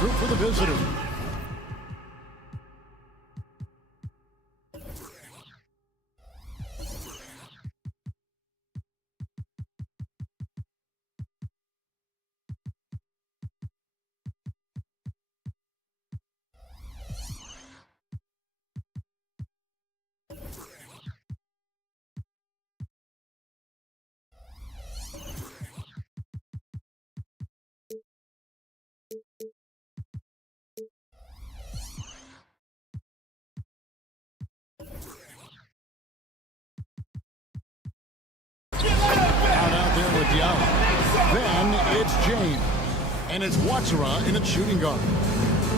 Group for the visitors. Out there with Diallo. Then it's James. And it's Watsara in its shooting guard.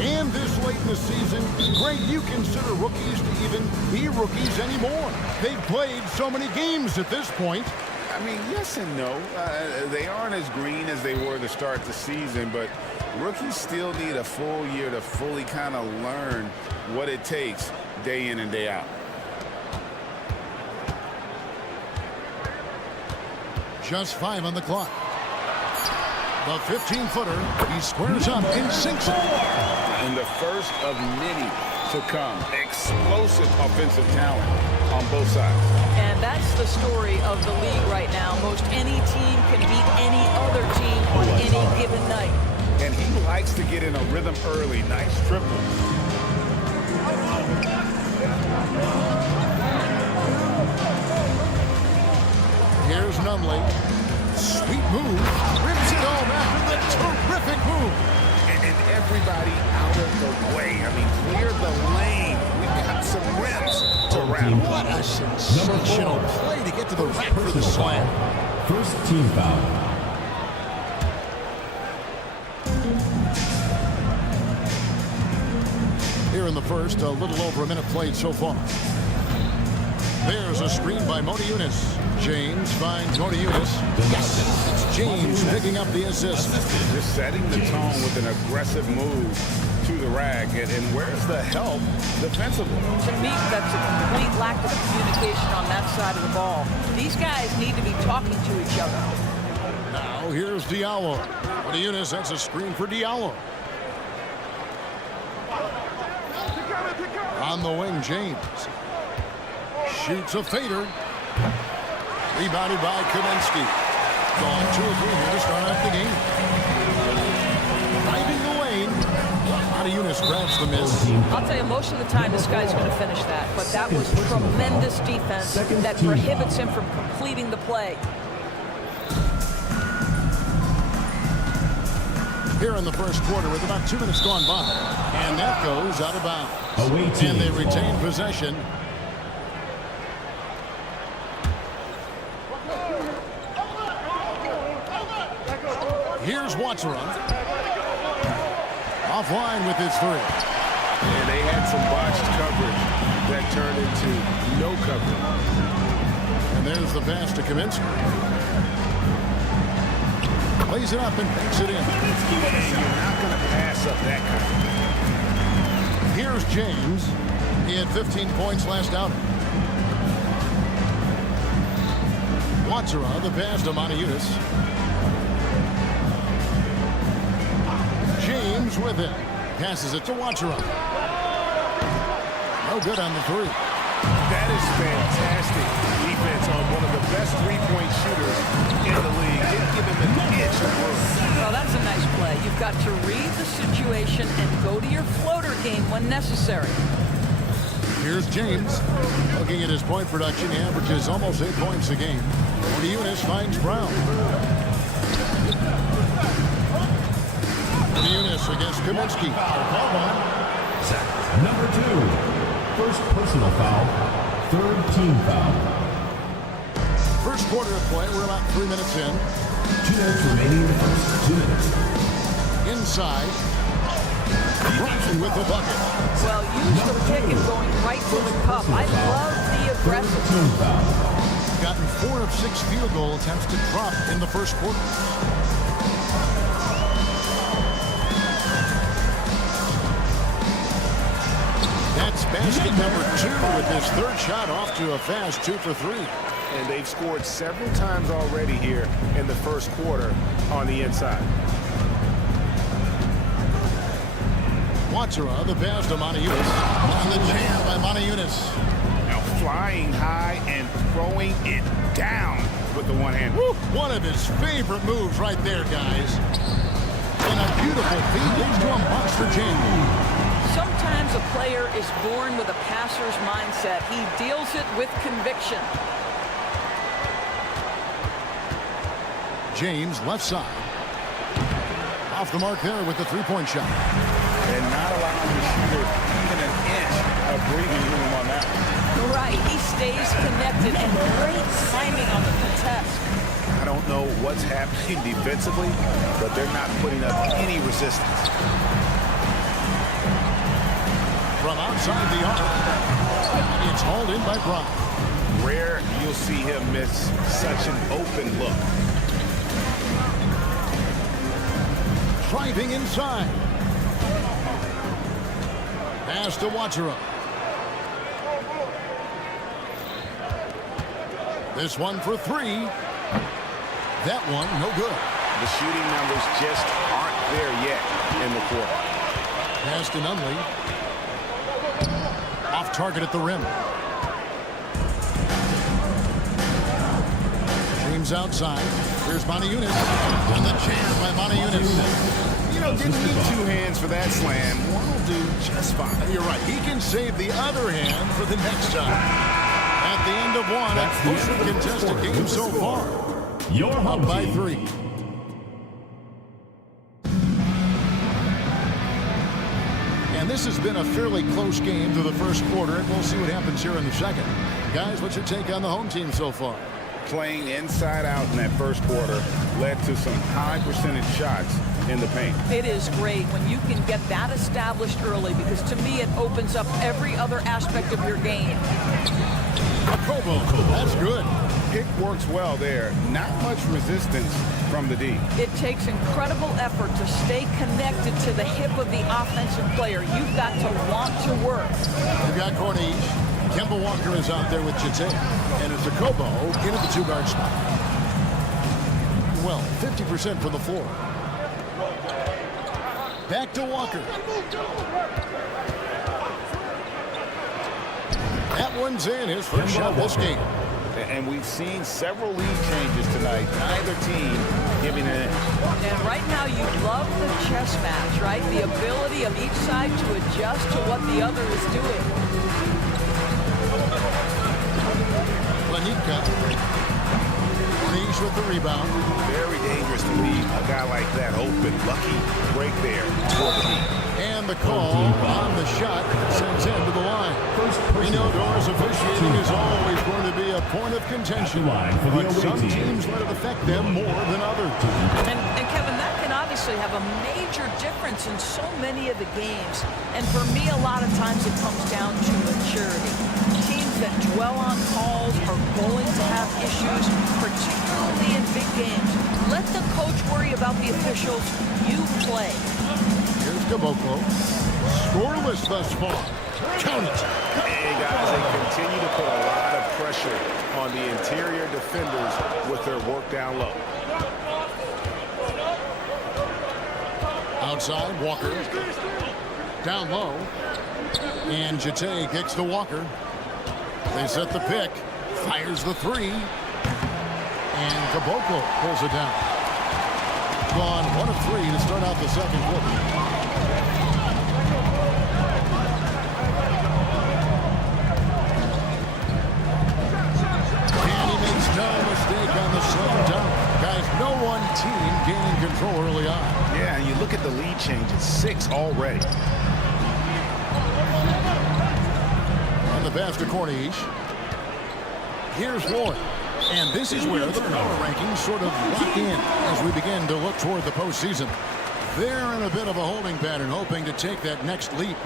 And this late in the season, Greg, you consider rookies to even be rookies anymore. They've played so many games at this point. I mean, yes and no. They aren't as green as they were to start the season, but rookies still need a full year to fully kind of learn what it takes day in and day out. Just 5 on the clock. The 15-footer, he squares up and sinks it. And the first of many to come. Explosive offensive talent on both sides. And that's the story of the league right now. Most any team can beat any other team on any given night. And he likes to get in a rhythm early. Nice triple. Here's Nunley. Sweet move. Rips it all back with a terrific move. And everybody out of the way. I mean, clear the lane. We've got some rims to wrap. What a sensational play to get to the rack for the slam. First team foul. Here in the first, a little over a minute played so far. There's a screen by Motiejunas. James finds Motiejunas. Yes, it's James picking up the assist. Just setting the tone with an aggressive move to the rack. And where's the help defensively? To me, that's a complete lack of communication on that side of the ball. These guys need to be talking to each other. Now here's Diallo. Motiejunas sets a screen for Diallo. On the wing, James. Shoots a fader. Rebounded by Kaminsky. Gone 2 or 3 here to start out the game. Driving the lane. Motiejunas grabs the miss. I'll tell you, most of the time this guy's going to finish that. But that was tremendous defense that prohibits him from completing the play. Here in the first quarter with about 2 minutes gone by. And that goes out of bounds. And they retain possession. Here's Watsara. Offline with his 3. And they had some botched coverage that turned into no coverage. And there's the pass to Kaminsky. Plays it up and banks it in. And you're not going to pass up that kind. Here's James. He had 15 points last outing. Watsara, the pass to Motiejunas. James with it. Passes it to Watsara. No good on the 3. That is fantastic defense on one of the best three-point shooters in the league. Didn't give him an inch of room. Well, that's a nice play. You've got to read the situation and go to your floater game when necessary. Here's James. Looking at his point production, he averages almost 8 points a game. Motiejunas finds Brown. Yunus against Kaminsky. Foul called on. Zach, number 2. First personal foul. Third team foul. First quarter of play. We're about 3 minutes in. 2 minutes remaining in the first. 2 minutes. Inside. Bronson with the bucket. Well, use the pick and going right to the cup. I love the aggressive. Team foul. Gotten 4 of 6 field goal attempts to drop in the first quarter. That's basket number 2 with his third shot off to a fast 2 for 3. And they've scored several times already here in the first quarter on the inside. Watsura, the pass to Montejunas. On the jam by Montejunas. Now flying high and throwing it down with the one hand. Woo! One of his favorite moves right there, guys. And a beautiful feed leads to a monster jam. Sometimes a player is born with a passer's mindset. He deals it with conviction. James, left side. Off the mark there with the three-point shot. And not allowing the shooter even an inch of breathing room on that one. Right, he stays connected and great timing on the contest. I don't know what's happening defensively, but they're not putting up any resistance. From outside the arc. It's hauled in by Brown. Rare you'll see him miss such an open look. Driving inside. Pass to Watsura. This one for 3. That one, no good. The shooting numbers just aren't there yet in the quarter. Pass to Nunley. Off target at the rim. James outside. Here's Montejunas. On the jam by Montejunas. You know, didn't need 2 hands for that slam. One will do just fine. You're right. He can save the other hand for the next time. At the end of one, a closely contested game so far. Your home Up by team. 3. And this has been a fairly close game through the first quarter, and we'll see what happens here in the second. Guys, what's your take on the home team so far? Playing inside out in that first quarter led to some high percentage shots in the paint. It is great when you can get that established early because to me it opens up every other aspect of your game. Kobo, that's good. Pick works well there. Not much resistance from the D. It takes incredible effort to stay connected to the hip of the offensive player. You've got to want to work. You've got Corniche. Kemba Walker is out there with Jete. And it's a Kobo into the 2-guard spot. Well, 50% from the floor. Back to Walker. That one's in, his first shot this game. And we've seen several lead changes tonight. Neither team giving it in. And right now you love the chess match, right? The ability of each side to adjust to what the other is doing. Lanika. Corniche with the rebound. Very dangerous to leave a guy like that open. Lucky break there for the D. And the call on the shot sends him to the line. We know doors officiating is always going to be a point of contention. But some teams let it affect them more than others. And Kevin, that can obviously have a major difference in so many of the games. And for me, a lot of times it comes down to maturity. Teams that dwell on calls are going to have issues, particularly in big games. Let the coach worry about the officials. You play. Here's Caboclo. Scoreless thus far. Count it. And guys, they continue to put a lot of pressure on the interior defenders with their work down low. Outside, Walker. Down low. And Jete kicks to Walker. They set the pick. Fires the 3. And Caboclo pulls it down. Gone 1 of 3 to start out the second quarter. No mistake on the slam dunk. Guys, no one team gaining control early on. Yeah, and you look at the lead lead changes, 6 already. On the pass to Corniche. Here's Lloyd. And this is where the power rankings sort of lock in as we begin to look toward the postseason. They're in a bit of a holding pattern, hoping to take that next leap.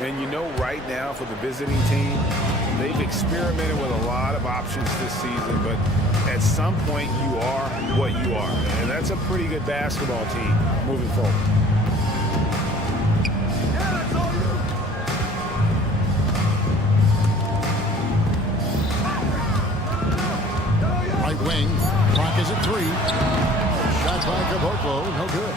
And you know, right now for the visiting team, they've experimented with a lot of options this season, but at some point you are what you are. And that's a pretty good basketball team moving forward. Right wing, clock is at 3. Shot by Caboclo, no good.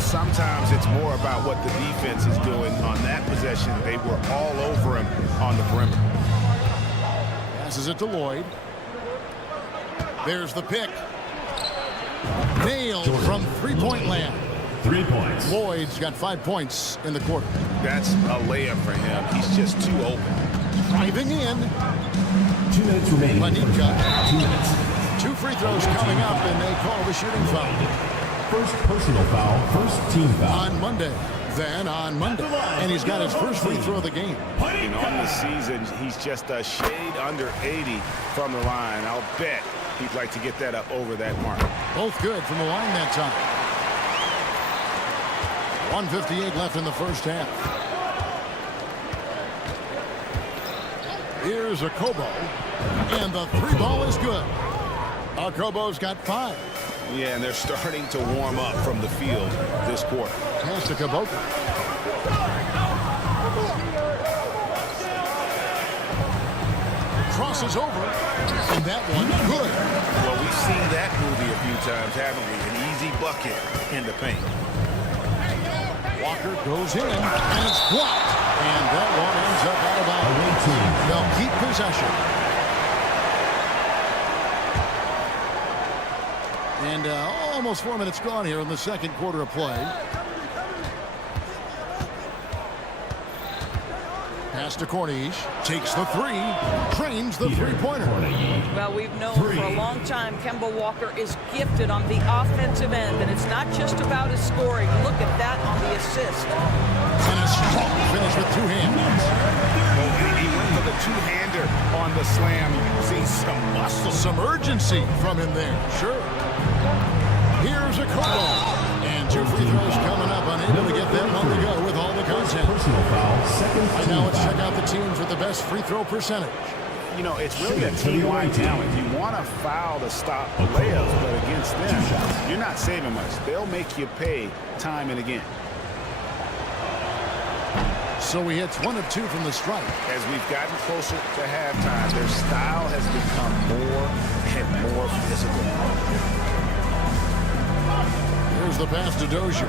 Sometimes it's more about what the defense is doing on that possession. They were all over him on the perimeter. Passes it to Lloyd. There's the pick. Nailed from three-point land. 3 points. Lloyd's got 5 points in the quarter. That's a layup for him. He's just too open. Driving in. 2 minutes remaining. Manika. 2 minutes. 2 free throws coming up, and they call the shooting foul. First personal foul, first team foul. On Monday. Then on Monday. And he's got his first free throw of the game. And on the season, he's just a shade under 80 from the line. I'll bet he'd like to get that up over that mark. Both good from the line that time. 1:58 left in the first half. Here's a Kobo. And the 3 ball is good. Kobo's got 5. Yeah, and they're starting to warm up from the field this quarter. Pass to Caboclo. Crosses over. And that one good. Well, we've seen that movie a few times, haven't we? An easy bucket in the paint. Walker goes in, and it's blocked. And that one ends up out of bounds. They'll keep possession. And almost 4 minutes gone here in the second quarter of play. Pass to Corniche. Takes the 3. Trains the three-pointer. Well, we've known for a long time Kemba Walker is gifted on the offensive end, and it's not just about his scoring. Look at that on the assist. And a strong finish with 2 hands. He went for the two-hander on the slam. You see some muscle. Some urgency from him there. Sure. Here's a Kobo. And 2 free throws coming up. Unable to get that one to go with all the content. Personal foul, second Right team now, let's foul. check out the teams with the best free throw percentage. You know, it's really a team-wide talent. You want to foul to stop layups, but against them, you're not saving much. They'll make you pay time and again. So he hits 1 of 2 from the strike. As we've gotten closer to halftime, their style has become more and more physical. Here's the pass to Dozier.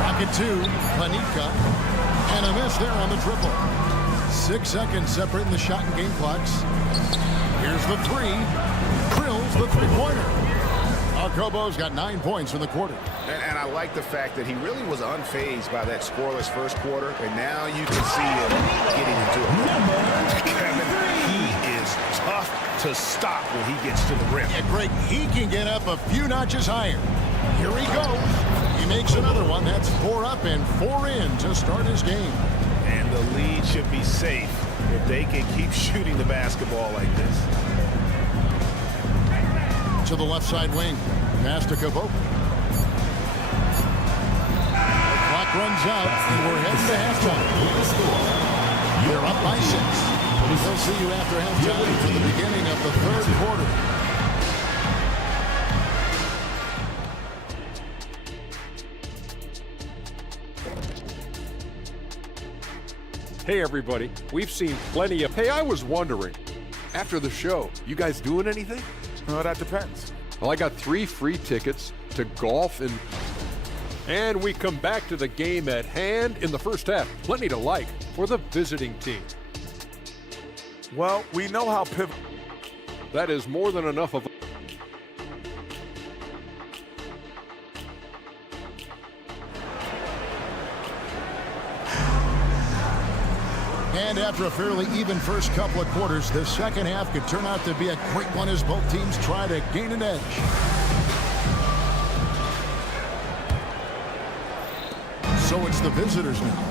Rocket 2, Manika. And a miss there on the triple. 6 seconds separating the shot and game clocks. Here's the 3. Drills the three-pointer. Kobo's got 9 points in the quarter. And I like the fact that he really was unfazed by that scoreless first quarter, and now you can see him getting into it. Kevin, he is tough to stop when he gets to the rim. Yeah, Greg, he can get up a few notches higher. Here he goes. He makes another one. That's 4 up and 4 in to start his game. And the lead should be safe if they can keep shooting the basketball like this. To the left side wing. Pass to Caboclo. The clock runs out, and we're heading to halftime. You're up by 6. We'll see you after halftime for the beginning of the third quarter. Hey everybody, we've seen plenty of... Hey, I was wondering, after the show, you guys doing anything? Well, that depends. Well, I got 3 free tickets to golf and we come back to the game at hand in the first half. Plenty to like for the visiting team. Well, we know how pivotal. That is more than enough of... And And after a fairly even first couple of quarters, the second half could turn out to be a great one as both teams try to gain an edge. So it's the visitors now.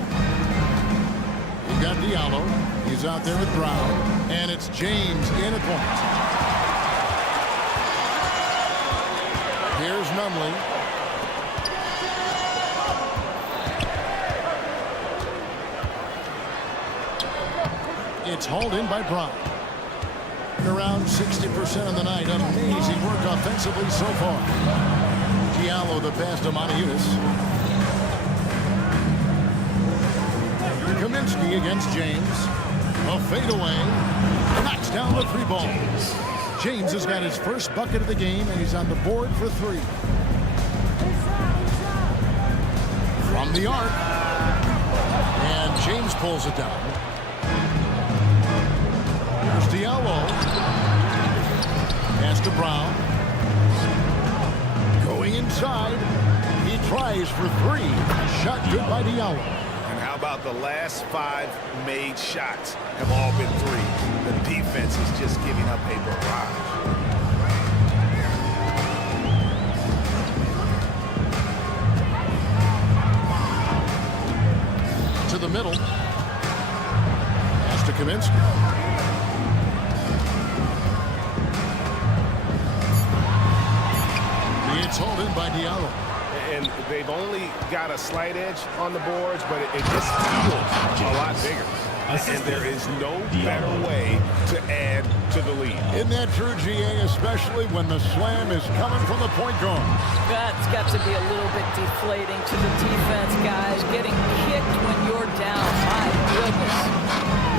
We've got Diallo. He's out there with Brown. And it's James in at point. Here's Numley. It's hauled in by Brown. Around 60% of the night. Amazing work offensively so far. Diallo the pass to Moniutis. Kaminsky against James. A fadeaway. Knocks down the three ball. James has got his first bucket of the game, and he's on the board for three. From the arc. And James pulls it down. Here's Diallo. Pass to Brown. Going inside. He tries for three. Shot good by Diallo. And how about the last 5 made shots have all been three? The defense is just giving up a barrage. To the middle. Pass to Kaminsky. It's hauled in by Diallo. And they've only got a slight edge on the boards, but it just feels a lot bigger. And there is no better way to add to the lead. Isn't that true, GA, especially when the slam is coming from the point guard? That's got to be a little bit deflating to the defense, guys. Getting kicked when you're down. My goodness.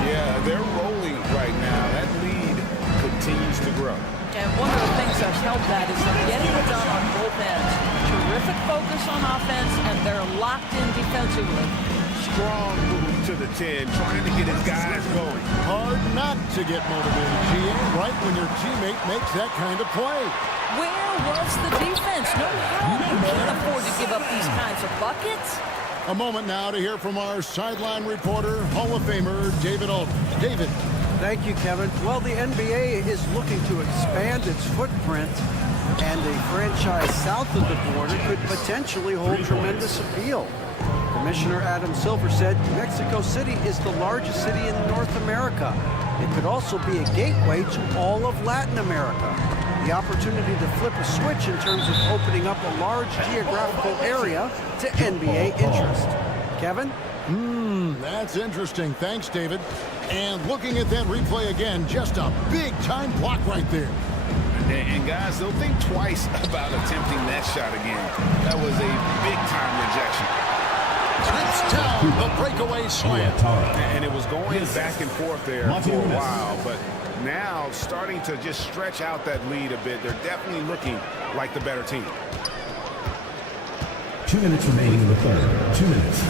Yeah, they're rolling right now. That lead continues to grow. And one of the things that's helped that is they're getting it done on both ends. Terrific focus on offense, and they're locked in defensively. Strong move to the 10, trying to get his guys going. Hard not to get motivated, GA, right when your teammate makes that kind of play. Where was the defense? No help. You can't afford to give up these kinds of buckets. A moment now to hear from our sideline reporter, Hall of Famer David Aldridge. David. Thank you, Kevin. Well, the NBA is looking to expand its footprint, and a franchise south of the border could potentially hold tremendous appeal. Commissioner Adam Silver said Mexico City is the largest city in North America. It could also be a gateway to all of Latin America. The opportunity to flip a switch in terms of opening up a large geographical area to NBA interest. Kevin? That's interesting. Thanks, David. And looking at that replay again, just a big-time block right there. And guys, they'll think twice about attempting that shot again. That was a big-time rejection. Trips down the breakaway slam. And it was going back and forth there for a while, but now starting to just stretch out that lead a bit. They're definitely looking like the better team. 2 minutes remaining in the third. 2 minutes.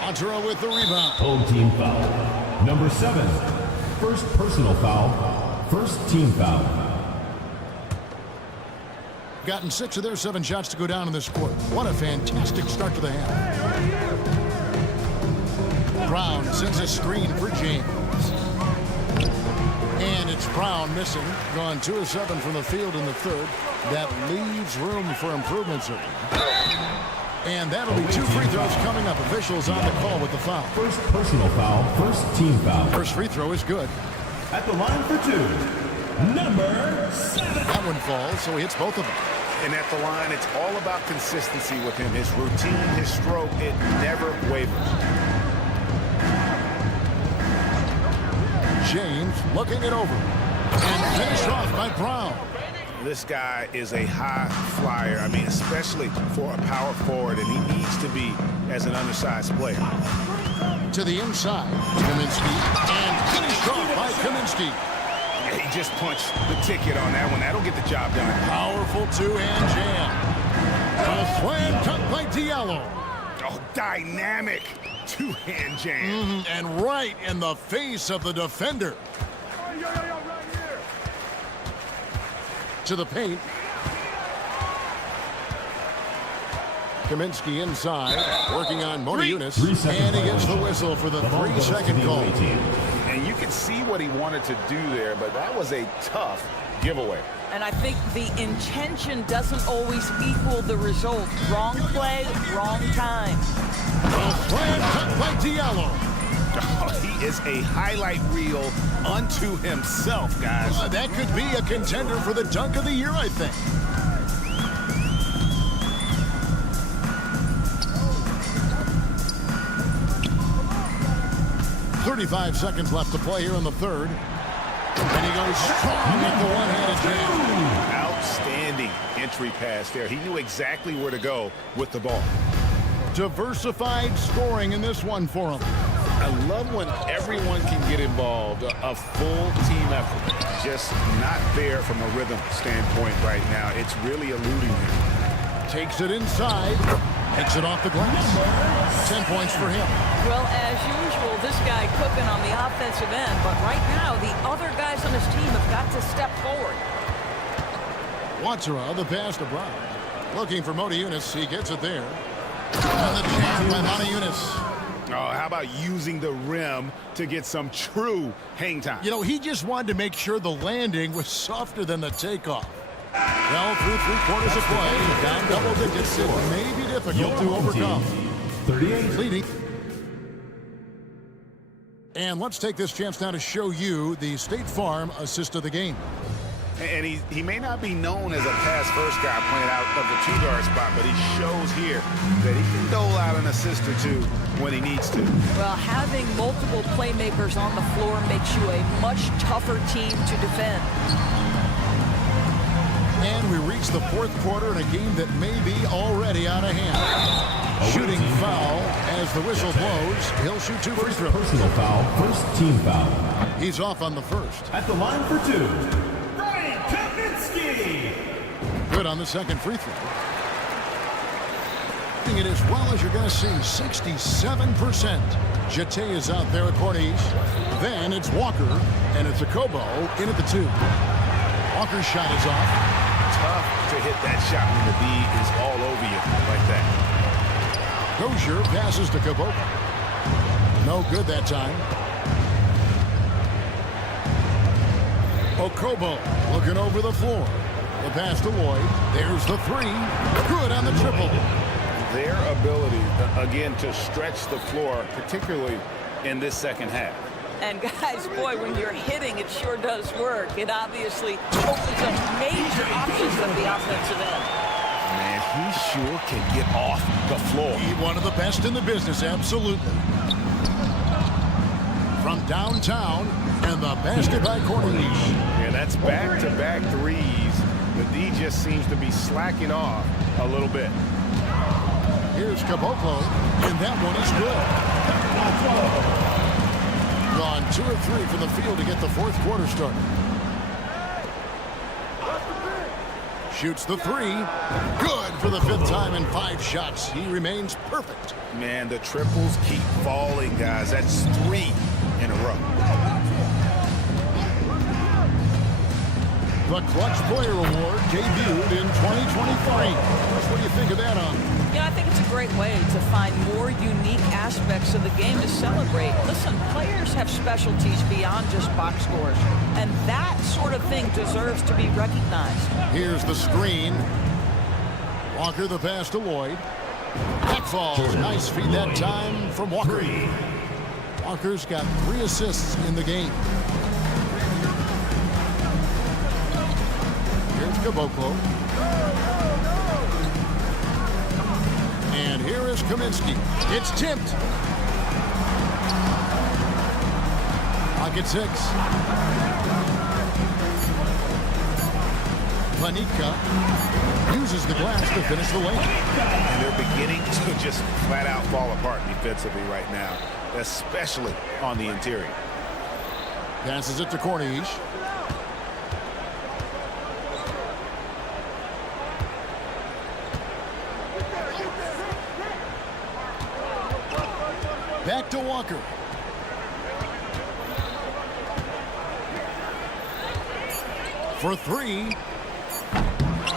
Montreux with the rebound. Home team foul. Number 7. First personal foul. First team foul. Gotten 6 of their 7 shots to go down in this quarter. What a fantastic start to the half. Brown sends a screen for James. And it's Brown missing. Gone 2 of 7 from the field in the third. That leaves room for improvements. And that'll be 2 free throws coming up. Officials on the call with the foul. First personal foul. First team foul. First free throw is good. At the line for 2. Number 7. That one falls, so he hits both of them. And at the line, it's all about consistency with him. His routine, his stroke, it never wavers. James looking it over. And finished off by Brown. This guy is a high flyer. I mean, especially for a power forward, and he needs to be as an undersized player. To the inside, Kaminsky, and finished off by Kaminsky. He just punched the ticket on that one. That'll get the job done. Powerful two-hand jam. A slam cut by Diallo. Oh, dynamic two-hand jam. And right in the face of the defender. To the paint. Kaminsky inside, working on Monaco, 3 seconds and he gets the violation. whistle for the The ball goes to 3-second the call. away team. And you can see what he wanted to do there, but that was a tough giveaway. And I think the intention doesn't always equal the result. Wrong play, wrong time. A slam cut by Diallo. Oh, he is a highlight reel unto himself, guys. That could be a contender for the dunk of the year, I think. "35 seconds left to play here in the third. And he goes strong with the one-handed jam. Outstanding entry pass there. He knew exactly where to go with the ball. Diversified scoring in this one for him. I love when everyone can get involved, a full team effort. Just not there from a rhythm standpoint right now. It's really eluding him. Takes it inside. Takes it off the glass. 10 points for him. Well, as usual, this guy cooking on the offensive end, but right now the other guys on his team have got to step forward. Watsura, the pass to Brown. Looking for Monaco. He gets it there. And the jam by Monaco. Oh, how about using the rim to get some true hang time? You know, he just wanted to make sure the landing was softer than the takeoff. Well, through 3/4 of play, down double digits, it may be difficult to overcome. 38. Leading. And let's take this chance now to show you the State Farm assist of the game. And he may not be known as a pass-first guy playing out of the two-guard spot, but he shows here that he can dole out an assist or two when he needs to. Well, having multiple playmakers on the floor makes you a much tougher team to defend. And we reach the fourth quarter in a game that may be already out of hand. Shooting foul as the whistle blows. He'll shoot 2 free throws. Personal foul. First team foul. He's off on the first. At the line for 2. Kaminsky. Good on the second free throw. Doing it as well as you're going to see, 67%. Jete is out there at Corniche. Then it's Walker, and it's a Kobo in at the 2. Walker's shot is off. Tough to hit that shot when the D is all over you like that. Dozier passes to Kobo. No good that time. Okobo looking over the floor. The pass to Lloyd. There's the 3. Good on the triple. Their ability, again, to stretch the floor, particularly in this second half. And guys, boy, when you're hitting, it sure does work. It obviously opens up major options at the offensive end. Man, he sure can get off the floor. He's one of the best in the business, absolutely. From downtown, and the basket by Corniche. Yeah, that's back-to-back threes. The D just seems to be slacking off a little bit. Here's Caboclo, and that one is good. Gone 2 or 3 from the field to get the fourth quarter started. Shoots the 3. Good for the 5th time in 5 shots. He remains perfect. Man, the triples keep falling, guys. That's 3 in a row. The Clutch Player Award debuted in 2023. What do you think of that, Yeah, I think it's a great way to find more unique aspects of the game to celebrate. Listen, players have specialties beyond just box scores, and that sort of thing deserves to be recognized. Here's the screen. Walker the pass to Lloyd. That falls. Nice feed that time from Walker. Walker's got 3 assists in the game. Here's Caboclo. And here is Kaminsky. It's tipped. Pocket 6. Planika uses the glass to finish the lane. And they're beginning to just flat out fall apart defensively right now, especially on the interior. Passes it to Corniche. Back to Walker. For 3.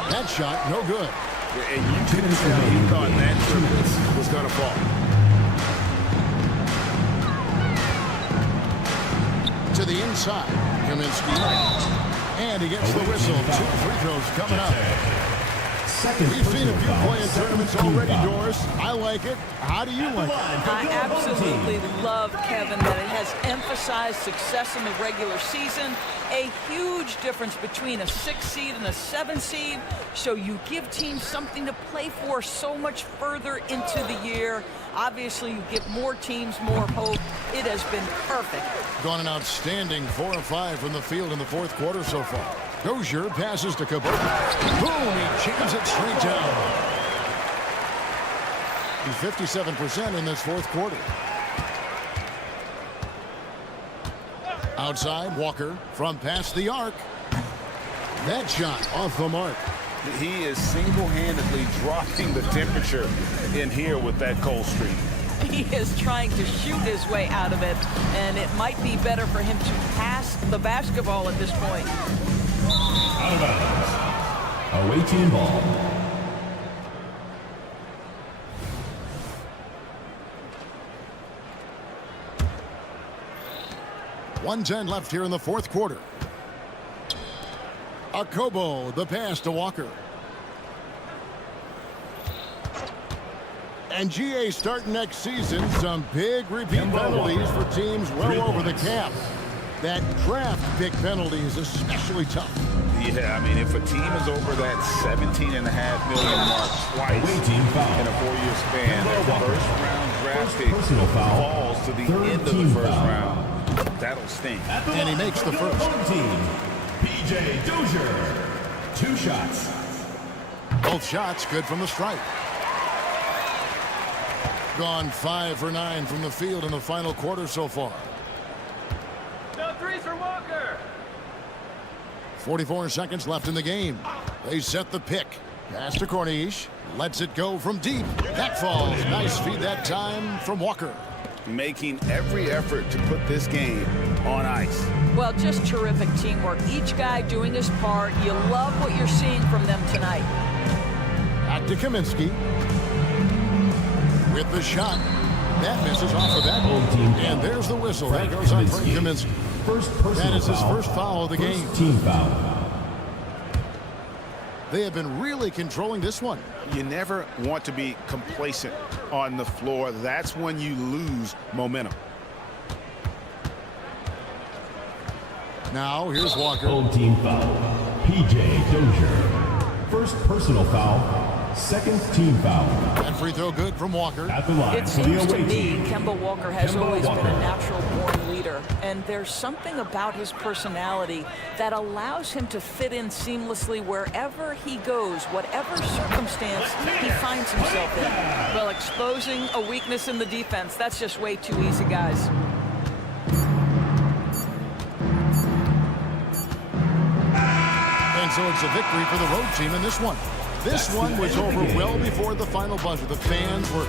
That shot, no good. And you couldn't tell he thought that triple was going to fall. To the inside, Kaminsky. And he gets the whistle. 2 free throws coming up. We've seen a few play in tournaments already, Doris. I like it. How do you like it? I absolutely love, Kevin, that it has emphasized success in the regular season. A huge difference between a 6 seed and a 7 seed. So you give teams something to play for so much further into the year. Obviously, you give more teams more hope. It has been perfect. Gone an outstanding 4 of 5 from the field in the fourth quarter so far. Dozier passes to Cabot. Boom! He jams it straight down. He's 57% in this fourth quarter. Outside, Walker from past the arc. That shot off the mark. He is single-handedly dropping the temperature in here with that cold streak. He is trying to shoot his way out of it, and it might be better for him to pass the basketball at this point. Out of bounds. Away team ball. .110 left here in the fourth quarter. Akobo, the pass to Walker. And GA starting next season, some big repeat penalties for teams well over the cap. That draft pick penalty is especially tough. Yeah, I mean, if a team is over that $17.5 million mark twice in a 4-year span, their first-round draft pick falls to the end of the first round. That'll sting. And he makes the first. PJ Dozier. 2 shots. Both shots good from the stripe. Gone 5 for 9 from the field in the final quarter so far. No threes for Walker. 44 seconds left in the game. They set the pick. Pass to Corniche. Lets it go from deep. That falls. Nice feed that time from Walker. Making every effort to put this game on ice. Well, just terrific teamwork. Each guy doing his part. You love what you're seeing from them tonight. Back to Kaminsky. With the shot. That misses off of that. And there's the whistle. That goes on Frank Kaminsky. That is his first foul of the game. Team foul. They have been really controlling this one. You never want to be complacent on the floor. That's when you lose momentum. Now, here's Walker. Old team foul. PJ Dozier. First personal foul. Second team foul. That free throw good from Walker. At the line. It seems to me Kemba Walker has always been a natural-born leader, and there's something about his personality that allows him to fit in seamlessly wherever he goes, whatever circumstance he finds himself in. Well, exposing a weakness in the defense, that's just way too easy, guys. And so it's a victory for the road team in this one. This one was over well before the final buzzer. The fans were...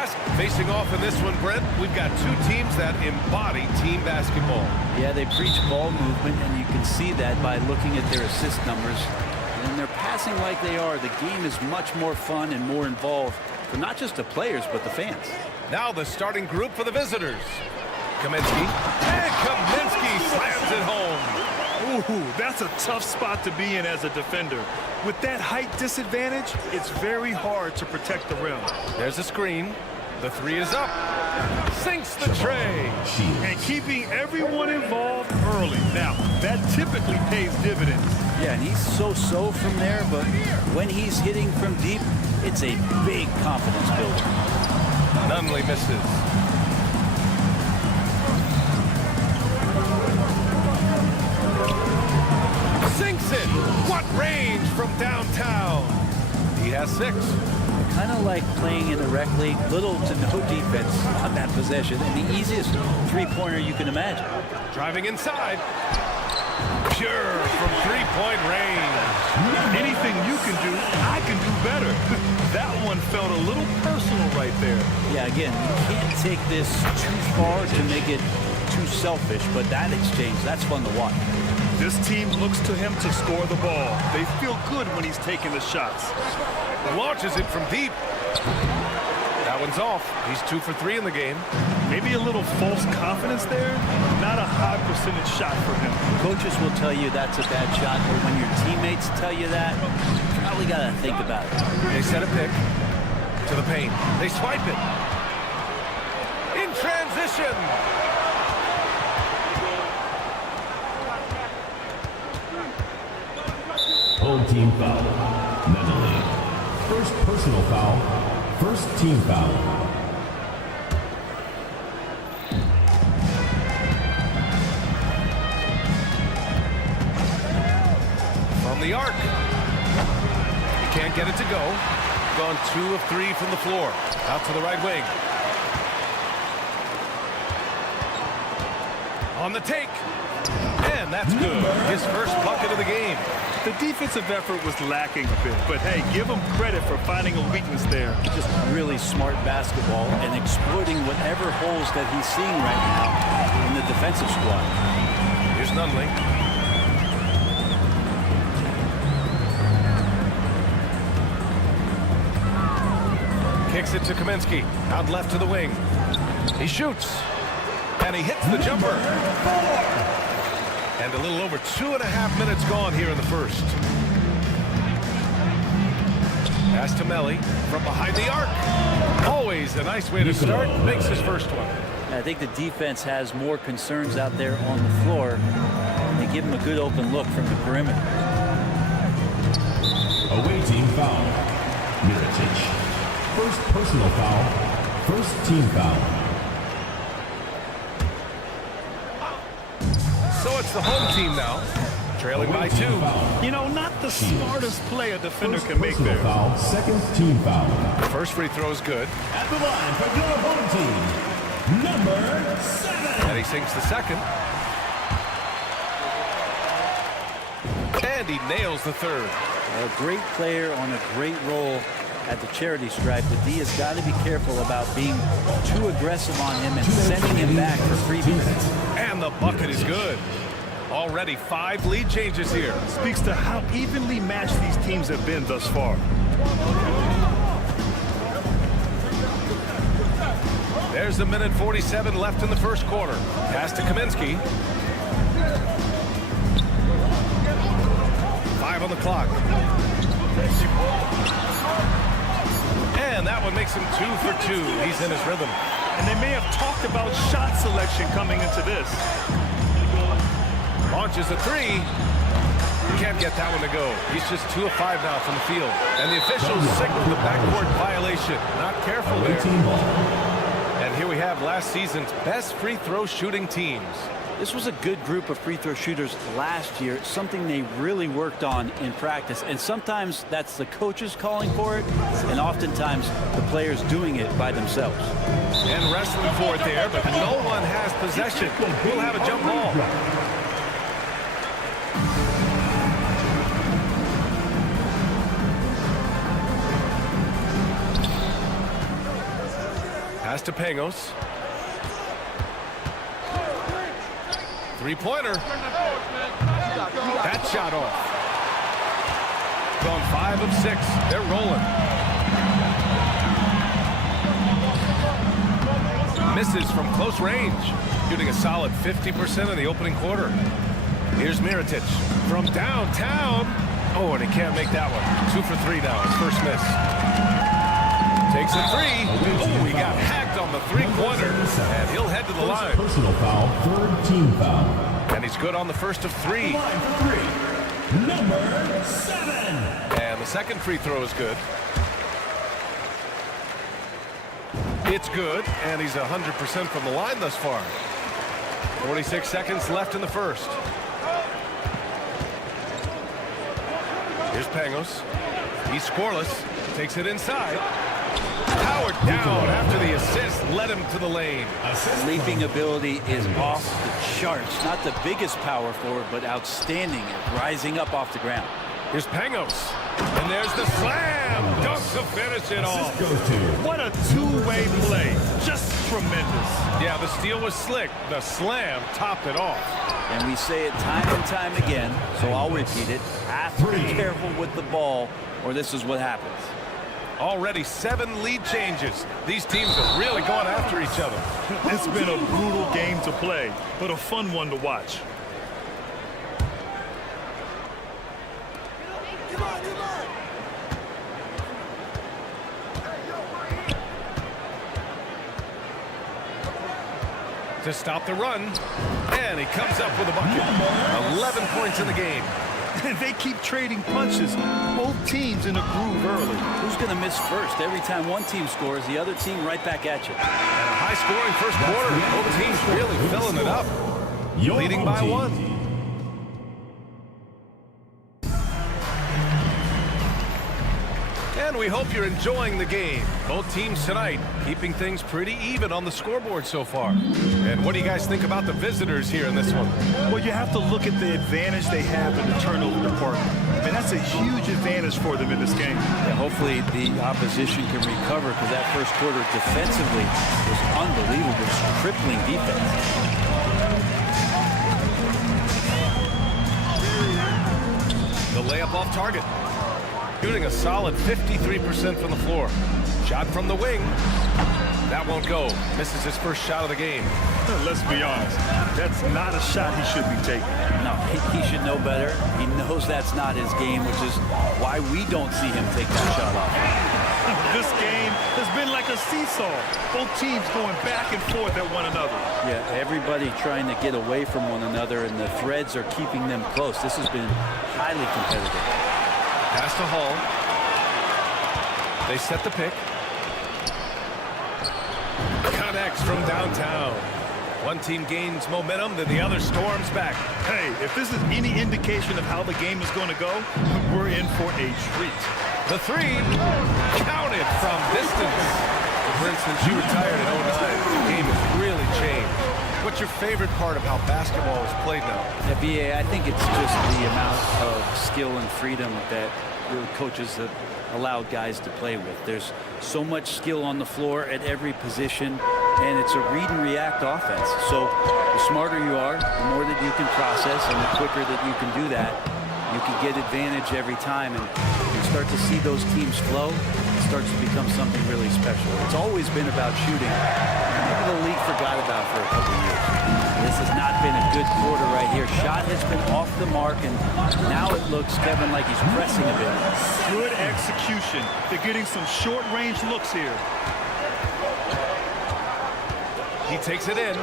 pass. Facing off in this one, Brent, we've got two teams that embody team basketball. Yeah, they preach ball movement, and you can see that by looking at their assist numbers. When they're passing like they are, the game is much more fun and more involved for not just the players, but the fans. Now the starting group for the visitors. Kaminsky. And Kaminsky slams it home. Ooh, that's a tough spot to be in as a defender. With that height disadvantage, it's very hard to protect the rim. There's a screen. The three is up. Sinks the tray. And keeping everyone involved early. Now, that typically pays dividends. Yeah, and he's so-so from there, but when he's hitting from deep, it's a big confidence builder. Nunley misses. Sinks it. What range from downtown? He has 6. Kind of like playing in the rec league, little to no defense on that possession, and the easiest three-pointer you can imagine. Driving inside. Pure from three-point range. Anything you can do, I can do better. That one felt a little personal right there. Yeah, again, you can't take this too far to make it too selfish, but that exchange, that's fun to watch. This team looks to him to score the ball. They feel good when he's taking the shots. Launches it from deep. That one's off. He's 2 for 3 in the game. Maybe a little false confidence there. Not a high percentage shot for him. Coaches will tell you that's a bad shot, but when your teammates tell you that, you probably got to think about it. They set a pick to the paint. They swipe it. In transition. Home team foul. Medley. First personal foul. First team foul. From the arc. He can't get it to go. Gone 2 of 3 from the floor. Out to the right wing. On the take. And that's good. His first bucket of the game. The defensive effort was lacking a bit, but hey, give him credit for finding a weakness there. Just really smart basketball and exploiting whatever holes that he's seeing right now in the defensive squad. Here's Nunley. Kicks it to Kaminsky. Out left to the wing. He shoots. And he hits the jumper. And a little over 2.5 minutes gone here in the first. Pass to Melly from behind the arc. Always a nice way to start. Makes his first one. I think the defense has more concerns out there on the floor. They give him a good open look from the perimeter. Away team foul. Mirotic. First personal foul. First team foul. So it's the home team now, trailing by 2. You know, not the smartest play a defender can make there. Foul, second team foul. First free throw is good. At the line for your home team, number 7. And he sinks the second. And he nails the third. A great player on a great role at the charity stripe, but D has got to be careful about being too aggressive on him and sending him back for freebies. And the bucket is good. Already 5 lead changes here. Speaks to how evenly matched these teams have been thus far. There's a minute 47 left in the first quarter. Pass to Kaminsky. 5 on the clock. And that one makes him 2 for 2. He's in his rhythm. And they may have talked about shot selection coming into this. Launches a 3. Can't get that one to go. He's just 2 of 5 now from the field. And the officials signal the backcourt violation. Not careful there. And here we have last season's best free throw shooting teams. This was a good group of free throw shooters last year, something they really worked on in practice. And sometimes that's the coaches calling for it, and oftentimes the players doing it by themselves. And wrestling for it there, but no one has possession. We'll have a jump ball. Pass to Pangos. Three-pointer. That shot off. Gone 5 of 6. They're rolling. Misses from close range. Shooting a solid 50% in the opening quarter. Here's Mirotic from downtown. Oh, and he can't make that one. 2 for 3 now. His first miss. Takes a 3. Oh, he got hacked on the three-pointer. And he'll head to the line. Personal foul, third team foul. And he's good on the first of 3. Line for 3. Number 7. And the second free throw is good. It's good, and he's 100% from the line thus far. 46 seconds left in the first. Here's Pangos. He's scoreless. Takes it inside. Powered down after the assist led him to the lane. Leaping ability is off the charts. Not the biggest power forward, but outstanding at rising up off the ground. Here's Pangos. And there's the slam. Dunk to finish it off. What a two-way play. Just tremendous. Yeah, the steal was slick. The slam topped it off. And we say it time and time again, so I'll repeat it. Have to be careful with the ball, or this is what happens. Already 7 lead changes. These teams are really going after each other. It's been a brutal game to play, but a fun one to watch. To stop the run, and he comes up with a bucket. 11 points in the game. And they keep trading punches. Both teams in a groove early. Who's going to miss first? Every time one team scores, the other team right back at you. And a high-scoring first quarter. Both teams really filling it up. Leading by 1. And we hope you're enjoying the game. Both teams tonight keeping things pretty even on the scoreboard so far. And what do you guys think about the visitors here in this one? Well, you have to look at the advantage they have in the turnover department. And that's a huge advantage for them in this game. Yeah, hopefully the opposition can recover, because that first quarter defensively was unbelievable. It was crippling defense. The layup off target. Shooting a solid 53% from the floor. Shot from the wing. That won't go. Misses his first shot of the game. Let's be honest. That's not a shot he should be taking. No, he should know better. He knows that's not his game, which is why we don't see him take that shot off. This game has been like a seesaw. Both teams going back and forth at one another. Yeah, everybody trying to get away from one another, and the threads are keeping them close. This has been highly competitive. Pass to Hall. They set the pick. Connects from downtown. One team gains momentum, then the other storms back. Hey, if this is any indication of how the game is going to go, we're in for a treat. The 3 counted from distance. For instance, you retired at 09. The game has really changed. What's your favorite part of how basketball is played now? At BA, I think it's just the amount of skill and freedom that the coaches have allowed guys to play with. There's so much skill on the floor at every position, and it's a read and react offense. So the smarter you are, the more that you can process, and the quicker that you can do that, you can get advantage every time, and you start to see those teams flow. It starts to become something really special. It's always been about shooting. Maybe the league forgot about for a couple of years. This has not been a good quarter right here. Shot has been off the mark, and now it looks, Kevin, like he's pressing a bit. Good execution. They're getting some short-range looks here. He takes it in.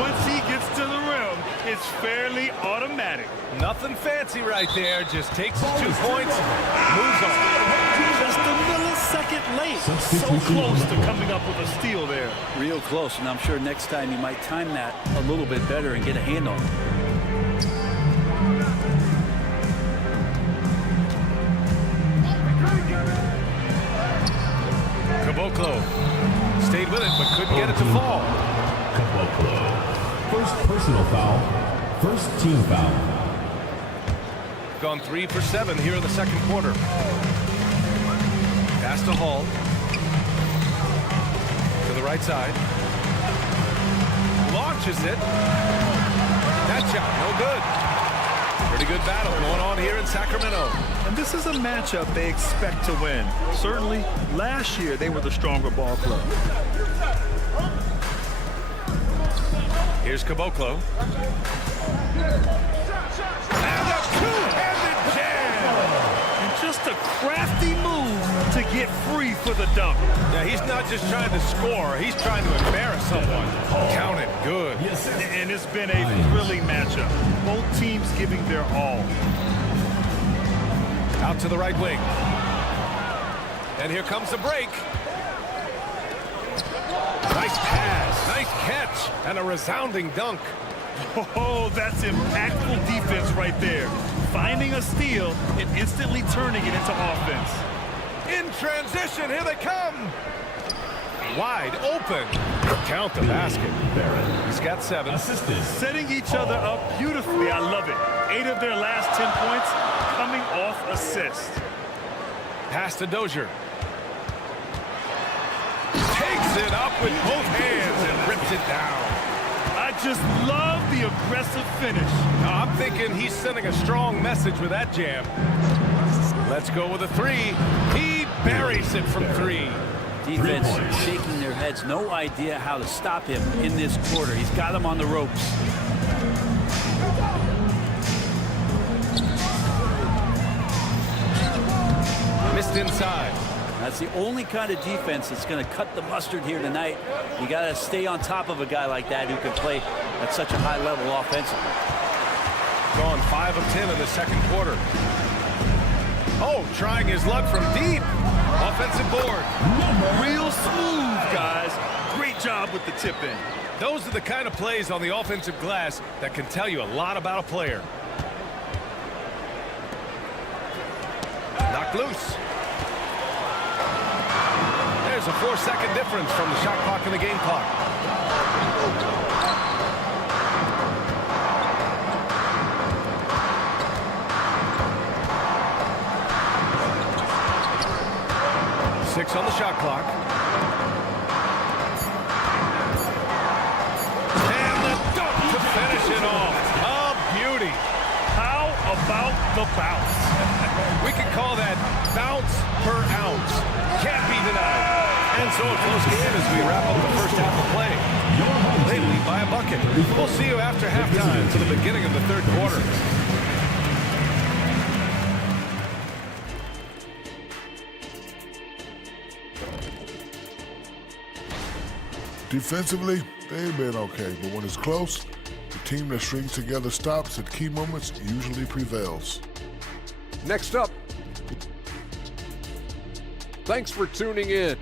Once he gets to the rim, it's fairly automatic. Nothing fancy right there. Just takes his 2 points, moves on. Just a millisecond late. So close to coming up with a steal there. Real close, and I'm sure next time he might time that a little bit better and get a hand on it. Caboclo stayed with it, but couldn't get it to fall. Caboclo. First personal foul. First team foul. Gone 3 for 7 here in the second quarter. Pass to Hall. To the right side. Launches it. That shot, no good. Pretty good battle going on here in Sacramento. And this is a matchup they expect to win. Certainly, last year they were the stronger ball club. Here's Caboclo. And a two-handed jam! And just a crafty move to get free for the dunk. Yeah, he's not just trying to score, he's trying to embarrass someone. Count it, good. And it's been a thrilling matchup. Both teams giving their all. Out to the right wing. And here comes the break. Nice pass, nice catch, and a resounding dunk. Oh, that's impactful defense right there. Finding a steal and instantly turning it into offense. In transition, here they come. Wide open. Count the basket. He's got 7. Assisted. Setting each other up beautifully. I love it. 8 of their last 10 points coming off assist. Pass to Dozier. Takes it up with both hands and rips it down. I just love the aggressive finish. Now, I'm thinking he's sending a strong message with that jam. Let's go with a 3. He buries it from 3. Defense shaking their heads. No idea how to stop him in this quarter. He's got him on the ropes. Missed inside. That's the only kind of defense that's going to cut the mustard here tonight. You got to stay on top of a guy like that who can play at such a high level offensively. Gone 5 of 10 in the second quarter. Oh, trying his luck from deep. Offensive board. Real smooth, guys. Great job with the tip in. Those are the kind of plays on the offensive glass that can tell you a lot about a player. Knocked loose. There's a 4-second difference from the shot clock and the game clock. Six on the shot clock. And the dunk to finish it off. A beauty. How about the bounce? We can call that bounce per ounce. Can't be denied. And so a close game as we wrap up the first half of play. They lead by a bucket. We'll see you after halftime for the beginning of the third quarter. Defensively, they've been okay, but when it's close, the team that strings together stops at key moments usually prevails. Next up, thanks for tuning in.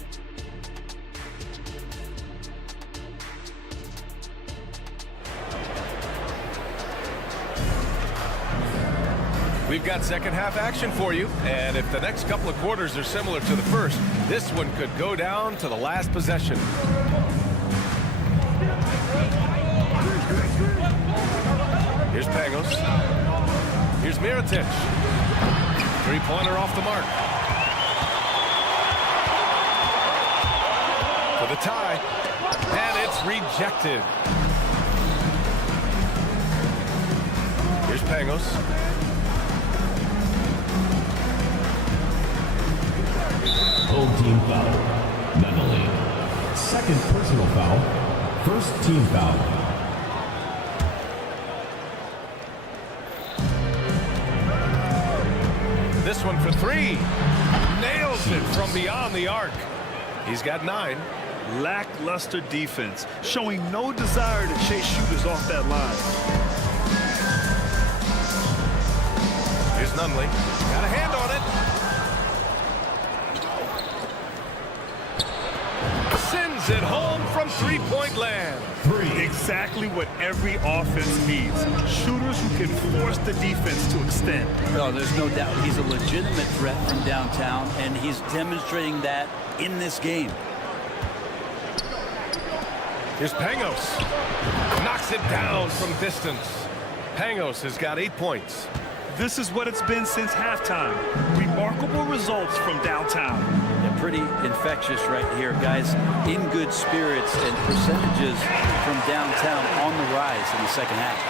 We've got second half action for you, and if the next couple of quarters are similar to the first, this one could go down to the last possession. Here's Pangos. Here's Mirotic. Three-pointer off the mark. For the tie, and it's rejected. Here's Pangos. Home team foul. Nunnally. Second personal foul. First team foul. This one for 3. Nails it from beyond the arc. He's got 9. Lackluster defense, showing no desire to chase shooters off that line. Here's Nunnally. Got a hand on it. Sends it home from three-point land. Exactly what every offense needs. Shooters who can force the defense to extend. No, there's no doubt he's a legitimate threat from downtown, and he's demonstrating that in this game. Here's Pangos. Knocks it down from distance. Pangos has got 8 points. This is what it's been since halftime. Remarkable results from downtown. Yeah, pretty infectious right here. Guys in good spirits and percentages from downtown on the rise in the second half.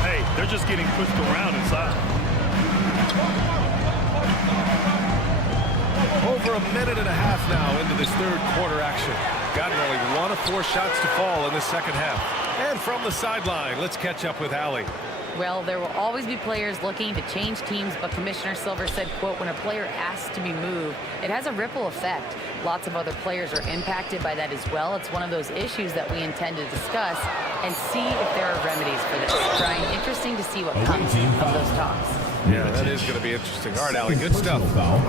Hey, they're just getting pushed around inside. Over a minute and a half now into this third quarter action. Gotten only 1 of 4 shots to fall in the second half. And from the sideline, let's catch up with Allie. Well, there will always be players looking to change teams, but Commissioner Silver said, quote, when a player asks to be moved, it has a ripple effect. Lots of other players are impacted by that as well. It's one of those issues that we intend to discuss and see if there are remedies for this. Brian, interesting to see what comes of those talks. Yeah, that is going to be interesting. All right, Allie, good stuff.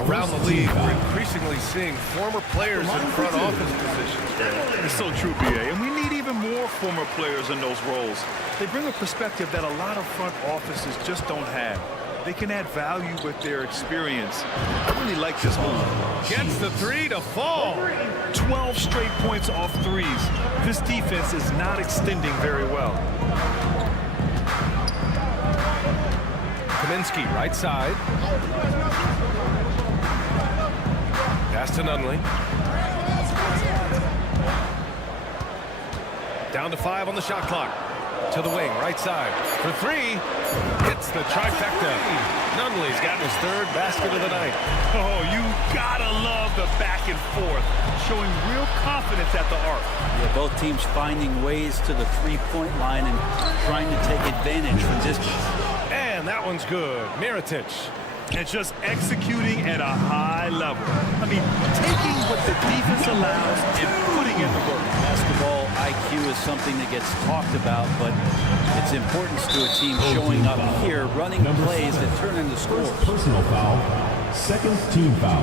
Around the league, we're increasingly seeing former players in front office positions. It's so true, BA, and we need even more former players in those roles. They bring a perspective that a lot of front offices just don't have. They can add value with their experience. I really like this move. Gets the 3 to fall. 12 straight points off threes. This defense is not extending very well. Kaminsky, right side. Pass to Nunley. Down to 5 on the shot clock. To the wing, right side. For 3. Hits the trifecta. Nunley's gotten his 3rd basket of the night. Oh, you gotta love the back and forth. Showing real confidence at the arc. Yeah, both teams finding ways to the three-point line and trying to take advantage from distance. And that one's good. Mirotic. And just executing at a high level. I mean, taking what the defense allows and putting in the work. Basketball IQ is something that gets talked about, but its importance to a team showing up here, running plays that turn into scores. Personal foul, second team foul.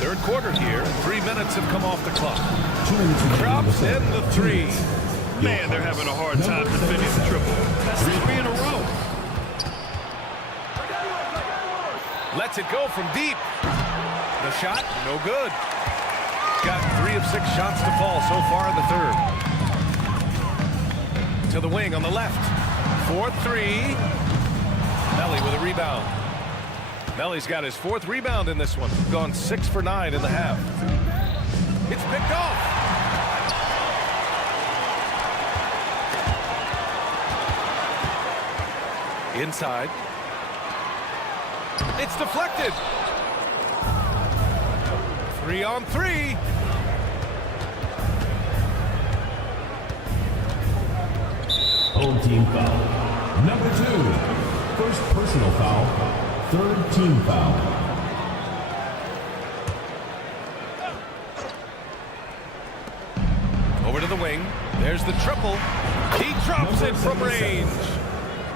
Third quarter here. 3 minutes have come off the clock. Drops in the 3. Man, they're having a hard time defending the triple. That's 3 in a row. Lets it go from deep. The shot, no good. Got 3 of 6 shots to fall so far in the third. To the wing on the left. 4-3. Melly with a rebound. Melly's got his 4th rebound in this one. Gone 6 for 9 in the half. It's picked off. Inside. It's deflected. 3 on 3. Home team foul. Number 2. First personal foul. Third team foul. Over to the wing. There's the triple. He drops it from range.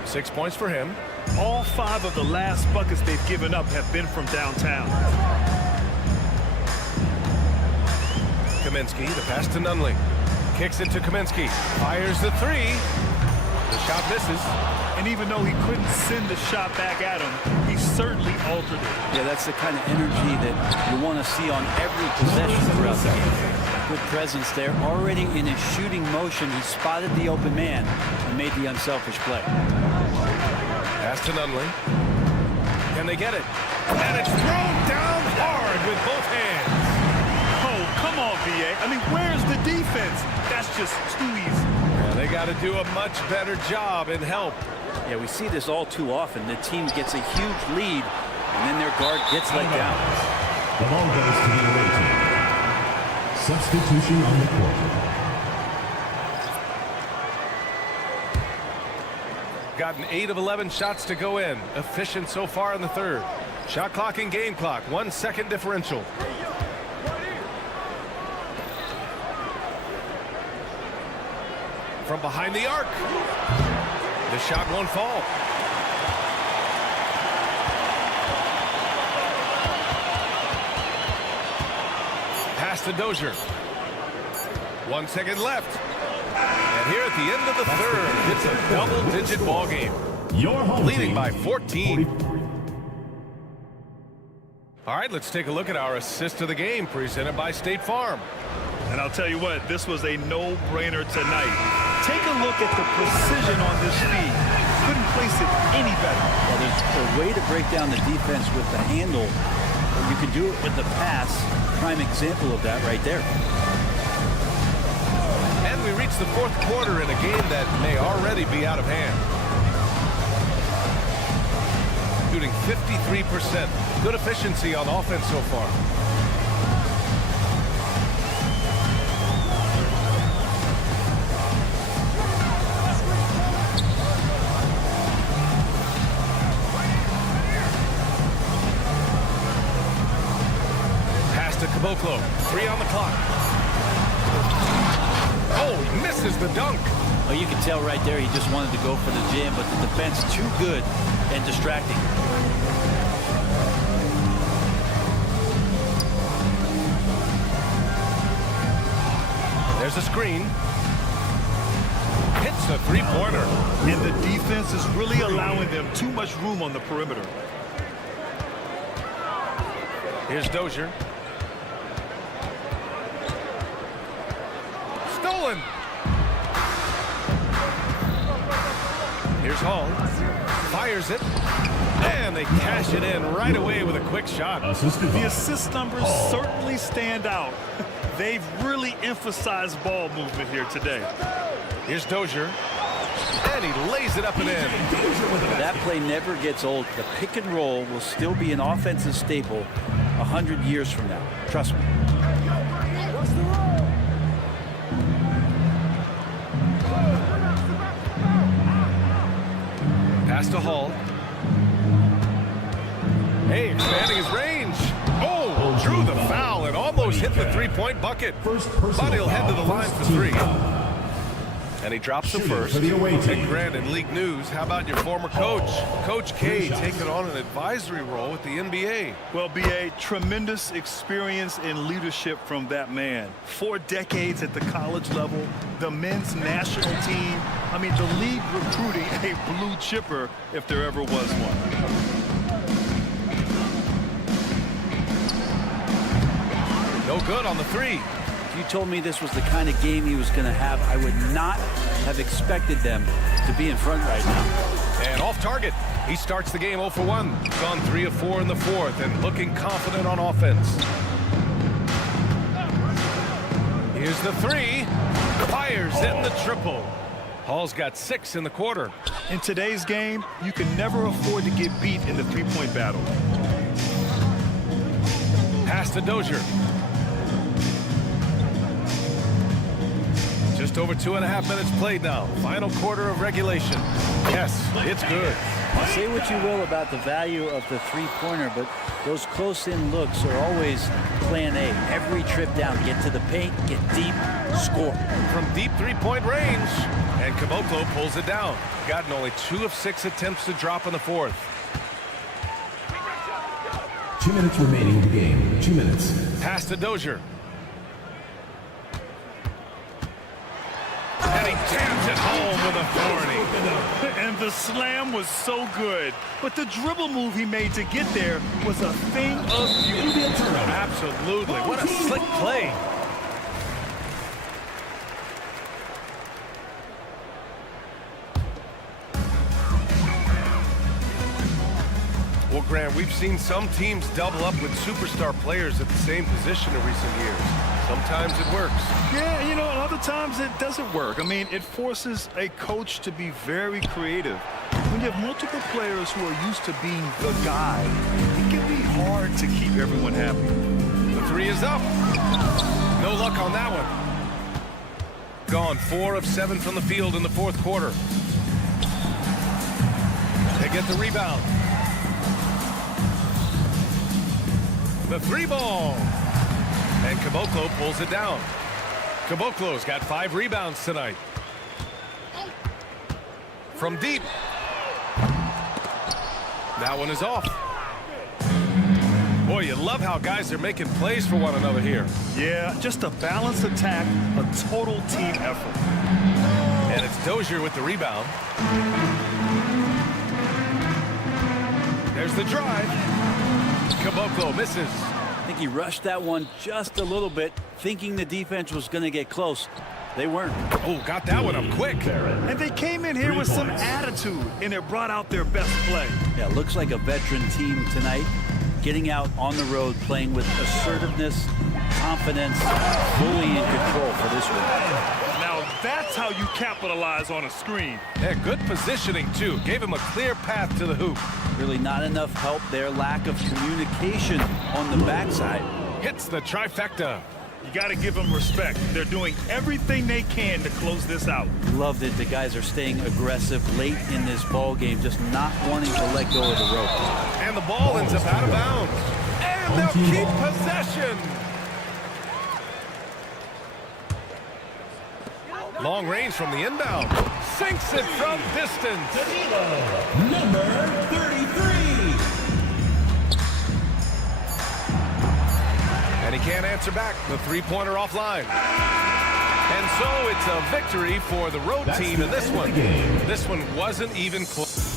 6 points for him. All 5 of the last buckets they've given up have been from downtown. Kaminsky, the pass to Nunley. Kicks it to Kaminsky. Fires the 3. The shot misses. And even though he couldn't send the shot back at him, he certainly altered it. Yeah, that's the kind of energy that you want to see on every possession throughout the game. Good presence there. Already in his shooting motion, he spotted the open man and made the unselfish play. Pass to Nunley. Can they get it? And it's thrown down hard with both hands. Oh, come on, VA. I mean, where's the defense? That's just too easy. Yeah, they got to do a much better job in help. Yeah, we see this all too often. The team gets a huge lead, and then their guard gets let down. The ball goes to the away team. Substitution on the court. Gotten 8 of 11 shots to go in. Efficient so far in the third. Shot clock and game clock. 1 second differential. From behind the arc. The shot won't fall. Pass to Dozier. 1 second left. And here at the end of the third, it's a double-digit ball game. Your home leading team by 14. All right, let's take a look at our assist of the game presented by State Farm. And I'll tell you what, this was a no-brainer tonight. Take a look at the precision on this feed. Could couldn't place it any better. Well, there's a way to break down the defense with the handle. You can do it with the pass. Prime example of that right there. And we reach the fourth quarter in a game that may already be out of hand. Shooting 53%. Good efficiency on offense so far. Pass to Caboclo. 3 on the clock. Oh, he misses the dunk. Oh, you can tell right there he just wanted to go for the jam, but the defense too good and distracting. There's a screen. Hits a three-pointer. And the defense is really allowing them too much room on the perimeter. Here's Dozier. Stolen. Here's Hall. Fires it. And they cash it in right away with a quick shot. The assist numbers certainly stand out. They've really emphasized ball movement here today. Here's Dozier. And he lays it up and in. That play never gets old. The pick and roll will still be an offensive staple 100 years from now. Trust me. Pass to Hall. Hey, expanding his range. Oh, drew the foul and almost hit the three-point bucket. But he'll head to the line for 3. And he drops the first. And Grant, in league news, how about your former coach? Coach K taking on an advisory role with the NBA. Well, B.A., tremendous experience and leadership from that man. 4 decades at the college level, the men's national team. I mean, the league recruiting a blue chipper if there ever was one. No good on the 3. If you told me this was the kind of game he was going to have, I would not have expected them to be in front right now. And off target. He starts the game 0 for 1. Gone 3 of 4 in the fourth and looking confident on offense. Here's the 3. Fires in the triple. Hall's got 6 in the quarter. In today's game, you can never afford to get beat in the three-point battle. Pass to Dozier. Just over 2.5 minutes played now. Final quarter of regulation. Yes, it's good. Say what you will about the value of the three-pointer, but those close-in looks are always plan A. Every trip down, get to the paint, get deep, score. From deep three-point range. And Caboclo pulls it down. Gotten only 2 of 6 attempts to drop in the fourth. 2 minutes remaining in the game. 2 minutes. Pass to Dozier. And he jams it home with authority. And the slam was so good. But the dribble move he made to get there was a thing of beauty. Absolutely. What a slick play. Well, Grant, we've seen some teams double up with superstar players at the same position in recent years. Sometimes it works. Yeah, you know, and other times it doesn't work. I mean, it forces a coach to be very creative. When you have multiple players who are used to being the guy, it can be hard to keep everyone happy. The 3 is up. No luck on that one. Gone 4 of 7 from the field in the fourth quarter. They get the rebound. The 3 ball. And Caboclo pulls it down. Caboclo's got 5 rebounds tonight. From deep. That one is off. Boy, you love how guys are making plays for one another here. Yeah, just a balanced attack, a total team effort. And it's Dozier with the rebound. There's the drive. Caboclo misses. I think he rushed that one just a little bit, thinking the defense was going to get close. they weren't. Oh, got that one up quick. And they came in here with some attitude, and it brought out their best play. Yeah, looks like a veteran team tonight, getting out on the road, playing with assertiveness, confidence, fully in control for this one. Now that's how you capitalize on a screen. Yeah, good positioning, too. Gave him a clear path to the hoop. Really not enough help there. Lack of communication on the backside. Hits the trifecta. You got to give them respect. They're doing everything they can to close this out. Loved it. The guys are staying aggressive late in this ball game, just not wanting to let go of the rope. And the ball ends up out of bounds. And they'll keep possession. Long range from the inbound. Sinks it from distance. Number 33. And he can't answer back. The three-pointer offline. And so it's a victory for the road team in this one. This one wasn't even close.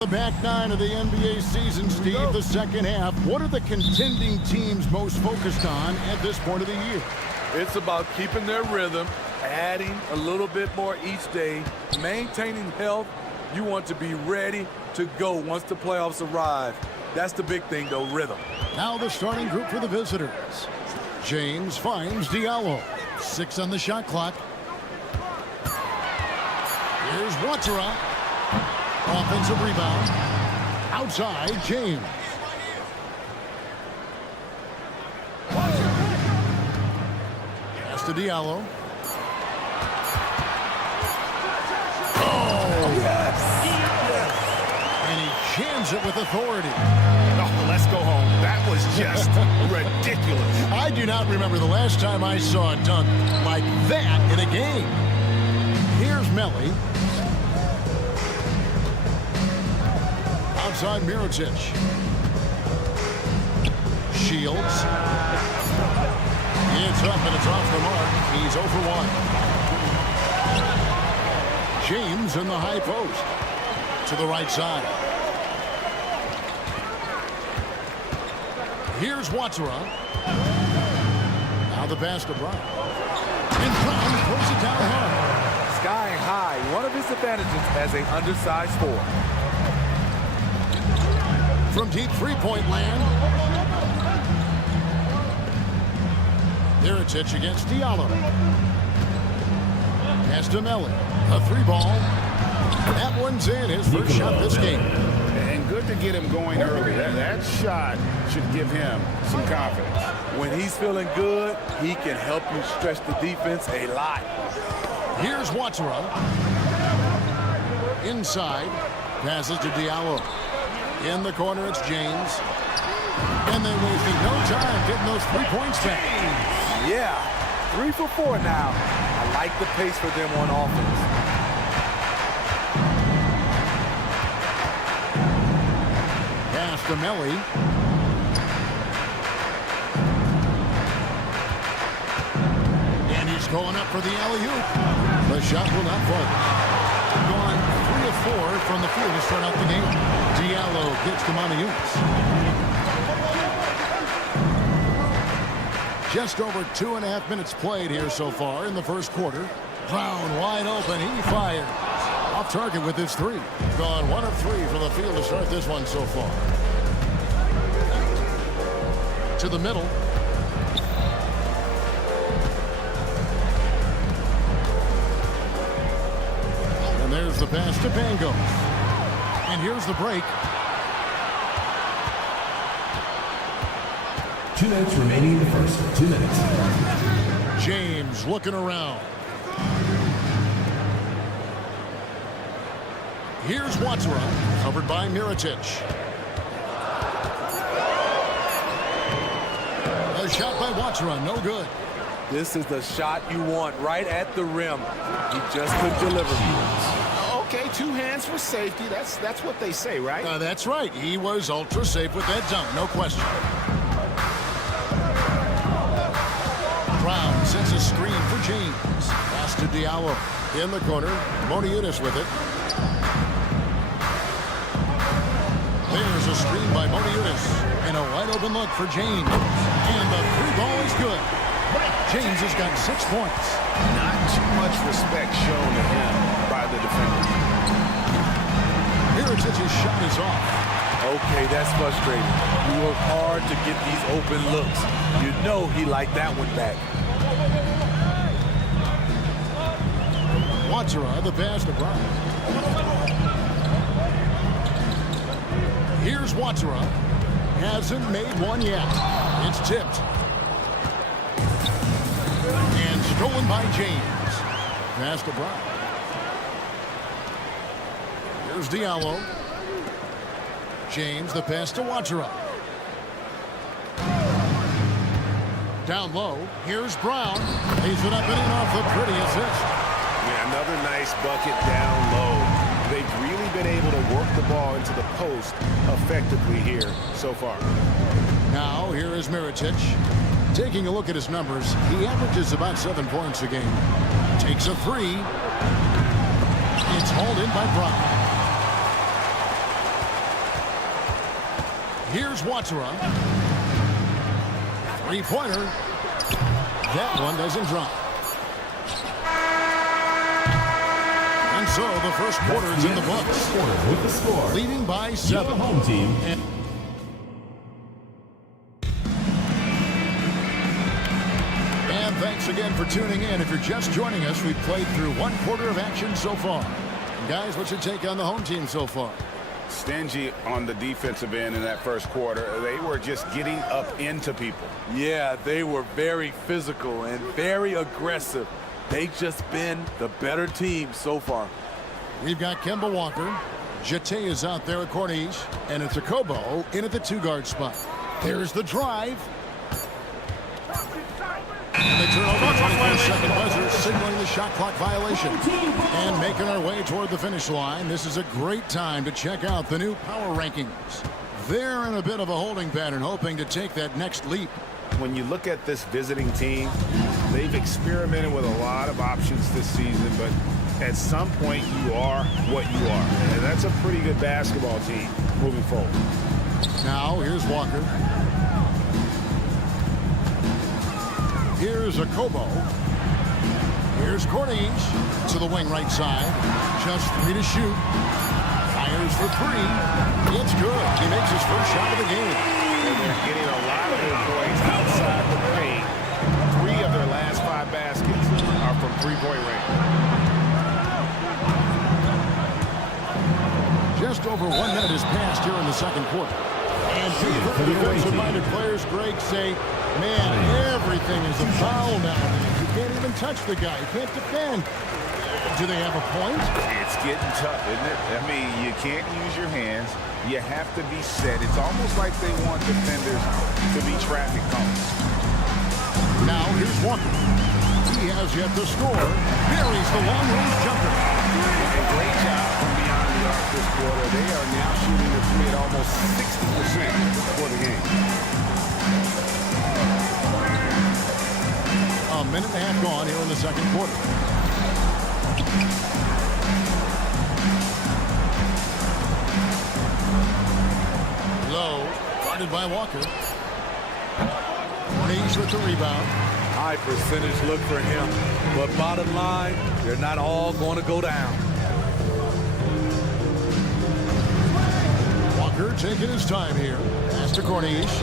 The back nine of the NBA season, Steve, the second half. What are the contending teams most focused on at this point of the year? It's about keeping their rhythm, adding a little bit more each day, maintaining health. You want to be ready to go once the playoffs arrive. That's the big thing, though, rhythm. Now the starting group for the visitors. James finds Diallo. 6 on the shot clock. Here's Watera. Offensive rebound. Outside, James. Pass to Diallo. Oh! Yes! And he jams it with authority. Oh, let's go home. That was just ridiculous. I do not remember the last time I saw a dunk like that in a game. Here's Melly. Outside Mirotic. Shields. It's up and it's off the mark. He's 0 for 1. James in the high post. To the right side. Here's Watera. Now the pass to Brown. And Brown throws it down hard. Skying high, one of his advantages as an undersized forward. From deep three-point land. Mirotic against Diallo. Pass to Melly. A three ball. That one's in. His first shot this game. And good to get him going early. That shot should give him some confidence. When he's feeling good, he can help you stretch the defense a lot. Here's Watera. Inside. Passes to Diallo. In the corner, it's James. And they're wasting no time getting those 3 points back. Yeah, 3 for 4 now. I like the pace for them on offense. Pass to Melly. And he's going up for the alley-oop. The shot will not fall. Gone 3 of 4 from the field to start out the game. Diallo gets the money units. Just over 2.5 minutes played here so far in the first quarter. Brown wide open. He fires. Off target with his 3. Gone 1 of 3 from the field to start this one so far. To the middle. And there's the pass to Pango. And here's the break. 2 minutes remaining in the first. 2 minutes. James looking around. Here's Watera, covered by Mirotic. A shot by Watera, no good. This is the shot you want right at the rim. He just couldn't deliver. Okay, 2 hands for safety. That's what they say, right? That's right. He was ultra safe with that dunk, no question. Brown sends a screen for James. Pass to Diallo. In the corner, Moniutis with it. There's a screen by Moniutis. And a wide open look for James. And the three ball is good. James has got 6 points. Not too much respect shown to him by the defender. Miritic's shot is off. Okay, that's frustrating. You work hard to get these open looks. You know he liked that one back. Watsura, the pass to Brown. Here's Watsura. Hasn't made one yet. It's tipped. And stolen by James. Pass to Brown. Here's Diallo. James, the pass to Watsura. Down low. Here's Brown. Lays it up and in off the pretty assist. Yeah, another nice bucket down low. They've really been able to work the ball into the post effectively here so far. Now, here is Miritic. Taking a look at his numbers, he averages about 7 points a game. Takes a three. It's hauled in by Brown. Here's Watsura. Three-pointer. That one doesn't drop. And so the first quarter is in the books. With the score, leading by 7. Your home team. And thanks again for tuning in. If you're just joining us, we've played through 1 quarter of action so far. Guys, what's your take on the home team so far? Stingy on the defensive end in that first quarter. They were just getting up into people. Yeah, they were very physical and very aggressive. They've just been the better team so far. We've got Kemba Walker. Jete is out there at Corniche. And it's a Kobo in at the 2-guard spot. There's the drive. And they turn over the 24-second buzzer, signaling the shot clock violation. And making our way toward the finish line, this is a great time to check out the new power rankings. They're in a bit of a holding pattern, hoping to take that next leap. When you look at this visiting team, they've experimented with a lot of options this season, but at some point you are what you are. And that's a pretty good basketball team moving forward. Now, here's Walker. Here's a Kobo. Here's Corniche to the wing right side. Just 3 to shoot. Fires for 3. It's good. He makes his first shot of the game. And they're getting a lot of their points outside the paint. 3 of their last 5 baskets are from three-point range. Just over 1 minute has passed here in the second quarter. And defensive-minded players, Greg, say, man, everything is a foul nowadays. You can't even touch the guy. You can't defend. Do they have a point? It's getting tough, isn't it? I mean, you can't use your hands. You have to be set. It's almost like they want defenders to be traffic cones. Now here's Walker. He has yet to score. Buries the long-range jumper. And great job from beyond the arc this quarter. They are now shooting the 3 at almost 60% for the game. A minute and a half gone here in the second quarter. Low, guarded by Walker. Mays with the rebound. High percentage look for him. But bottom line, they're not all going to go down. Walker taking his time here. Pass to Corniche.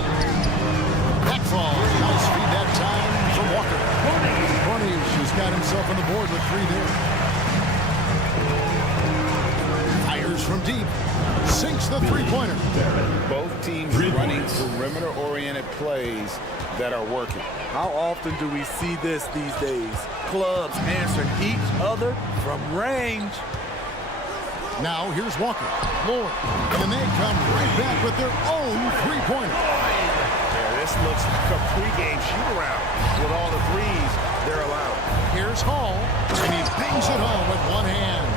Back fall. Nice feed that time from Walker. Corniche has got himself on the board with 3 there. Fires from deep. Sinks the three-pointer. Both teams running perimeter-oriented plays that are working. How often do we see this these days? Clubs answering each other from range. Now here's Walker. Lord. And they come right back with their own three-pointer. Yeah, this looks like a pregame shoot-around with all the threes they're allowed. Here's Hall, and he bangs it home with one hand.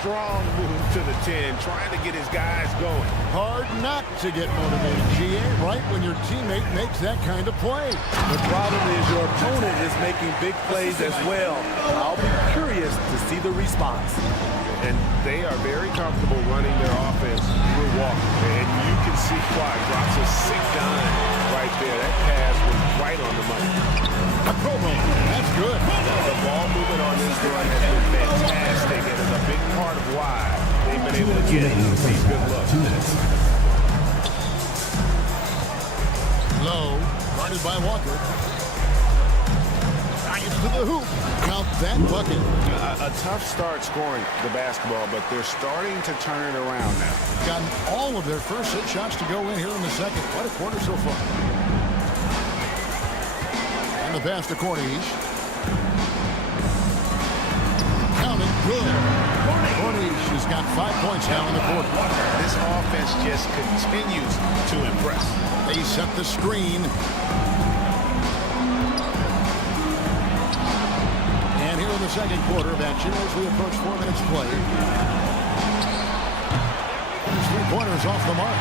Strong move to the 10, trying to get his guys going. Hard not to get motivated, GA, right when your teammate makes that kind of play. The problem is your opponent is making big plays as well. I'll be curious to see the response. and they are very comfortable running their offense through Walker. And you can see why. Drops a 6'9" right there. That pass was right on the money. That's good. The ball movement on this run has been fantastic, and is a big part of why they've been able to get these good looks. 2 minutes. Low, guarded by Walker. To the hoop. Count that bucket. A tough start scoring the basketball, but they're starting to turn it around now. Gotten all of their first 6 shots to go in here in the second. What a quarter so far. And the pass to Cornish. Count it. Good. Cornish has got 5 points now in the quarter. This offense just continues to impress. They set the screen. Here in the second quarter of action as we approach 4 minutes play. These 3-pointers off the mark.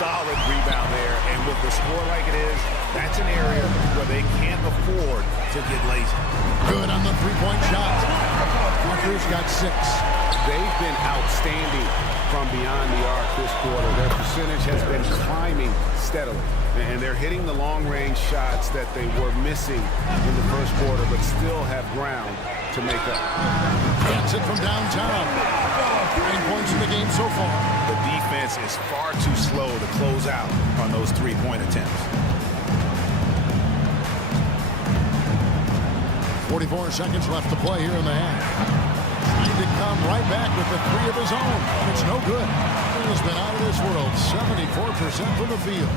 Solid rebound there, and with the score like it is, that's an area where they can't afford to get lazy. Good on the 3-point shot. Walker's got 6. They've been outstanding from beyond the arc this quarter. Their percentage has been climbing steadily, and they're hitting the long-range shots that they were missing in the first quarter, but still have ground to make up. Gets it from downtown. 9 points in the game so far. The defense is far too slow to close out on those 3-point attempts. 44 seconds left to play here in the half. Trying to come right back with the 3 of his own. It's no good. He has been out of this world. 74% from the field.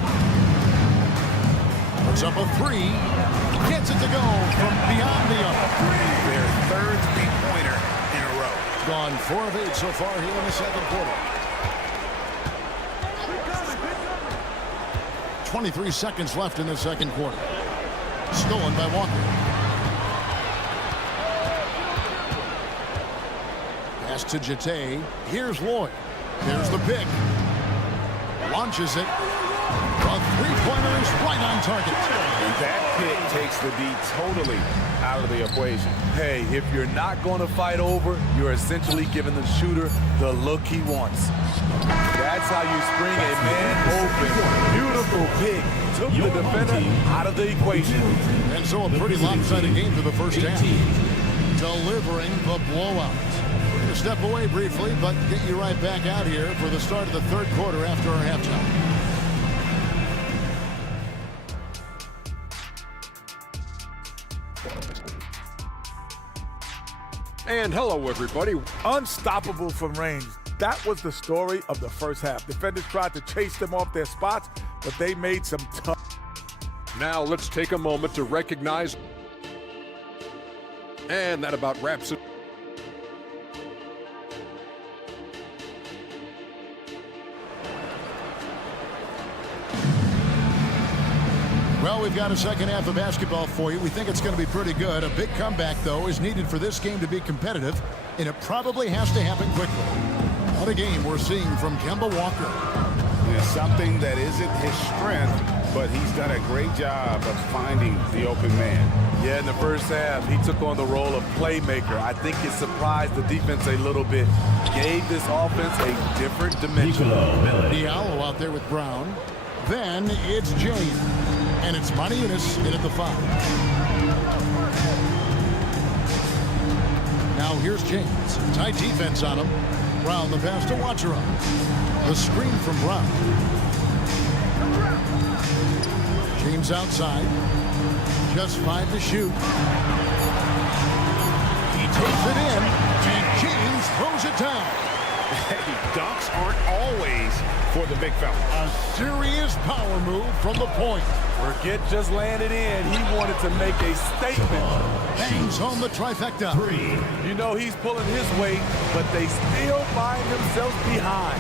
Puts up a 3. Gets it to go from beyond the arc. Their third 3-pointer in a row. Gone 4 of 8 so far here in the second quarter. 23 seconds left in the second quarter. Stolen by Walker. Pass to Jete. Here's Lloyd. There's the pick. Launches it. The 3-pointer is right on target. And that pick takes the D totally out of the equation. Hey, if you're not going to fight over, you're essentially giving the shooter the look he wants. That's how you spring a man open. Beautiful pick. Took the defender out of the equation. And so a pretty lopsided game for the first half. Delivering the blowout. We're going to step away briefly, but get you right back out here for the start of the third quarter after our halftime. And hello, everybody. Unstoppable from range. That was the story of the first half. Defenders tried to chase them off their spots, but they made some tough. Now let's take a moment to recognize. And that about wraps it. Well, we've got a second half of basketball for you. We think it's going to be pretty good. A big comeback, though, is needed for this game to be competitive, and it probably has to happen quickly. What a game we're seeing from Kemba Walker. Yeah, something that isn't his strength, but he's done a great job of finding the open man. Yeah, in the first half, he took on the role of playmaker. I think it surprised the defense a little bit. Gave this offense a different dimension. Diallo out there with Brown. Then it's James. And it's Maniunas in at the 5. Now here's James. Tight defense on him. Brown the pass to Watcheron. The screen from Brown. James outside. Just 5 to shoot. He takes it in, and James throws it down. Hey, dunks aren't always for the big fella. A serious power move from the point. Forget just laying it in. He wanted to make a statement. Bangs home the trifecta. You know he's pulling his weight, but they still find themselves behind.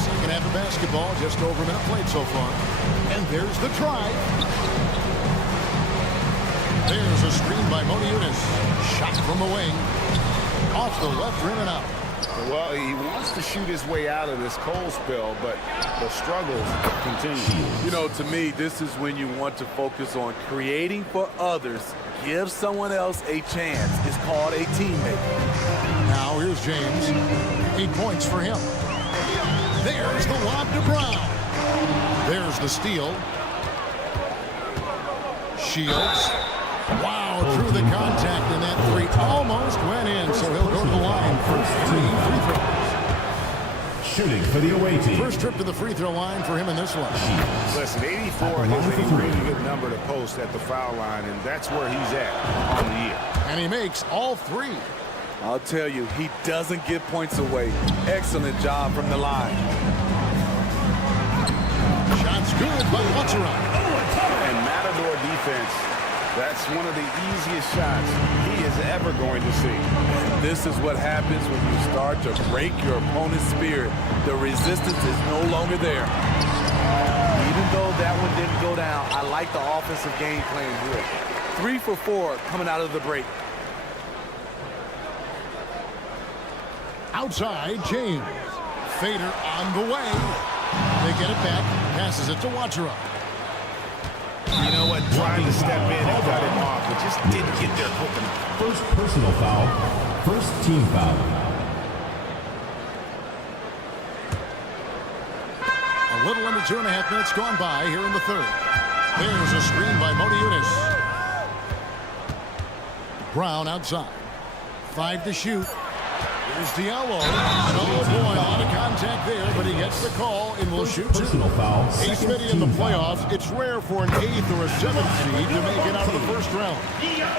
Second half of basketball, just over a minute played so far. And there's the try. There's a screen by Maniunas. Shot from the wing. Off the left rim and out. Well, he wants to shoot his way out of this cold spell, but the struggles continue. You know, to me, this is when you want to focus on creating for others. Give someone else a chance. It's called a teammate. Now here's James. 8 points for him. There's the lob to Brown. There's the steal. Shields. Wow, through the contact, and that three almost went in, so he'll go to the line for 3 free throws. Shooting for the away team. First trip to the free throw line for him in this one. Listen, 84 is a really good number to post at the foul line, and that's where he's at on the year. And he makes all 3. I'll tell you, he doesn't give points away. Excellent job from the line. Shots good by Watson. And Matador defense, that's one of the easiest shots he is ever going to see. And this is what happens when you start to break your opponent's spirit. The resistance is no longer there. Even though that one didn't go down, I like the offensive game plan here. 3 for 4 coming out of the break. Outside, James. Fader on the way. They get it back. Passes it to Watson. You know what? Trying to step in and cut it off, but just didn't get there quick enough. First personal foul. First team foul. A little under 2.5 minutes gone by here in the third. There's a screen by Modiunis. Brown outside. 5 to shoot. Here's Diallo. And oh boy, a lot of contact there, but he gets the call and will shoot 2. Foul. Ace Midi in the playoffs. It's rare for an 8th or a 7th seed to make it out of the first round.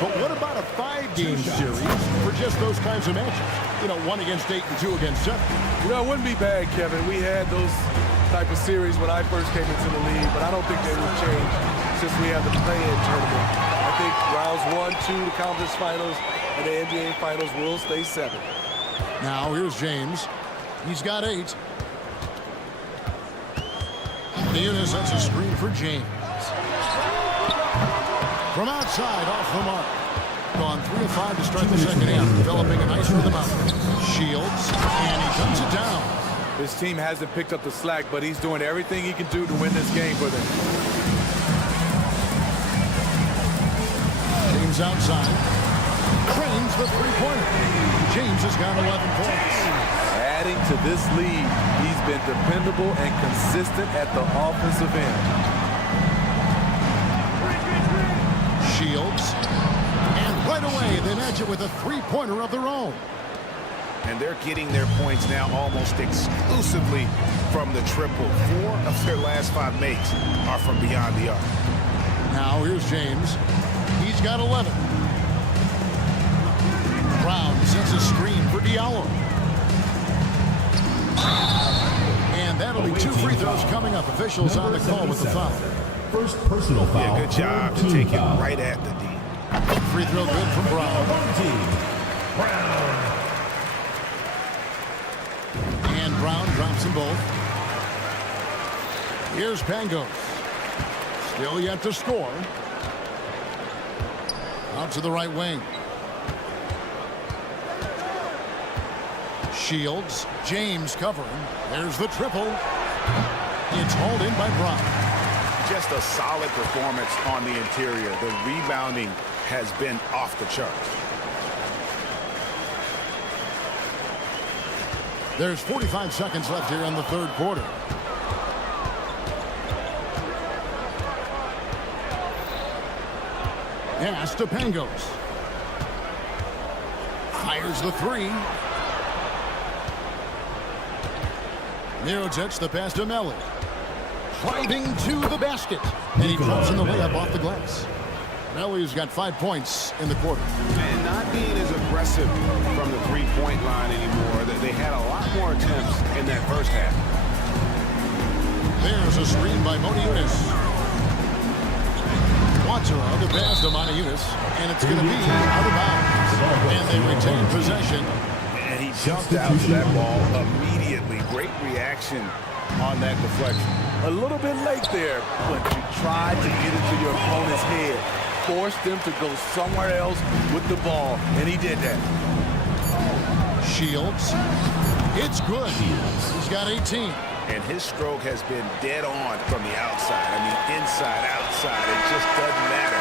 But what about a 5-game series for just those kinds of matches? You know, 1 against 8 and 2 against 7. You know, it wouldn't be bad, Kevin. We had those type of series when I first came into the league, but I don't think they would change since we have the play-in tournament. I think rounds 1, 2, the conference finals, and the NBA finals will stay 7. Now here's James. He's got 8. Modiunis sets a screen for James. From outside, off the mark. Gone 3 of 5 to start the second half, developing a nice rhythm out. Shields, and he cuts it down. His team hasn't picked up the slack, but he's doing everything he can do to win this game for them. James outside. Cranes the three-pointer. James has got 11 points. Adding to this lead, he's been dependable and consistent at the offensive end. Shields. And right away, they match it with a three-pointer of their own. And they're getting their points now almost exclusively from the triple. 4 of their last 5 makes are from beyond the arc. Now here's James. He's got 11. Brown sets a screen for Diallo. And that'll be 2 free throws coming up. Officials on the call with the foul. First personal foul. Yeah, good job to take it right at the D. Free throw good from Brown. And Brown drops them both. Here's Pangos. Still yet to score. Out to the right wing. Shields. James covering. There's the triple. It's hauled in by Brown. Just a solid performance on the interior. The rebounding has been off the charts. There's 45 seconds left here in the third quarter. Pass to Pangos. Fires the 3. Mirotic the pass to Melli. Driving to the basket. And he drops in the layup off the glass. Melli's got 5 points in the quarter. And not being as aggressive from the three-point line anymore. They had a lot more attempts in that first half. There's a screen by Modiunis. Watson the pass to Modiunis. And it's going to be out of bounds. And they retain possession. And he jumped out to that ball immediately. Great reaction on that deflection. A little bit late there, but you tried to get into your opponent's head. Forced them to go somewhere else with the ball, and he did that. Shields. It's good. He's got 18. And his stroke has been dead on from the outside. I mean, inside, outside. It just doesn't matter.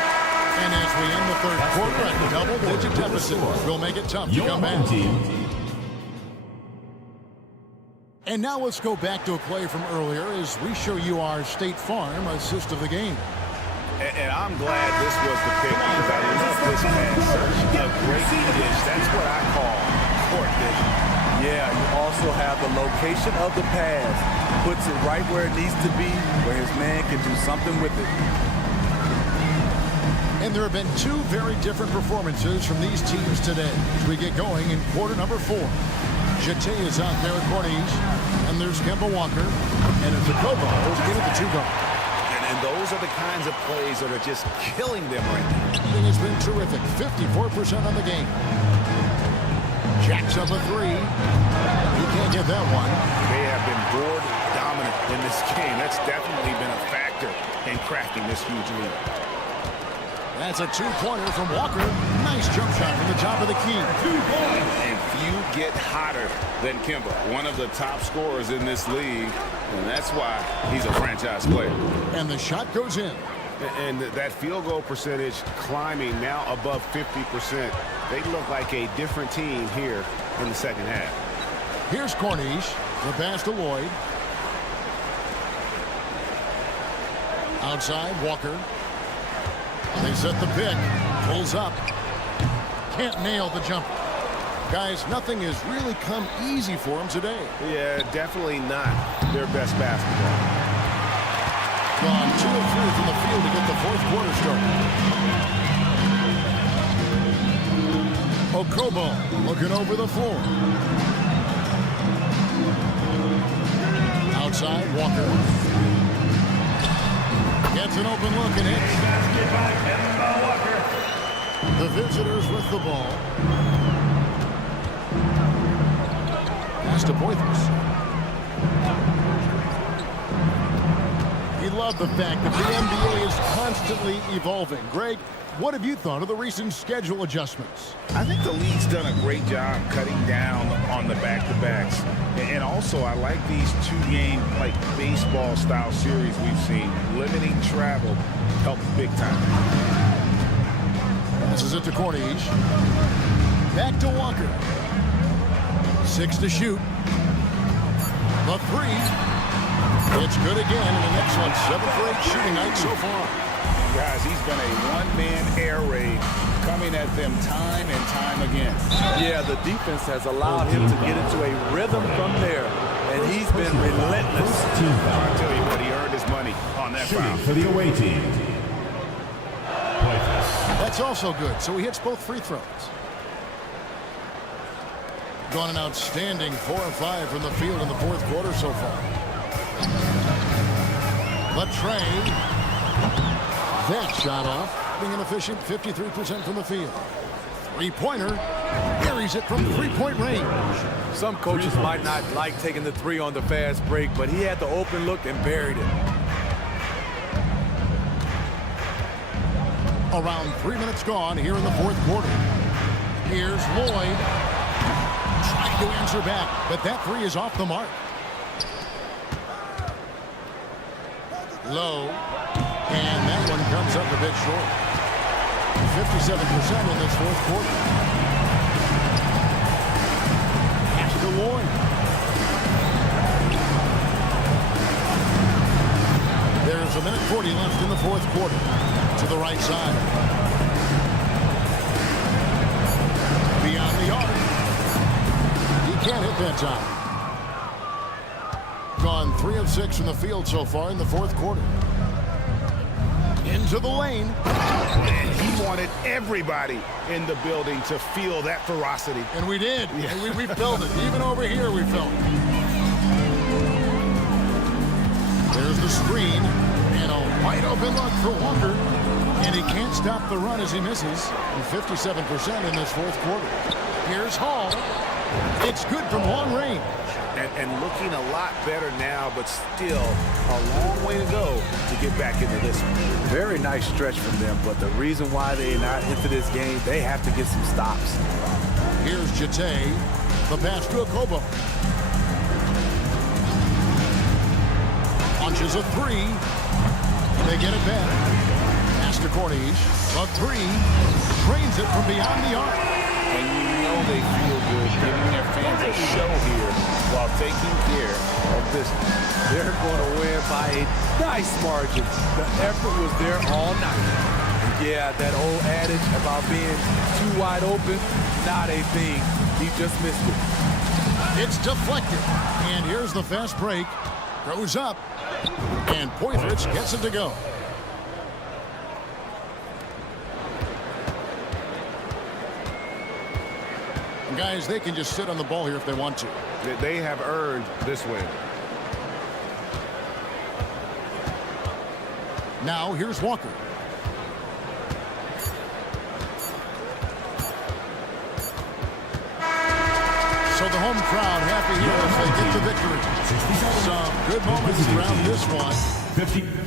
And as we end the third quarter at double-digit deficit, we'll make it tough to come back. And now let's go back to a play from earlier as we show you our State Farm assist of the game. And I'm glad this was the pick because I love this pass. Such a great dish. That's what I call court vision. Yeah, you also have the location of the pass. Puts it right where it needs to be, where his man can do something with it. And there have been two very different performances from these teams today as we get going in quarter number 4. Jete is out there at Corniche, and there's Kemba Walker, and it's a Kobo in at the 2-guard. And those are the kinds of plays that are just killing them right now. It has been terrific. 54% on the game. Jacks up a 3. He can't get that one. They have been board dominant in this game. That's definitely been a factor in crafting this huge lead. That's a 2-pointer from Walker. Nice jump shot from the top of the key. And few get hotter than Kemba, one of the top scorers in this league, and that's why he's a franchise player. And the shot goes in. And that field goal percentage climbing now above 50%. They look like a different team here in the second half. Here's Corniche. The pass to Lloyd. Outside, Walker. They set the pick. Pulls up. Can't nail the jumper. Guys, nothing has really come easy for him today. Yeah, definitely not their best basketball. Gone 2 of 3 from the field to get the fourth quarter started. Okobo looking over the floor. Outside, Walker. Gets an open look and hits. The visitors with the ball. Pass to Poitras. He loved the fact that the NBA is constantly evolving. Greg, what have you thought of the recent schedule adjustments? I think the league's done a great job cutting down on the back-to-backs. And also, I like these 2-game, like, baseball-style series we've seen. Limiting travel helps big time. Passes it to Corniche. Back to Walker. 6 to shoot. The 3. It's good again, and an excellent 7 for 8 shooting night so far. Guys, he's been a one-man air raid coming at them time and time again. Yeah, the defense has allowed him to get into a rhythm from there, and he's been relentless. I'll tell you what, he earned his money on that foul. For the away team. That's also good, so he hits both free throws. Gone an outstanding 4 of 5 from the field in the fourth quarter so far. Latrey. That shot off, being an efficient 53% from the field. 3-pointer, buries it from 3-point range. Some coaches might not like taking the 3 on the fast break, but he had the open look and buried it. Around 3 minutes gone here in the fourth quarter. Here's Lloyd. Trying to answer back, but that 3 is off the mark. Low. And that one comes up a bit short. 57% in this fourth quarter. Pass to Lloyd. There's 1:40 left in the fourth quarter. To the right side. Beyond the arc. He can't hit that time. Gone 3 of 6 from the field so far in the fourth quarter. Into the lane. And he wanted everybody in the building to feel that ferocity. And we did. Yeah. And we felt it. Even over here we felt it. There's the screen. And a wide open look for Walker. And he can't stop the run as he misses. And 57% in this fourth quarter. Here's Hall. It's good from long range. And looking a lot better now, but still a long way to go to get back into this one. Very nice stretch from them, but the reason why they're not into this game, they have to get some stops. Here's Jete. The pass to Okobo. launches a three. They get it back. Pass to Corniche. A three. Drains it from beyond the arc. And you know they feel good giving their fans a show here while taking care of business. They're going to win by a nice margin. The effort was there all night. Yeah, that old adage about being too wide open, not a thing. He just missed it. It's deflected. And here's the fast break. Throws up. And Poitras gets it to go. And guys, they can just sit on the ball here if they want to. They have earned this win. Now here's Walker. So the home crowd happy here as they get the victory. Some good moments around this one. 50.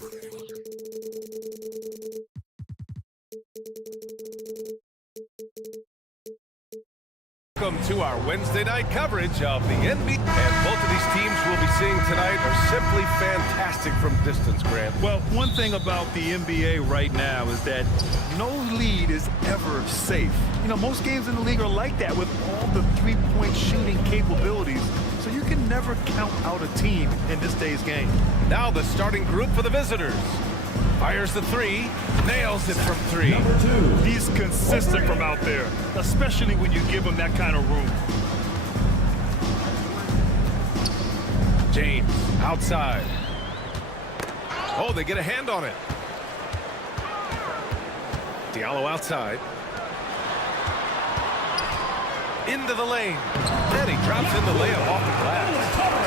Welcome to our Wednesday night coverage of the NBA. And both of these teams we'll be seeing tonight are simply fantastic from distance, Grant. Well, one thing about the NBA right now is that no lead is ever safe. You know, most games in the league are like that with all the three-point shooting capabilities. So you can never count out a team in this day's game. Now the starting group for the visitors. Fires the three, nails it from three. He's consistent from out there, especially when you give him that kind of room. James, outside. Oh, they get a hand on it. Diallo outside. Into the lane. And he drops in the layup off the glass.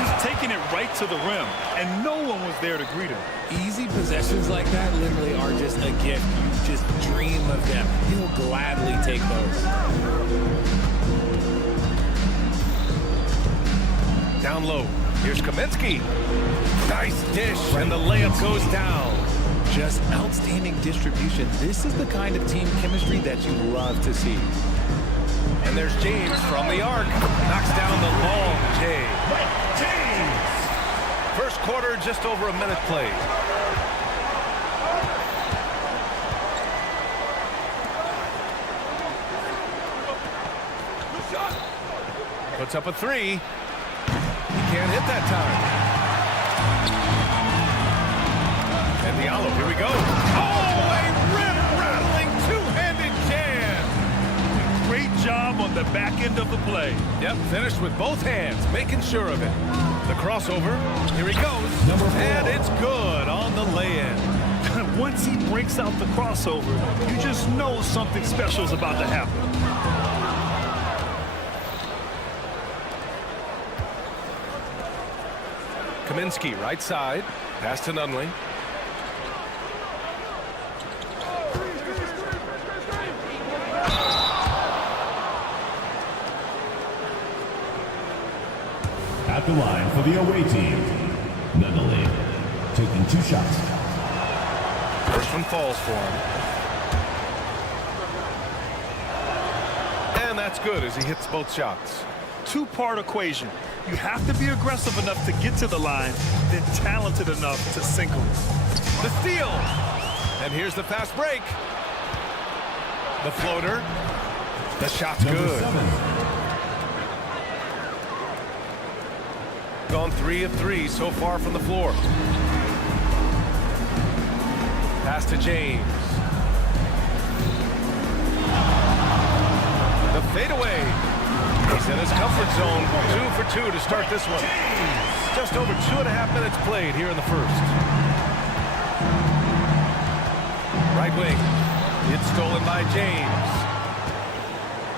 He's taking it right to the rim, and no one was there to greet him. Easy possessions like that literally are just a gift. You just dream of them. He'll gladly take those. Down low. Here's Kaminsky. Nice dish, and the layup goes down. Just outstanding distribution. This is the kind of team chemistry that you love to see. And there's James from the arc. Knocks down the long J. James! First quarter, just over a minute played. Puts up a three. He can't hit that time. And Diallo, here we go. Oh, a rim-rattling two-handed jam. Great job on the back end of the play. Yep, finished with both hands, making sure of it. The crossover, here he goes. And it's good on the lay-in. Once he breaks out the crossover, you just know something special is about to happen. Kaminsky, right side. Pass to Nunley. At the line for the away team, Nunley taking 2 shots. First one falls for him. And that's good as he hits both shots. Two-part equation. You have to be aggressive enough to get to the line, then talented enough to sink them. The steal. And here's the fast break. The floater. The shot's good. 7. Gone 3 of 3 so far from the floor. Pass to James. The fadeaway. He's in his comfort zone. 2 for 2 to start this one. Just over 2.5 minutes played here in the first. Right wing. It's stolen by James.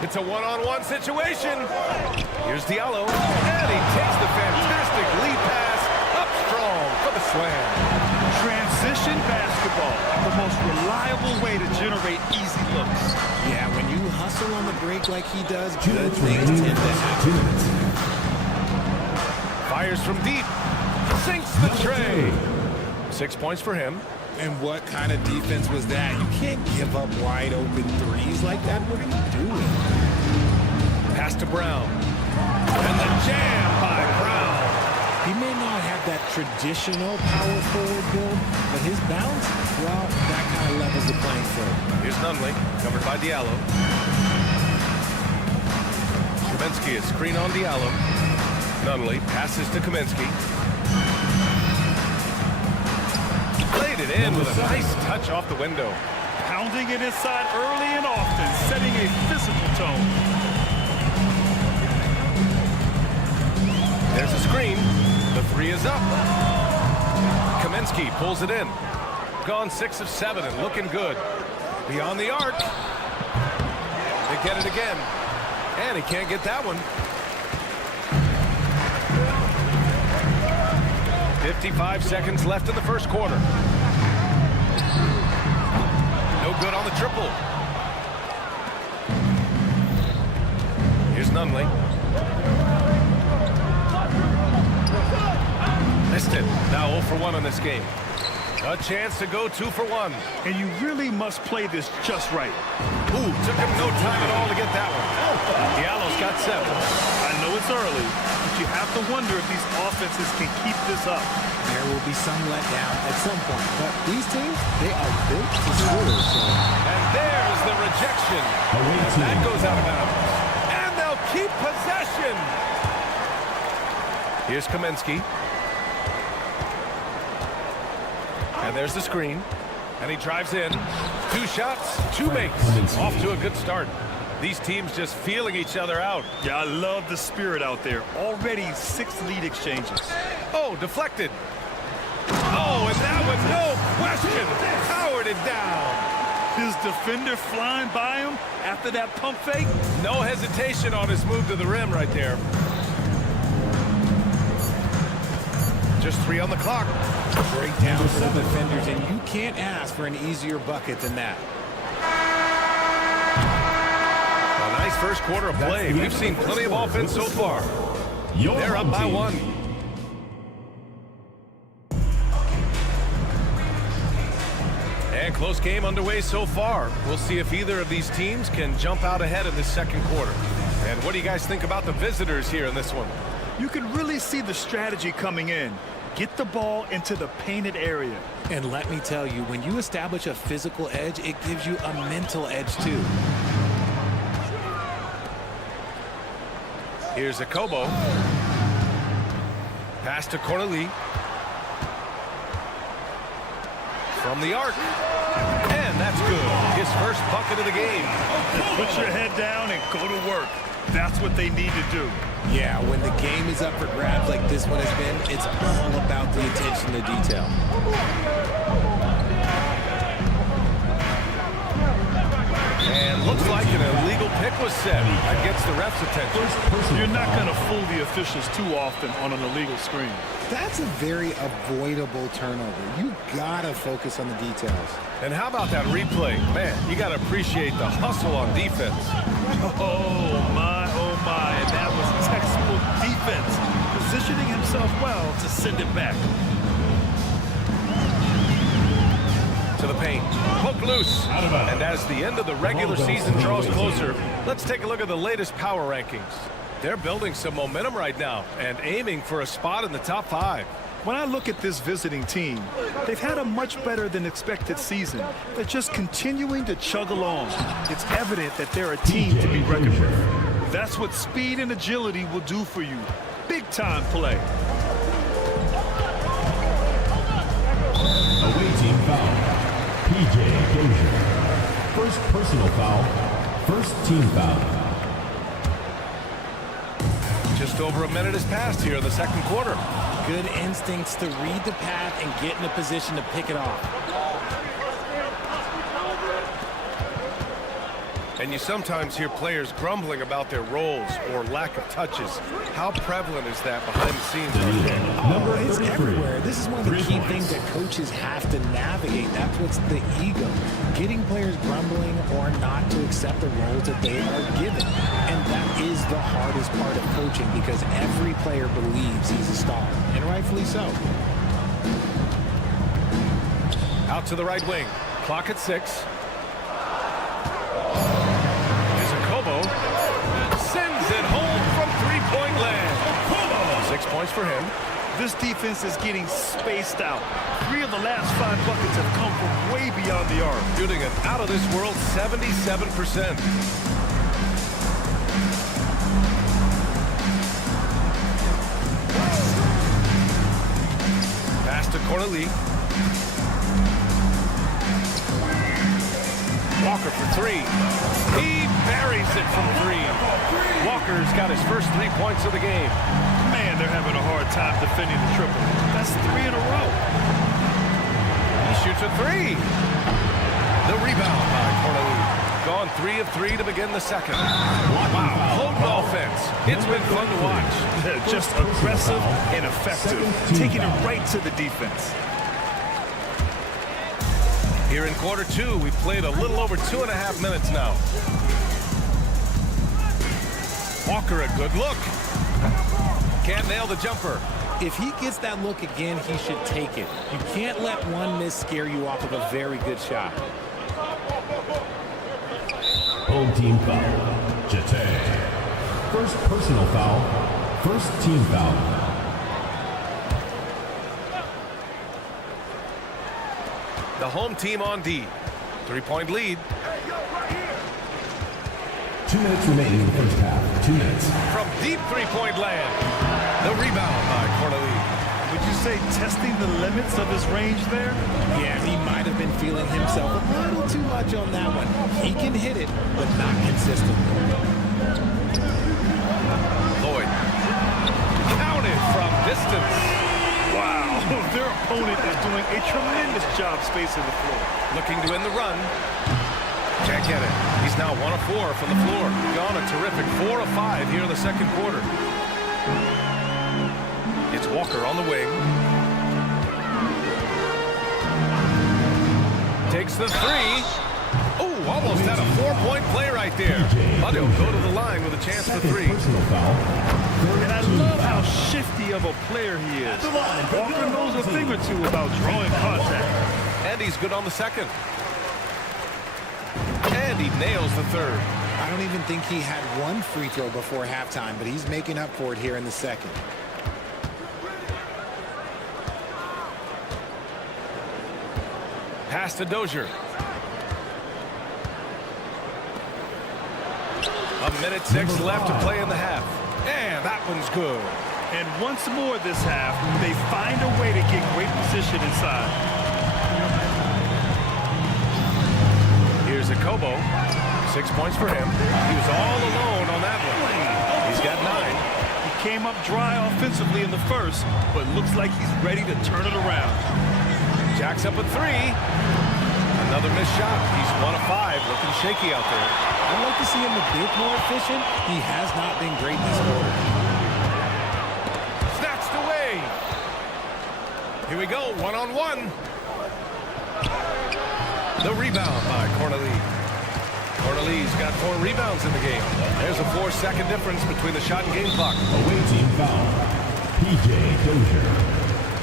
It's a one-on-one situation. Here's Diallo. And he takes the fantastic lead pass up strong for the slam. Transition basketball, the most reliable way to generate easy looks. Yeah, when you hustle on the break like he does, good things tend to happen. Fires from deep. Sinks the tray. 6 points for him. And what kind of defense was that? You can't give up wide open threes like that. What are you doing? Pass to Brown. And the jam by Brown. He may not have that traditional power forward build, but his balance, well, that kind of levels the playing field. Here's Nunley, covered by Diallo. Kaminsky, a screen on Diallo. Nunley passes to Kaminsky. Played it in with a nice touch off the window. Pounding it inside early and often, setting a physical tone. There's a screen. The 3 is up. Kaminsky pulls it in. Gone 6 of 7 and looking good. Beyond the arc. They get it again. And he can't get that one. 55 seconds left in the first quarter. No good on the triple. Here's Nunley. Missed it. Now 0 for 1 on this game. A chance to go 2 for 1. And you really must play this just right. Ooh, took him no time at all to get that one. Diallo's got 7. I know it's early, but you have to wonder if these offenses can keep this up. There will be some letdown at some point, but these teams, they are built to score. So. And there's the rejection. That goes out of bounds. And they'll keep possession. Here's Kaminsky. And there's the screen. And he drives in. 2 shots, 2 makes. Off to a good start. These teams just feeling each other out. Yeah, I love the spirit out there. Already 6 lead exchanges. Oh, deflected. Oh, and that one, no question, powered it down. His defender flying by him after that pump fake. No hesitation on his move to the rim right there. Just 3 on the clock. Break down for the defenders, and you can't ask for an easier bucket than that. A nice first quarter of play. We've seen plenty of offense so far. They're up by 1. And close game underway so far. We'll see if either of these teams can jump out ahead in this second quarter. And what do you guys think about the visitors here in this one? You can really see the strategy coming in. Get the ball into the painted area. And let me tell you, when you establish a physical edge, it gives you a mental edge too. Here's Akobo. Pass to Corneli. From the arc. And that's good. His first bucket of the game. Put your head down and go to work. That's what they need to do. Yeah, when the game is up for grabs like this one has been, it's all about the attention to detail. And looks like an illegal pick was set. That gets the ref's attention. You're not going to fool the officials too often on an illegal screen. That's a very avoidable turnover. You gotta focus on the details. And how about that replay? Man, you gotta appreciate the hustle on defense. Oh my, and that was textbook defense. Positioning himself well to send it back. To the paint. Poke loose. And as the end of the regular season draws closer, let's take a look at the latest power rankings. They're building some momentum right now and aiming for a spot in the top 5. When I look at this visiting team, they've had a much better than expected season. They're just continuing to chug along. It's evident that they're a team to be reckoned with. That's what speed and agility will do for you. Big time play. Away team foul. PJ Dozier. First personal foul. First team foul. Just over a minute has passed here in the second quarter. Good instincts to read the path and get in a position to pick it off. And you sometimes hear players grumbling about their roles or lack of touches. How prevalent is that behind the scenes? Oh, it's everywhere. This is one of the key things that coaches have to navigate. That's what's the ego. Getting players grumbling or not to accept the roles that they are given. And that is the hardest part of coaching because every player believes he's a star, and rightfully so. Out to the right wing. Clock at 6. Sends it home from three-point land. 6 points for him. This defense is getting spaced out. 3 of the last 5 buckets have come from way beyond the arc. Shooting an out-of-this-world 77%. Pass to Corneli. Walker for 3. He buries it from 3. Walker's got his first 3 points of the game. Man, they're having a hard time defending the triple. That's 3 in a row. He shoots a 3. The rebound by Corneli. Gone 3 of 3 to begin the second. Wow, potent offense. It's been fun to watch. Just aggressive and effective. Taking it right to the defense. Here in quarter 2, we've played a little over 2.5 minutes now. Walker, a good look. Can't nail the jumper. If he gets that look again, he should take it. You can't let one miss scare you off of a very good shot. Home team foul. Jete. First personal foul. First team foul. The home team on D. 3-point lead. 2 minutes remaining in the first half. 2 minutes. From deep three-point land. The rebound by Corneli. Would you say testing the limits of his range there? Yeah, he might have been feeling himself a little too much on that one. He can hit it, but not consistently. Lloyd. Counted from distance. Wow, their opponent is doing a tremendous job spacing the floor. Looking to end the run. Can't get it. He's now 1 of 4 from the floor. Gone a terrific 4 of 5 here in the second quarter. It's Walker on the wing. Takes the three. Oh, almost had a 4-point play right there. But he'll go to the line with a chance for 3. And I love how shifty of a player he is. Walker knows a thing or two about drawing contact. And he's good on the second. And he nails the third. I don't even think he had one free throw before halftime, but he's making up for it here in the second. Pass to Dozier. 1:06 left to play in the half. And that one's good. And once more this half, they find a way to get great position inside. Here's a Kobo. 6 points for him. He was all alone on that one. He's got 9. He came up dry offensively in the first, but looks like he's ready to turn it around. Jacks up a 3. Another missed shot. He's 1 of 5. Looking shaky out there. I'd like to see him a bit more efficient. He has not been great this quarter. Snatched away. Here we go. 1-on-1. The rebound by Corneli. Corneli's got 4 rebounds in the game. There's a 4-second difference between the shot and game clock. Away team foul. PJ Dozier.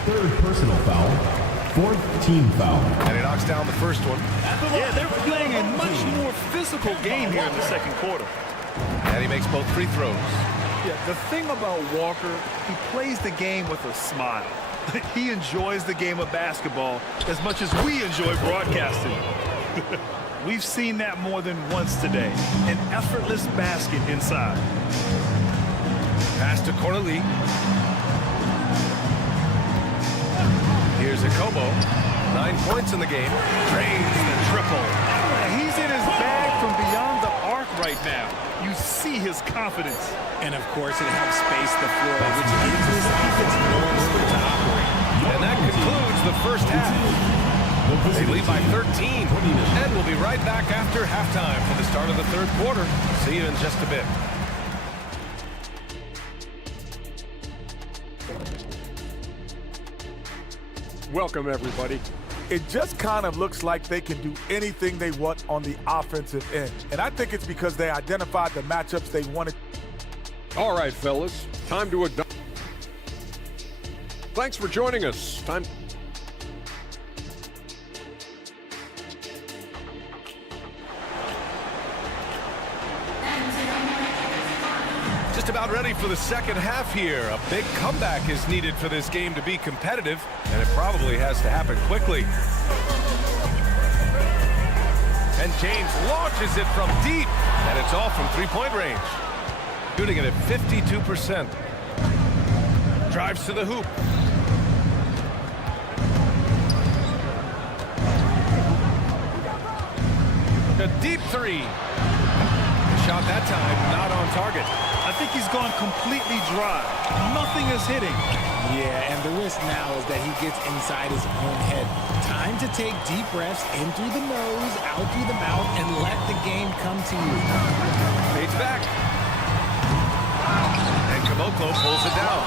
Third personal foul. 4th team foul. And he knocks down the first one. Yeah, they're playing a much more physical game here in the second quarter. And he makes both free throws. Yeah, the thing about Walker, he plays the game with a smile. He enjoys the game of basketball as much as we enjoy broadcasting. We've seen that more than once today. An effortless basket inside. Pass to Corneli. Here's a Kobo. 9 points in the game. Drains the triple. He's in his bag from beyond the arc right now. You see his confidence. And of course, it helps space the floor, which gives his offense more room to operate. And that concludes the first half. They lead by 13. And we'll be right back after halftime for the start of the third quarter. See you in just a bit. Welcome, everybody. It just kind of looks like they can do anything they want on the offensive end. And I think it's because they identified the matchups they wanted. All right, fellas, time to adopt. Thanks for joining us. Time. Just about ready for the second half here. A big comeback is needed for this game to be competitive, and it probably has to happen quickly. And James launches it from deep, and it's all from three-point range. Shooting it at 52%. Drives to the hoop. A deep three. Shot that time, not on target. I think he's gone completely dry. Nothing is hitting. Yeah, and the risk now is that he gets inside his own head. Time to take deep breaths in through the nose, out through the mouth, and let the game come to you. Fades back. And Caboclo pulls it down.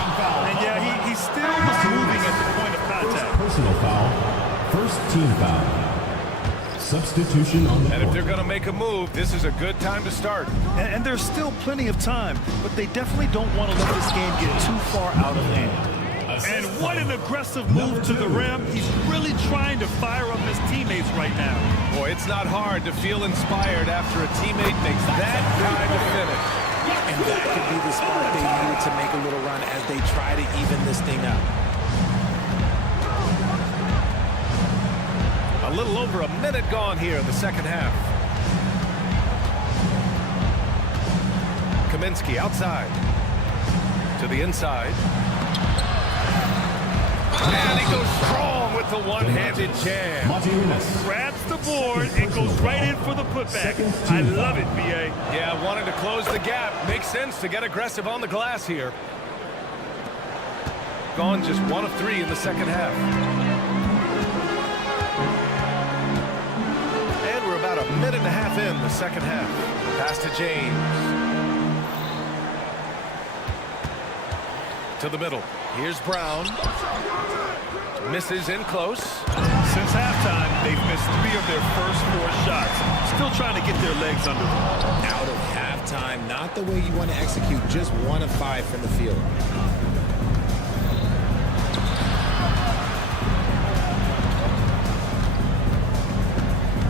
And yeah, he still was moving at the point of contact. Personal foul. First team foul. Substitution on the court. And if they're going to make a move, this is a good time to start. And there's still plenty of time, but they definitely don't want to let this game get too far out of hand. And what an aggressive move to the rim. He's really trying to fire up his teammates right now. Boy, it's not hard to feel inspired after a teammate makes that kind of finish. And that could be the spark they needed to make a little run as they try to even this thing up. A little over a minute gone here in the second half. Kaminsky outside. To the inside. And he goes strong with the one-handed jam. Grabs the board and goes right in for the putback. I love it, B.A. Yeah, wanting to close the gap. Makes sense to get aggressive on the glass here. Gone just 1 of 3 in the second half. And we're about a minute and a half in the second half. Pass to James. To the middle. Here's Brown. Misses in close. Since halftime, they've missed 3 of their first 4 shots. Still trying to get their legs under them. Out of halftime, not the way you want to execute, just 1 of 5 from the field.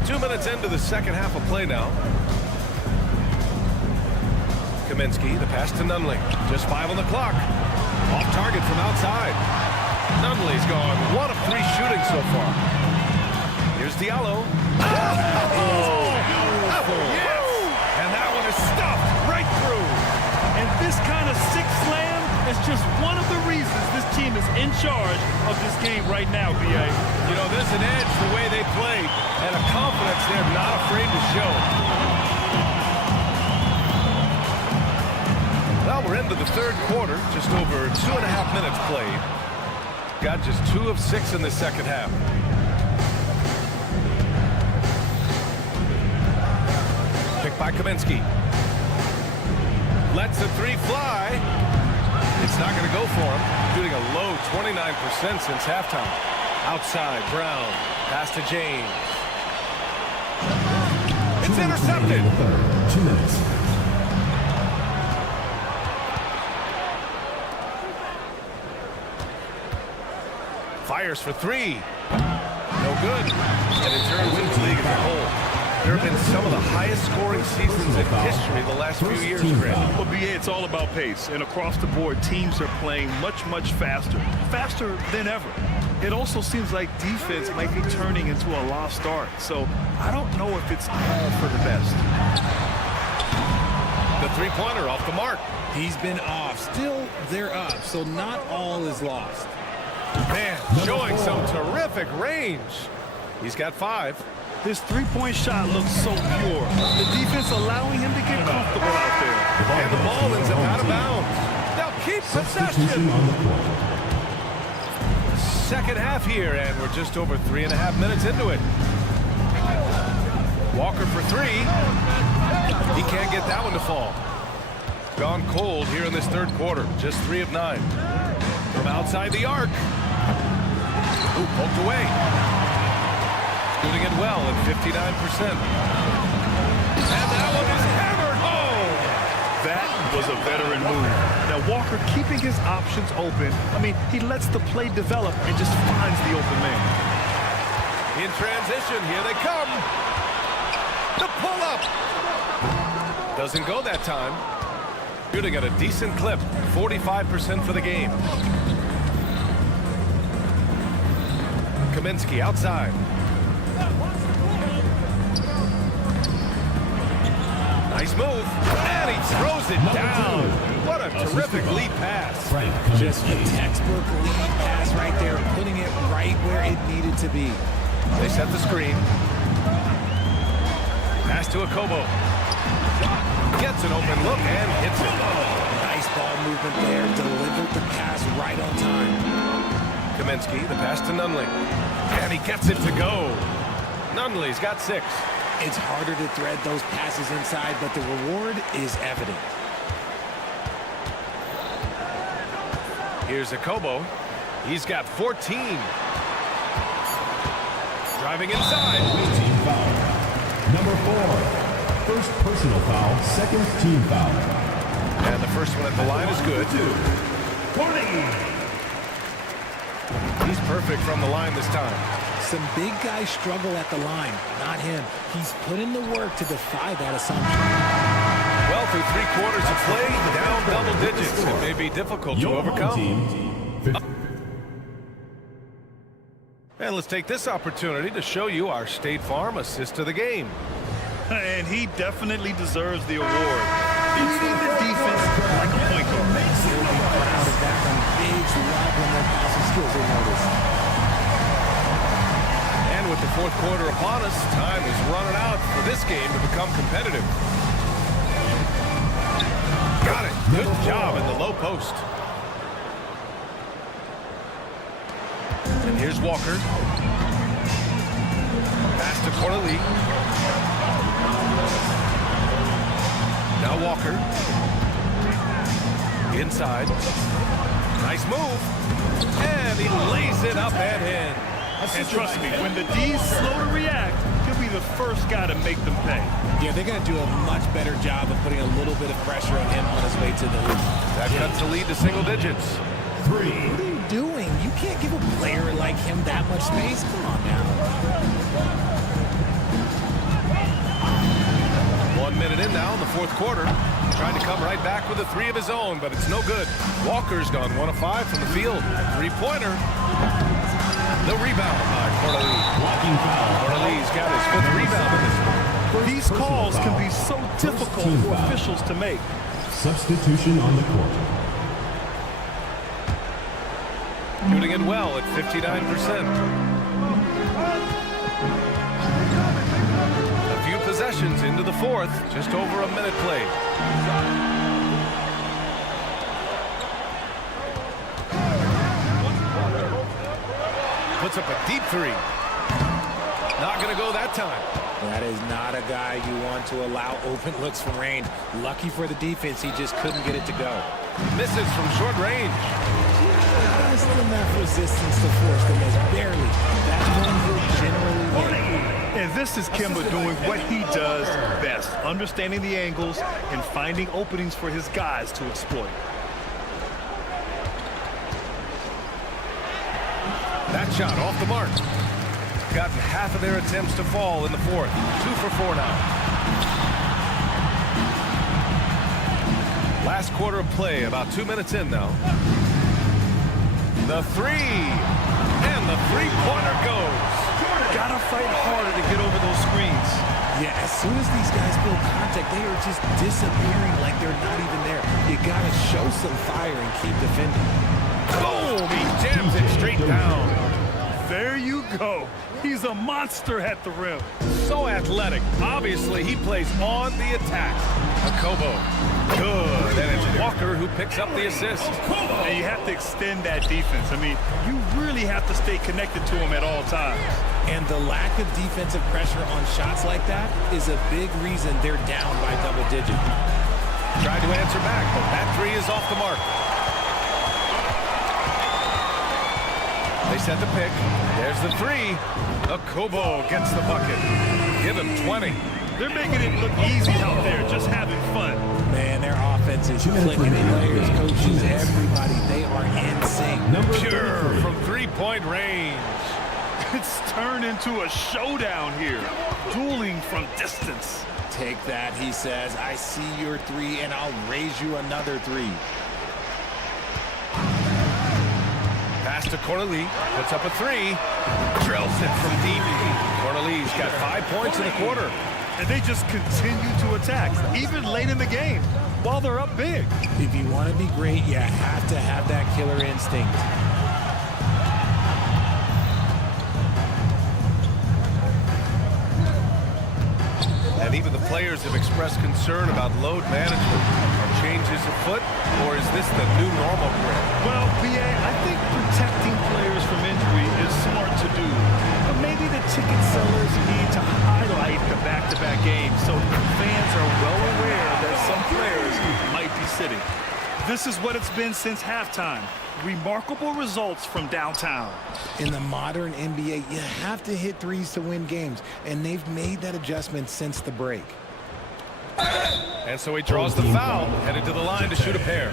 Two minutes into the second half of play now. Kaminsky, the pass to Nunley. Just 5 on the clock. Off target from outside. Nunley's gone 1 of 3 shooting so far. Here's Diallo. Oh! Yes! And that one is stuffed right through. And this kind of sick slam is just one of the reasons this team is in charge of this game right now, B.A. You know, there's an edge the way they play and a confidence they're not afraid to show. Well, we're into the third quarter, just over 2.5 minutes played. Got just 2 of 6 in the second half. Picked by Kaminsky. Lets the 3 fly. It's not going to go for him. Shooting a low 29% since halftime. Outside, Brown. Pass to James. It's intercepted. 2 minutes. Fires for 3. No good. And in terms of the league as a whole, there have been some of the highest scoring seasons in history the last few years, Grant. Well, BA, it's all about pace. And across the board, teams are playing much, much faster. Faster than ever. It also seems like defense might be turning into a lost art. So I don't know if it's all for the best. The 3-pointer off the mark. He's been off. Still, they're up, so not all is lost. Man, showing some terrific range. He's got 5. His 3-point shot looks so pure. The defense allowing him to get comfortable out there. And the ball ends up out of bounds. They'll keep possession. Second half here, and we're just over 3.5 minutes into it. Walker for 3. He can't get that one to fall. Gone cold here in this third quarter. Just 3 of 9. From outside the arc. Ooh, poked away. Shooting it well at 59%. And that one is hammered home. That was a veteran move. Now Walker keeping his options open. I mean, he lets the play develop and just finds the open man. In transition, here they come. The pull-up. Doesn't go that time. Shooting at a decent clip, 45% for the game. Kaminsky outside. Nice move. And he throws it down. What a terrific lead pass. Just a textbook lead pass right there, putting it right where it needed to be. They set the screen. Pass to Akobo. Gets an open look and hits it. Nice ball movement there. Delivered the pass right on time. Kaminsky, the pass to Nunley. And he gets it to go. Nunley's got 6. It's harder to thread those passes inside, but the reward is evident. Here's Akobo. He's got 14. Driving inside. Team foul. Number 4. First personal foul, second team foul. And the first one at the line is good. perfect from the line this time. Some big guys struggle at the line, not him. He's put in the work to defy that assumption. Well, through 3 quarters of play, down double digits. It may be difficult to overcome. And let's take this opportunity to show you our State Farm assist to the game. And he definitely deserves the award. Leading the defense like a point guard. They'll be proud of that one. Big love when their passing skills are noticed. And with the 4th quarter upon us, time is running out for this game to become competitive. Got it. Good job in the low post. And here's Walker. Pass to Corley. Now Walker. Inside. Nice move. And he lays it up and in. And trust me, when the D's slow to react, he'll be the first guy to make them pay. Yeah, they're going to do a much better job of putting a little bit of pressure on him on his way to the hoop. That cuts the lead to single digits. 3. What are you doing? You can't give a player like him that much space. Come on now. 1 minute in now in the 4th quarter. Trying to come right back with a 3 of his own, but it's no good. Walker's gone 1 of 5 from the field. 3-pointer. The rebound by Corley. Corley's got his 5th rebound in this one. These calls can be so difficult for officials to make. Substitution on the court. Shooting it well at 59%. A few possessions into the 4th, just over a minute played. Puts up a deep 3. Not going to go that time. That is not a guy you want to allow open looks from range. Lucky for the defense, he just couldn't get it to go. Misses from short range. Just enough resistance to force the miss. Barely. That one will generally win. And this is Kemba doing what he does best, understanding the angles and finding openings for his guys to exploit. That shot off the mark. Gotten half of their attempts to fall in the 4th. 2 for 4 now. Last quarter of play, about 2 minutes in now. The 3. And the 3-pointer goes. Gotta fight harder to get over those screens. Yeah, as soon as these guys build contact, they are just disappearing like they're not even there. You gotta show some fire and keep defending. Boom! He jams it straight down. There you go. He's a monster at the rim. So athletic. Obviously, he plays on the attack. Akobo. Good. And it's Walker who picks up the assist. And you have to extend that defense. I mean, you really have to stay connected to him at all times. And the lack of defensive pressure on shots like that is a big reason they're down by double digits. Tried to answer back, but that 3 is off the mark. They set the pick. There's the 3. Akobo gets the bucket. Give him 20. They're making it look easy out there, just having fun. Man, their offense is clicking. Players, coaches, everybody, they are in sync. Pure from 3-point range. It's turned into a showdown here. Dueling from distance. Take that, he says. I see your 3, and I'll raise you another 3. Pass to Corley. Puts up a 3. Drills it from deep. Corley's got 5 points in the quarter. And they just continue to attack, even late in the game, while they're up big. If you want to be great, you have to have that killer instinct. And even the players have expressed concern about load management. Are changes afoot, or is this the new normal grid? Well, BA, I think protecting players from injury is smart to do. But maybe the ticket sellers need to highlight the back-to-back games so fans are well aware that some players might be sitting. This is what it's been since halftime. Remarkable results from downtown. In the modern NBA, you have to hit 3s to win games, and they've made that adjustment since the break. And so he draws the foul, headed to the line to shoot a pair.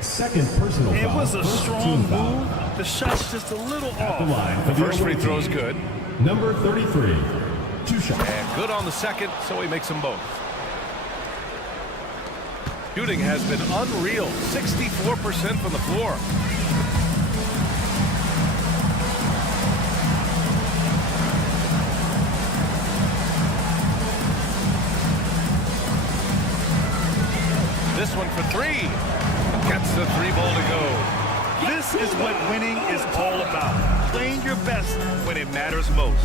Second personal foul. It was a strong move, The shot's just a little At the off. line for the First free away throw's team, good. Number 33, 2 shots. And good on the second, so he makes them both. Shooting has been unreal. 64% from the floor. This one for three. Gets the 3 ball to go. This is what winning is all about. Playing your best when it matters most.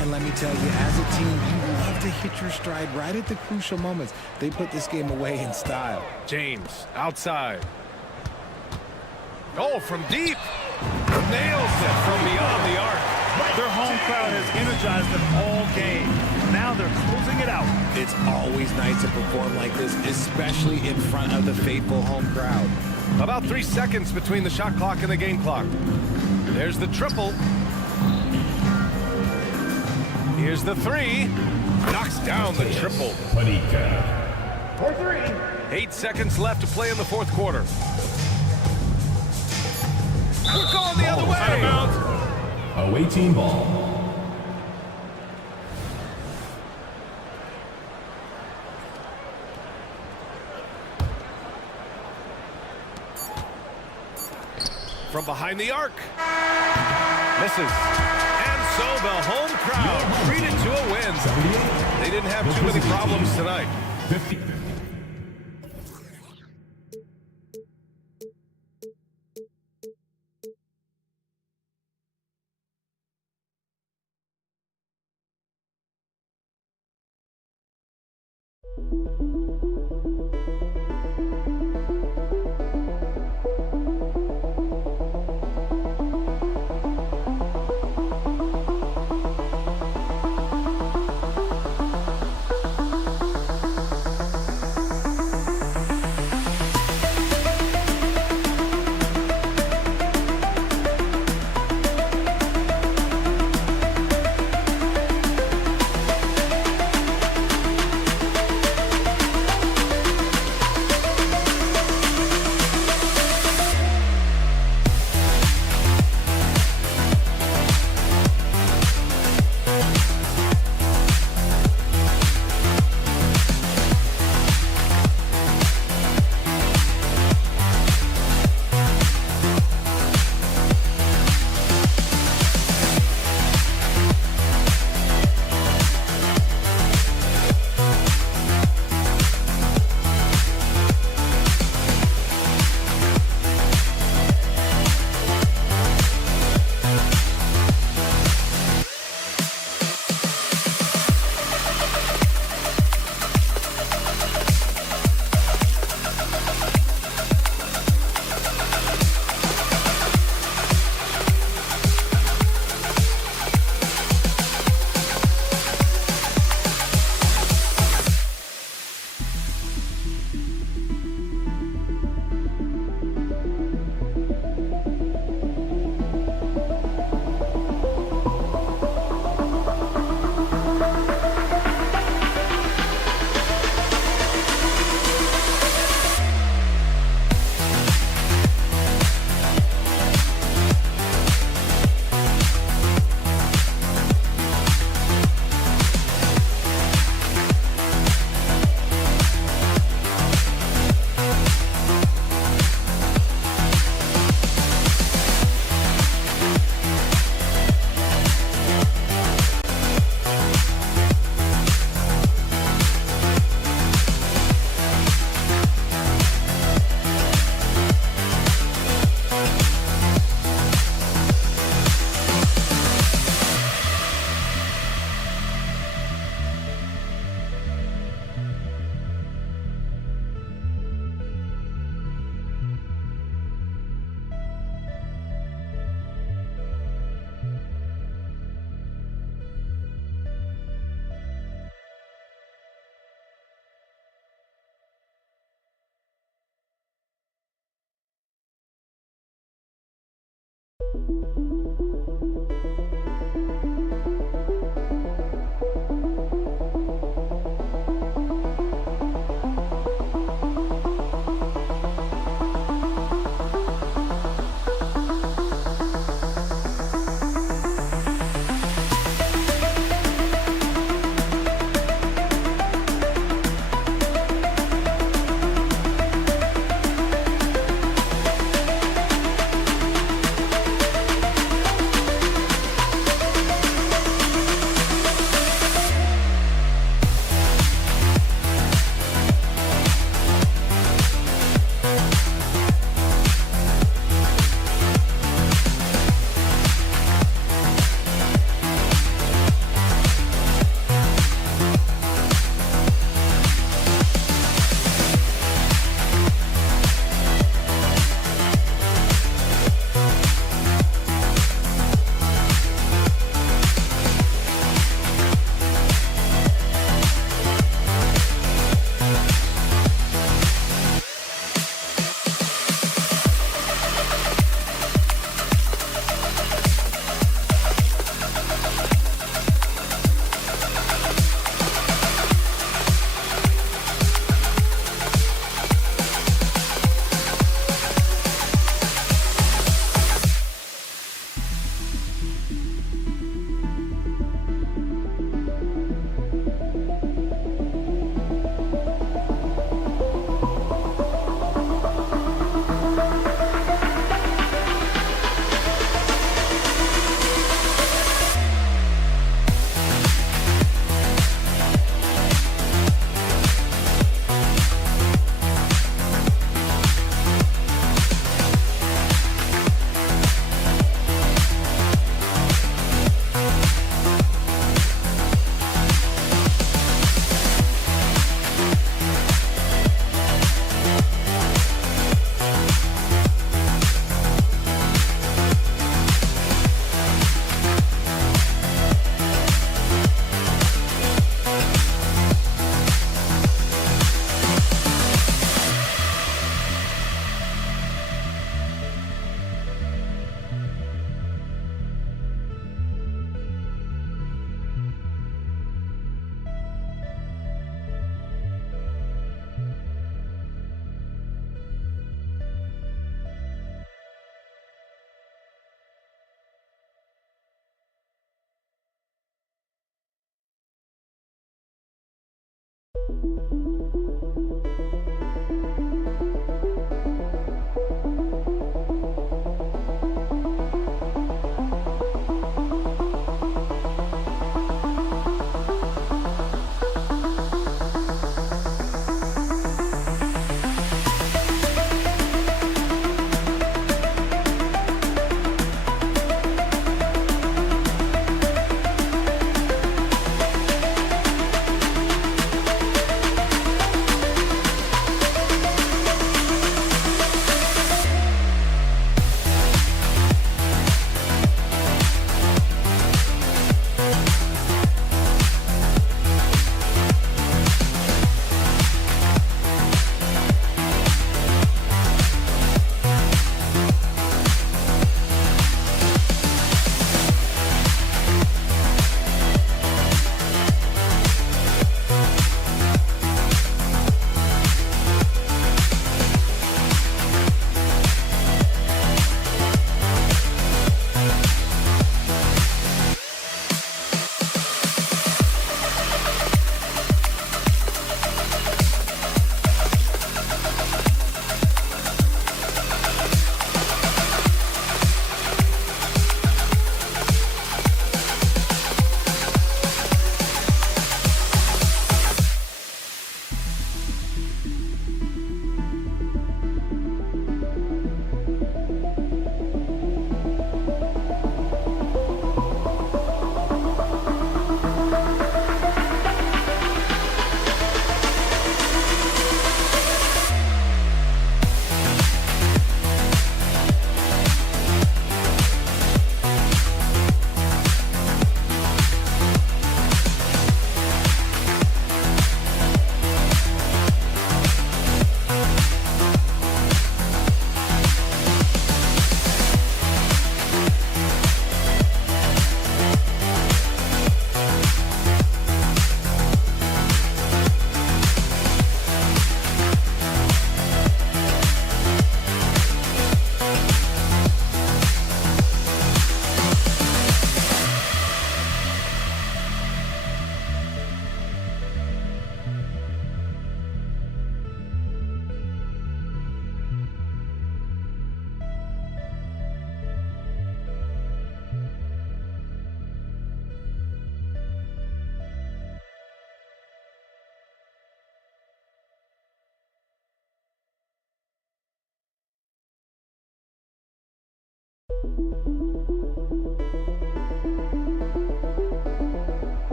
And let me tell you, as a team, you love to hit your stride right at the crucial moments. They put this game away in style. James outside. Oh, from deep. Nails it from beyond the arc. Their home crowd has energized them all game. Now they're closing it out. It's always nice to perform like this, especially in front of the faithful home crowd. About 3 seconds between the shot clock and the game clock. There's the triple. Here's the 3. Knocks down the triple. 8 seconds left to play in the fourth quarter. We're going the other way. Away team ball. From behind the arc. Misses. And so the home crowd treated to a win. They didn't have too many problems tonight. 50.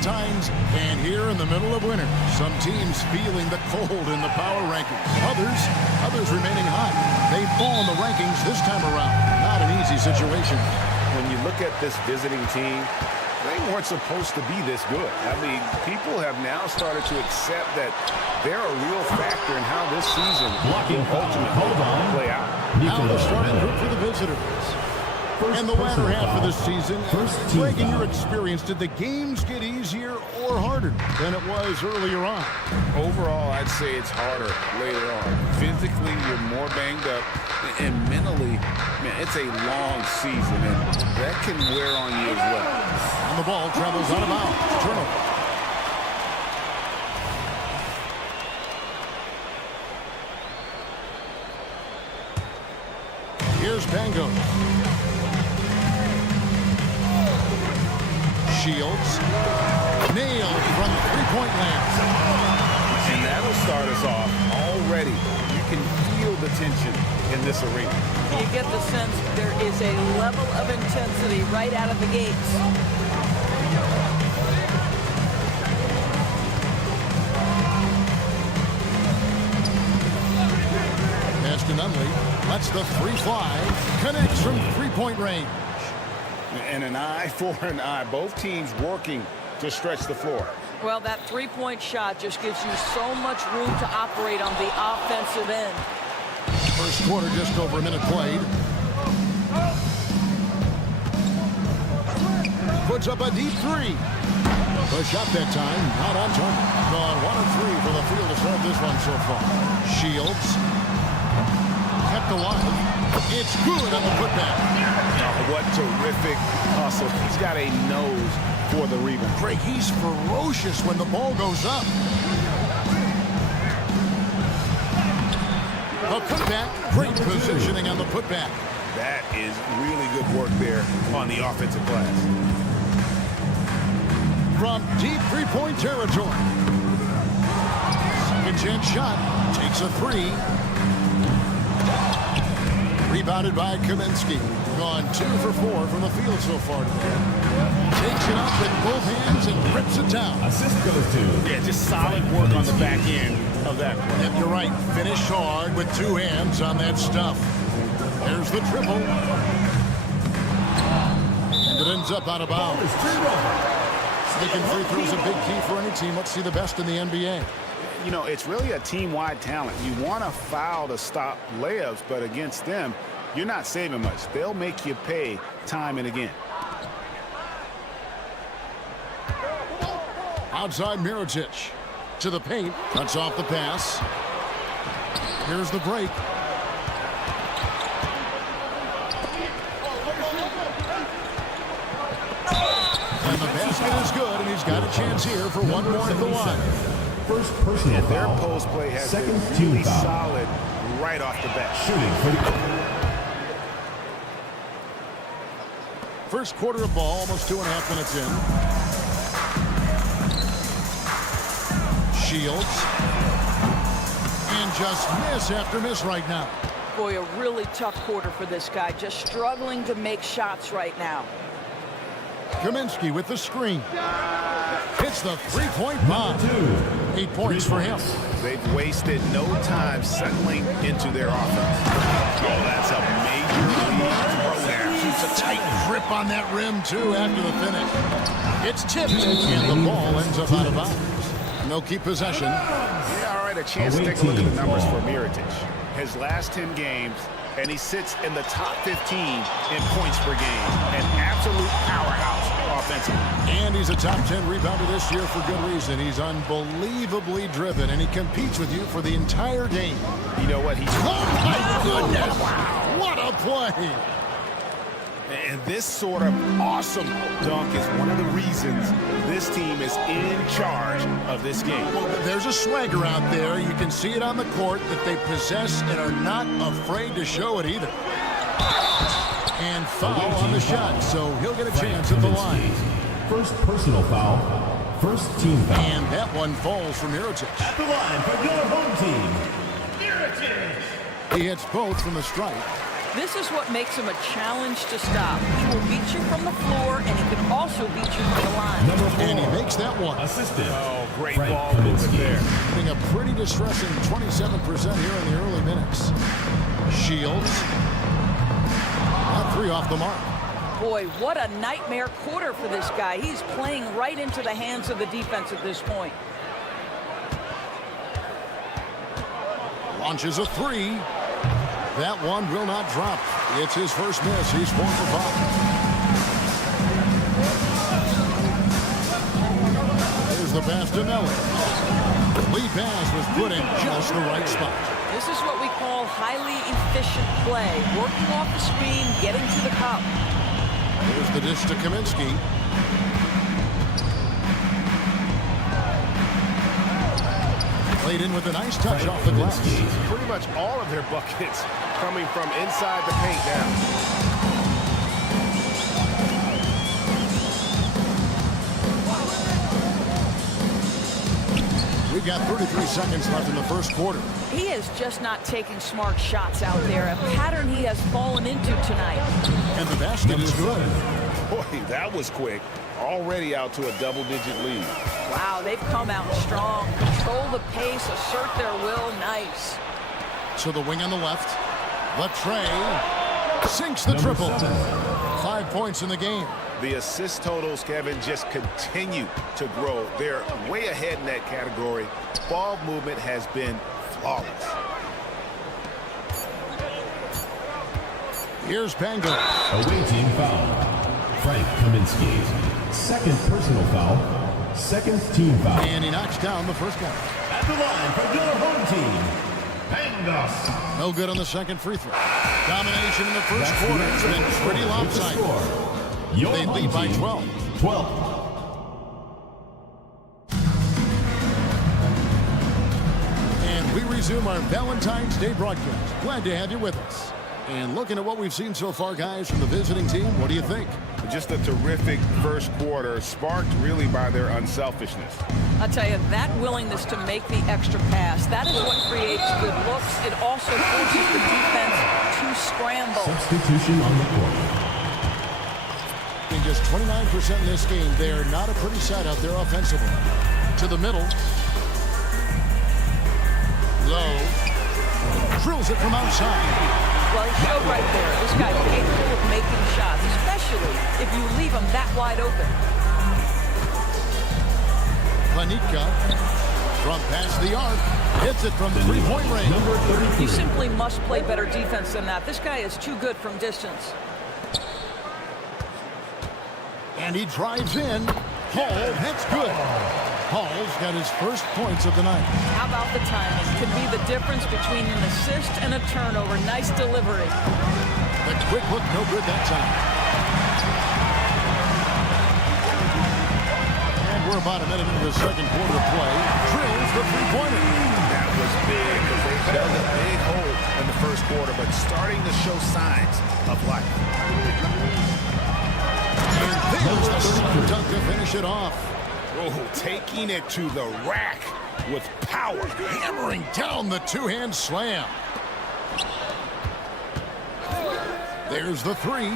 Valentine's, and here in the middle of winter, some teams feeling the cold in the power rankings. Others remaining hot. They fall in the rankings this time around. Not an easy situation. When you look at this visiting team, they weren't supposed to be this good. I mean, people have now started to accept that they're a real factor in how this season will ultimately play out. Now the starting group for the visitors. In the latter half of the season, Greg, in your experience, did the games get easier or harder than it was earlier on? Overall, I'd say it's harder later on. Physically, you're more banged up, and mentally, man, it's a long season, and that can wear on you as well. And the ball travels out of bounds. Turnover. Here's Bango. Shields. Nailed from three-point land. And that'll start us off already. You can feel the tension in this arena. You get the sense there is a level of intensity right out of the gates. Nunley lets the three fly. Connects from three-point range. And an eye for an eye. Both teams working to stretch the floor. Well, that three-point shot just gives you so much room to operate on the offensive end. First quarter, just over a minute played. Puts up a deep three. The shot that time, not on target. Gone 1 of 3 for the field to start this one so far. Shields. Kept alive. It's good on the putback. Oh, what terrific hustle. He's got a nose for the rebound. Craig, he's ferocious when the ball goes up. A putback. Great positioning on the putback. That is really good work there on the offensive glass. From deep three-point territory. Second chance shot. Takes a three. Rebounded by Kaminsky. Gone 2 for 4 from the field so far today. Takes it up with both hands and rips it down. Assist goes to. Yeah, just solid work on the back end of that play. Yep, you're right. Finish hard with 2 hands on that stuff. There's the triple. And it ends up out of bounds. Making free throws a big key for any team. Let's see the best in the NBA. You know, it's really a team-wide talent. You want to foul to stop layups, but against them, you're not saving much. They'll make you pay time and again. Outside Mirotic to the paint. Cuts off the pass. Here's the break. And the basket is good, and he's got a chance here for one more at the line. First personal Their foul. post play has Second been team really foul. solid right off the bat. Shooting for the... First quarter of ball, almost 2.5 minutes in. Shields. And just miss after miss right now. Boy, a really tough quarter for this guy. Just struggling to make shots right now. Kaminsky with the screen. Hits the three-point bomb. 8 points for him. They've wasted no time settling into their offense. Oh, that's a major league throw there. Keeps a tight grip on that rim, too, after the finish. It's tipped, and the ball ends up out of bounds. And they'll keep possession. Yeah, all right, a chance to take a look at the numbers for Mirotic. His last 10 games, and he sits in the top 15 in points per game. An absolute powerhouse offensively. And he's a top 10 rebounder this year for good reason. He's unbelievably driven, and he competes with you for the entire game. You know what? Oh, my goodness! Wow. What a play! And this sort of awesome dunk is one of the reasons this team is in charge of this game. Well, there's a swagger out there. You can see it on the court that they possess and are not afraid to show it either. And foul on the shot, so he'll get a chance at the line. First personal foul. First team foul. And that one falls from Mirotic. At the line for your home team, Mirotic. He hits both from the stripe. This is what makes him a challenge to stop. He will beat you from the floor, and he can also beat you from the line. And he makes that one. Assistant. Oh, great Frank ball movement there. Getting a pretty distressing 27% here in the early minutes. Shields. Not 3 off the mark. Boy, what a nightmare quarter for this guy. He's playing right into the hands of the defense at this point. Launches a 3. That one will not drop. It's his first miss. He's 4 for 5. There's the pass to Miller. Lead pass was put in just the right spot. This is what we call highly efficient play. Working off the screen, getting to the cup. Here's the dish to Kaminsky. Played in with a nice touch off the glass. Pretty much all of their buckets coming from inside the paint now. We've got 33 seconds left in the first quarter. He is just not taking smart shots out there, a pattern he has fallen into tonight. And the basket is good. Boy, that was quick. Already out to a double-digit lead. Wow, they've come out strong. Control the pace, assert their will. Nice. So the wing on the left. Latrey sinks the triple. 5 points in the game. The assist totals, Kevin, just continue to grow. They're way ahead in that category. Ball movement has been flawless. Here's Pango. Away team foul. Frank Kaminsky. Second personal foul. Second team foul. And he knocks down the first guy. At the line for your home team, Pangos. No good on the second free throw. Domination in the first quarter has been pretty lopsided. They lead by 12. 12. And we resume our Valentine's Day broadcast. Glad to have you with us. And looking at what we've seen so far, guys, from the visiting team, what do you think? Just a terrific first quarter, sparked really by their unselfishness. I'll tell you, that willingness to make the extra pass, that is what creates good looks. It also forces the defense to scramble. Substitution on the court. In just 29% in this game, they are not a pretty sight out there offensively. To the middle. Low. Drills it from outside. Well, he showed right there. This guy capable of making shots, especially if you leave him that wide open. Panika from past the arc. Hits it from three-point range. Number 33. You simply must play better defense than that. This guy is too good from distance. And he drives in. Hall, that's good. Hall's got his first points of the night. How about the timing? Could be the difference between an assist and a turnover. Nice delivery. The quick look, no good that time. And we're about a minute into the second quarter of play. Drills the three-pointer. That was big because they dug a big hole in the first quarter, but starting to show signs of life. And there's the slam dunk to finish it off. Oh, taking it to the rack with power. Hammering down the two-hand slam. There's the three.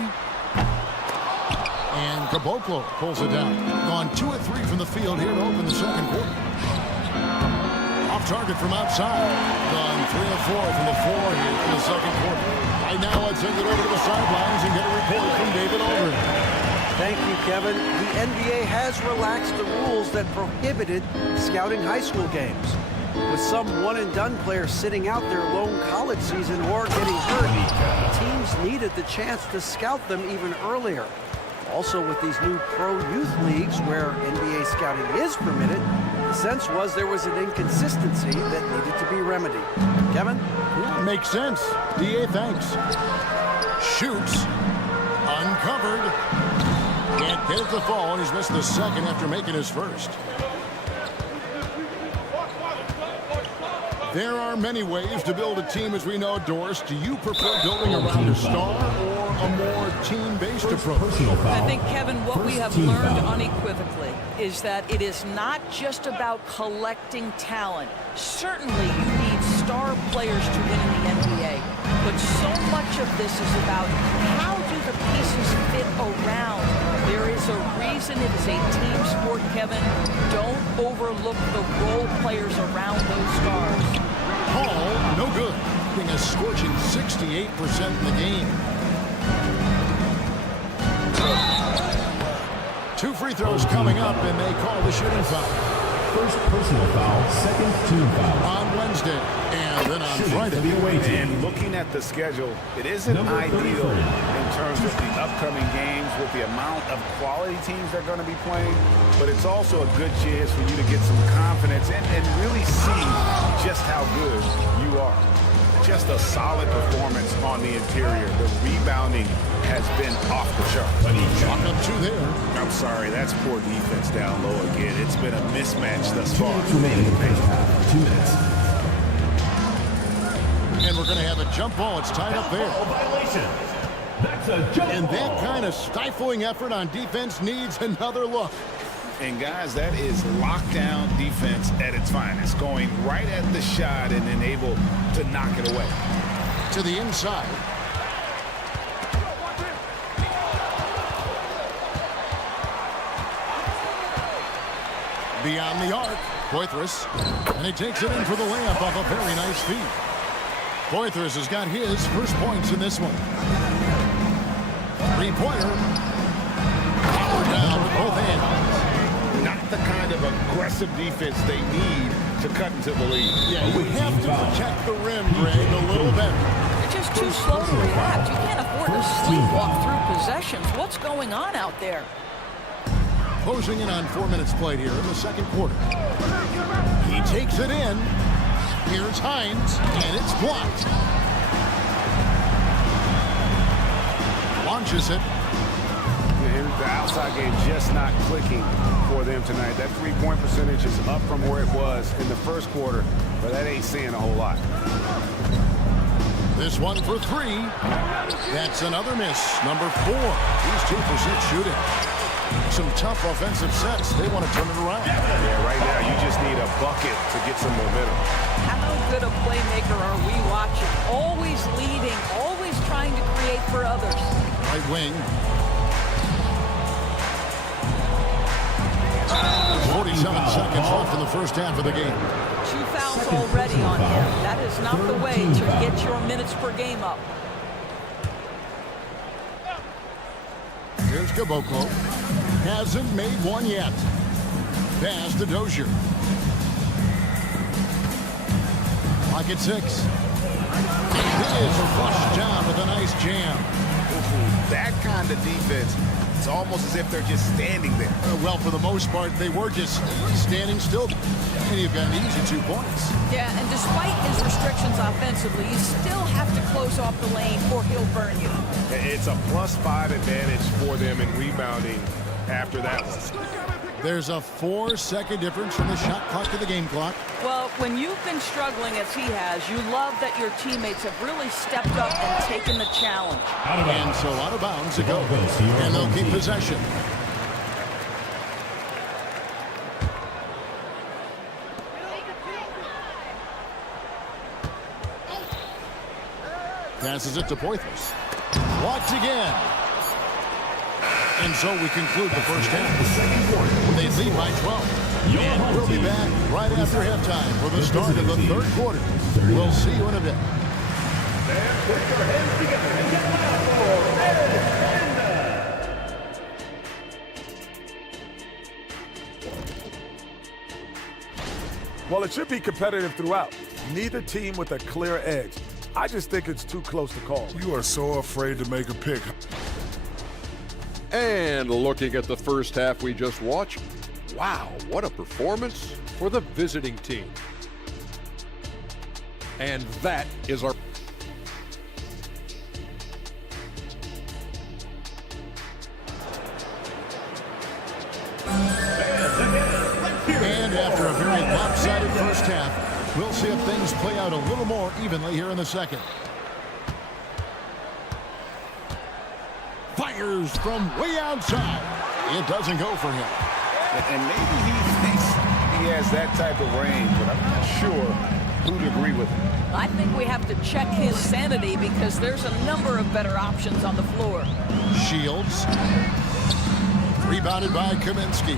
And Caboclo pulls it down. Gone 2 of 3 from the field here to open the second quarter. Off target from outside. Gone 3 of 4 from the floor here in the second quarter. Right now, let's take it over to the sidelines and get a report from David Aldridge. Thank you, Kevin. The NBA has relaxed the rules that prohibited scouting high school games. With some one-and-done players sitting out their lone college season or getting hurt, teams needed the chance to scout them even earlier. Also, with these new pro-youth leagues where NBA scouting is permitted, the sense was there was an inconsistency that needed to be remedied. Kevin? Yeah, makes sense. DA, thanks. Shoots. Uncovered. Can't get it to fall, and he's missed the second after making his first. There are many ways to build a team, as we know, Doris. Do you prefer building around a star or a more team-based approach? I think, Kevin, what we have learned unequivocally is that it is not just about collecting talent. Certainly, you need star players to win in the NBA. but so much of this is about how do the pieces fit around. There is a reason it is a team sport, Kevin. Don't overlook the role players around those stars. Hall, no good. Being a scorching 68% in the game. 2 free throws coming up, and they call the shooting foul. First personal foul, second team foul. On Wednesday, and then on Friday. And looking at the schedule, it isn't ideal in terms of the upcoming games with the amount of quality teams they're going to be playing, but it's also a good chance for you to get some confidence and really see just how good you are. Just a solid performance on the interior. The rebounding has been off the charts. Chalk up 2 there. I'm sorry, that's poor defense down low again. It's been a mismatch thus far. 2 minutes remaining in the first half. 2 minutes. And we're going to have a jump ball. It's tied up there. Violation. That's a jump And ball. that kind of stifling effort on defense needs another look. And guys, that is lockdown defense at its finest, going right at the shot and then able to knock it away. To the inside. Beyond the arc, Poitras, and he takes it in for the layup off a very nice feed. Poitras has got his first points in this one. 3-pointer. Power down with both hands. Not the kind of aggressive defense they need to cut into the lead. Yeah, you have to protect the rim, Greg, a little better. You're just too slow to react. You can't afford to sleepwalk through possessions. What's going on out there? Closing in on 4 minutes played here in the second quarter. He takes it in. Here's Hines, and it's blocked. Launches it. The outside game just not clicking for them tonight. That 3-point percentage is up from where it was in the first quarter, but that ain't saying a whole lot. This one for 3. That's another miss. Number 4. He's 2% shooting. Some tough offensive sets. They want to turn it around. Yeah, right now you just need a bucket to get some momentum. How good a playmaker are we watching? Always leading, always trying to create for others. Right wing. 47 seconds left in the first half of the game. 2 fouls already on him. That is not the way to get your minutes per game up. Here's Caboclo. Hasn't made one yet. Pass to Dozier. Clock at 6. He is flushed down with a nice jam. That kind of defense, it's almost as if they're just standing there. Well, for the most part, they were just standing still. And you've got an easy 2 points. Yeah, and despite his restrictions offensively, you still have to close off the lane or he'll burn you. It's a +5 advantage for them in rebounding after that. There's a 4-second difference from the shot clock to the game clock. Well, when you've been struggling as he has, you love that your teammates have really stepped up and taken the challenge. And so out of bounds it goes. And they'll keep possession. Passes it to Poitras. Blocked again. And so we conclude the first half. They lead by 12. And we'll be back right after halftime for the start of the third quarter. We'll see you in a bit. Put your hands together and get loud for Well, it should be competitive throughout. Neither team with a clear edge. I just think it's too close to call. You are so afraid to make a pick. And looking at the first half we just watched, wow, what a performance for the visiting team. And that is our... And after a very lopsided first half, we'll see if things play out a little more evenly here in the second. Fires from way outside. It doesn't go for him. And maybe he thinks he has that type of range, but I'm not sure who'd agree with him. I think we have to check his sanity because there's a number of better options on the floor. Shields. Rebounded by Kaminsky.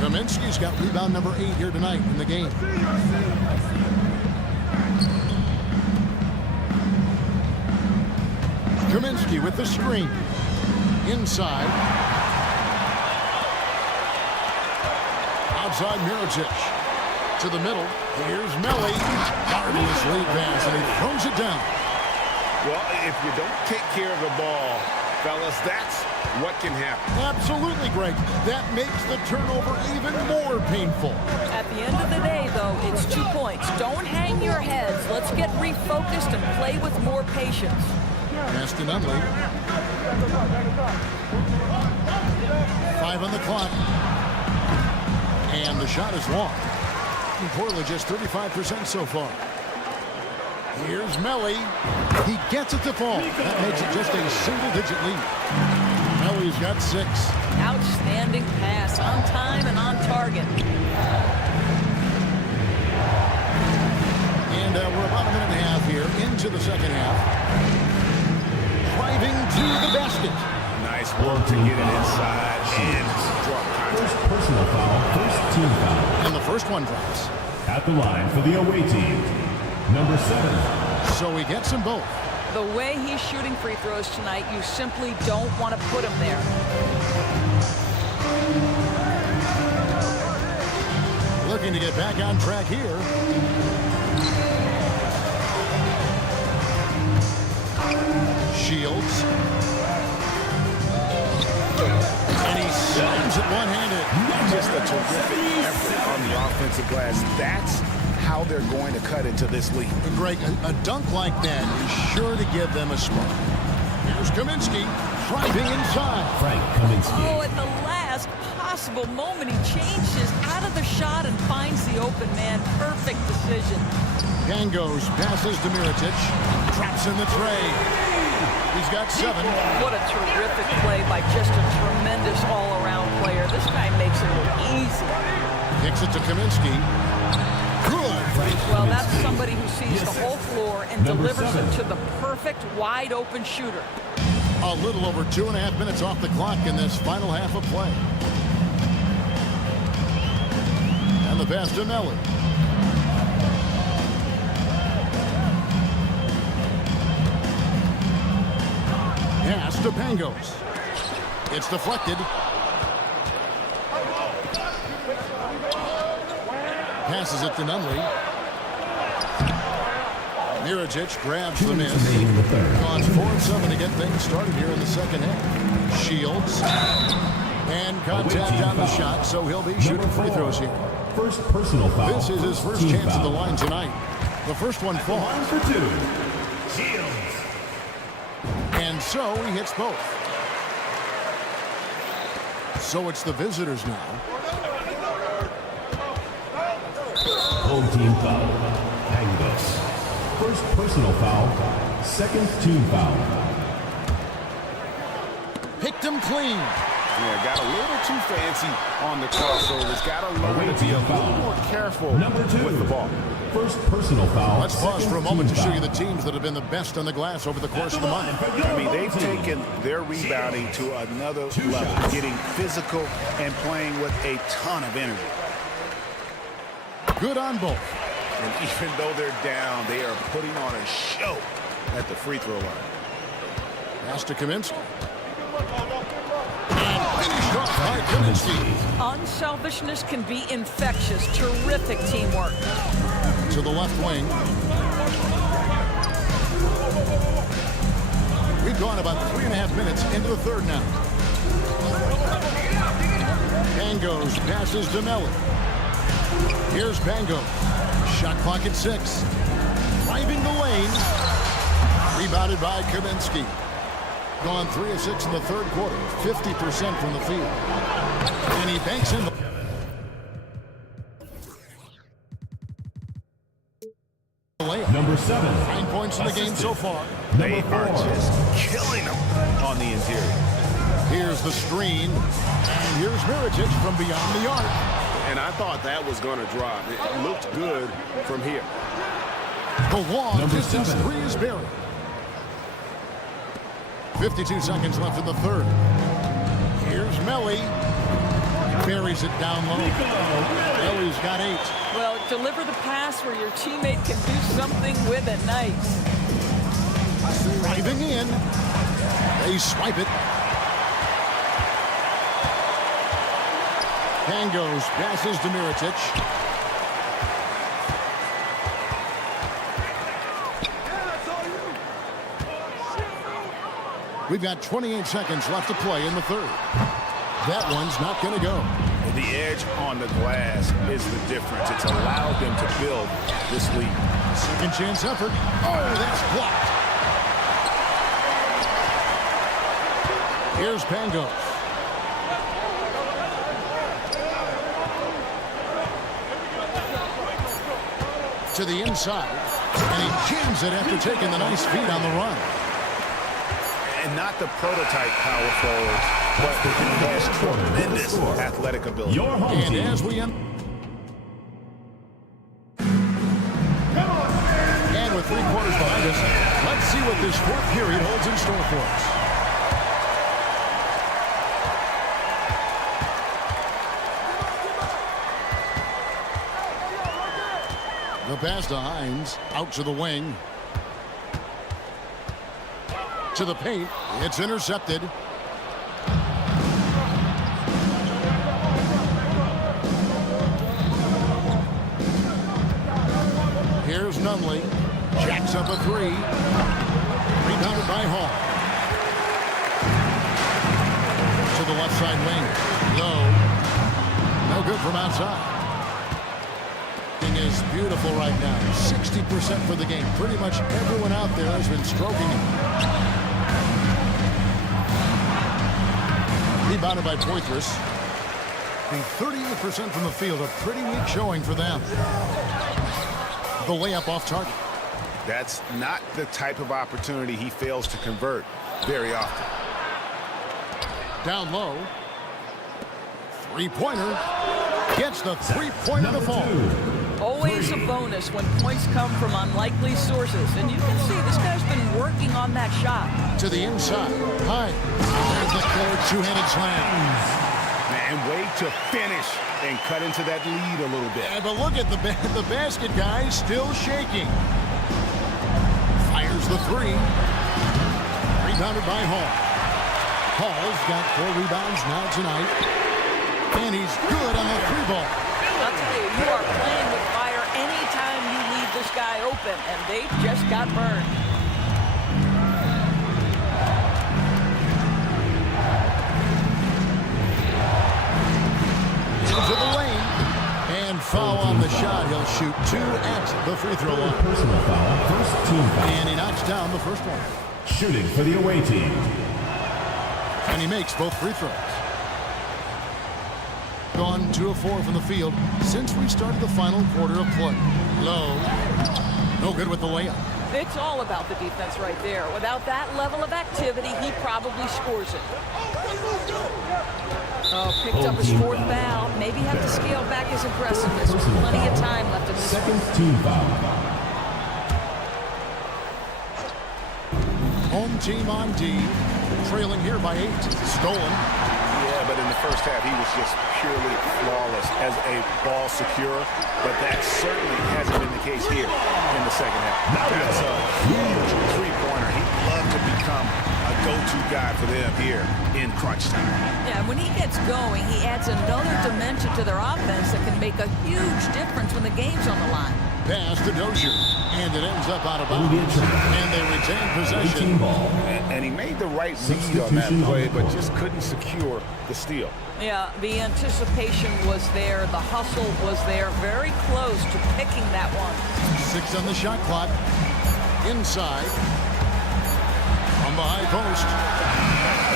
Kaminsky's got rebound number 8 here tonight in the game. Kaminsky with the screen. Inside. Outside Mirotic. To the middle. Here's Melly. Marvelous lead pass, and he throws it down. Well, if you don't take care of the ball, fellas, that's what can happen. Absolutely, Greg. That makes the turnover even more painful. At the end of the day, though, it's 2 points. Don't hang your heads. Let's get refocused and play with more patience. Pass to Nunley. 5 on the clock. And the shot is long. Portland just 35% so far. Here's Melly. He gets it to fall. That makes it just a single-digit lead. Melly's got 6. Outstanding pass, on time and on target. And we're about a minute and a half here into the second half. Driving to the basket. Nice work to get it inside and drop contact. First personal foul, first team foul. And the first one drops. At the line for the away team, number 7. So he gets them both. The way he's shooting free throws tonight, you simply don't want to put him there. Looking to get back on track here. Shields. And he slams it one-handed. Just a terrific effort on the offensive glass. That's how they're going to cut into this league. And Greg, a dunk like that is sure to give them a spark. Here's Kaminsky driving inside. Frank Kaminsky. Oh, at the last possible moment, he changes out of the shot and finds the open man. Perfect decision. Pangos passes to Mirotic. Traps in the tray. He's got 7. What a terrific play by just a tremendous all-around player. This guy makes it look easy. Kicks it to Kaminsky. Good. Well, that's somebody who sees the whole floor and delivers it to the perfect wide-open shooter. A little over 2.5 minutes off the clock in this final half of play. And the pass to Melly. Pass to Pangos. It's deflected. Passes it to Nunley. Mirotic grabs the miss. On 4-7 to get things started here in the second half. Shields. And contact on the shot, so he'll be shooting free throws here. First personal foul. This is his first chance at the line tonight. The first one falls. For 2. Shields. And so he hits both. So it's the visitors now. Home team foul. Pangos. First personal foul. Second team foul. Picked him clean. Yeah, got a little too fancy on the crossovers. Got to learn to be a little more careful with the ball. First personal foul. Let's pause for a moment to show you the teams that have been the best on the glass over the course of the month. I mean, they've taken their rebounding to another level, getting physical and playing with a ton of energy. Good on both. And even though they're down, they are putting on a show at the free throw line. Pass to Kaminsky. And finished off by Kaminsky. Unselfishness can be infectious. Terrific teamwork. To the left wing. We've gone about 3.5 minutes into the third now. Pangos passes to Melly. Here's Pangos. Shot clock at 6. Driving the lane. Rebounded by Kaminsky. Gone 3 of 6 in the third quarter. 50% from the field. And he banks in the... Number 7. 9 points in the game so far. They are just killing them on the interior. Here's the screen. And here's Mirotic from beyond the arc. and I thought that was going to drop. It looked good from here. The long Number distance 7. three is buried. 52 seconds left in the third. Here's Melly. Buries it down low. Melly's got 8. Well, deliver the pass where your teammate can do something with it. Nice. Driving in. They swipe it. Pangos passes to Mirotic. We've got 28 seconds left to play in the third. That one's not going to go. The edge on the glass is the difference. It's allowed them to build this lead. Second chance effort. Oh, that's blocked. Here's Pangos. To the inside. And he jams it after taking the nice feed on the run. And not the prototype power forwards, but he has tremendous athletic ability. Your home And team. as we end. And with 3 quarters behind us, let's see what this fourth period holds in store for us. The pass to Hines, out to the wing. To the paint, it's intercepted. Here's Nunley, jacks up a 3. Rebounded by Hall. To the left side wing, low. No good from outside. Is beautiful right now. 60% for the game. Pretty much everyone out there has been stroking him. Rebounded by Poitras. And 38% from the field. A pretty weak showing for them. The layup off target. That's not the type of opportunity he fails to convert very often. Down low. 3-pointer. Gets the 3-pointer to fall. Always a bonus when points come from unlikely sources. And you can see this guy's been working on that shot. To the inside. High. There's the clear two-handed slam. Man, way to finish and cut into that lead a little bit. Yeah, but look at the basket guy still shaking. Fires the 3. Rebounded by Hall. Hall's got 4 rebounds now tonight. And he's good on the 3-ball. I'll tell you, you are playing with fire anytime you leave this guy open, and they just got burned. Into the lane. And foul on the shot. He'll shoot 2 at the free throw line. Personal foul. First team foul. And he knocks down the first one. Shooting for the away team. And he makes both free throws. Gone 2 of 4 from the field since we started the final quarter of play. Low. No good with the layup. It's all about the defense right there. Without that level of activity, he probably scores it. Oh, picked up his 4th foul. Maybe have to scale back his aggressiveness. Plenty of time left in this. Second team foul. Home team on D. Trailing here by 8. Stolen. Yeah, but in the first half, he was just purely flawless as a ball securer. But that certainly hasn't been the case here in the second half. That's a huge three-pointer. He'd love to become a go-to guy for them here in crunch time. Yeah, when he gets going, he adds another dimension to their offense that can make a huge difference when the game's on the line. Pass to Dozier. And it ends up out of bounds. And they retain possession. And he made the right read on that play, but just couldn't secure the steal. Yeah, the anticipation was there. The hustle was there. Very close to picking that one. 6 on the shot clock. Inside. From the high post.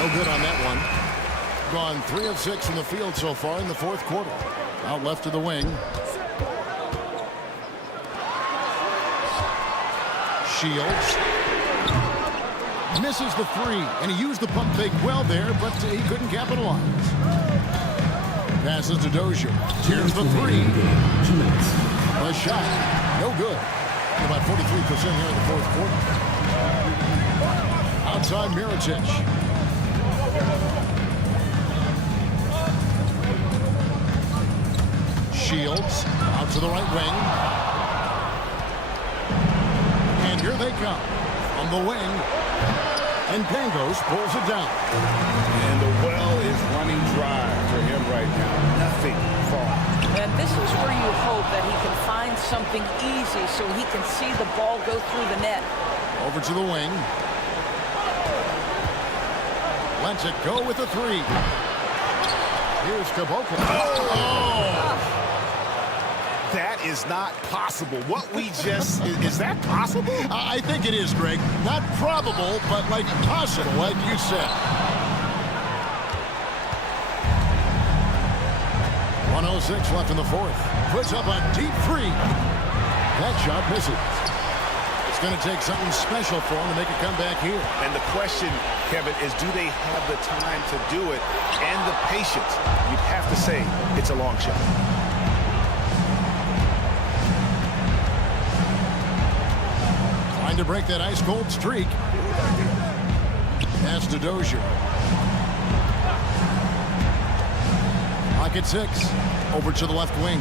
No good on that one. Gone 3 of 6 from the field so far in the 4th quarter. Out left to the wing. Shields. Misses the 3, and he used the pump fake well there, but he couldn't capitalize. Passes to Dozier. Here's the three. The shot. No good. About 43% here in the fourth quarter. Outside Mirotic. Shields out to the right wing. And here they come on the wing. And Pangos pulls it down. And the well is running dry for him right now. Nothing falling. And this is where you hope that he can find something easy so he can see the ball go through the net. Over to the wing. Lets it go with a three. Here's Kaboka. Oh! That is not possible. What we just... is that possible? I think it is, Greg. Not probable, but like possible, like you said. 1:06 left in the fourth. Puts up a deep three. That shot misses. It's going to take something special for him to make a comeback here. And the question, Kevin, is do they have the time to do it and the patience? You'd have to say it's a long shot. Trying to break that ice-cold streak. Pass to Dozier. Pocket 6. Over to the left wing.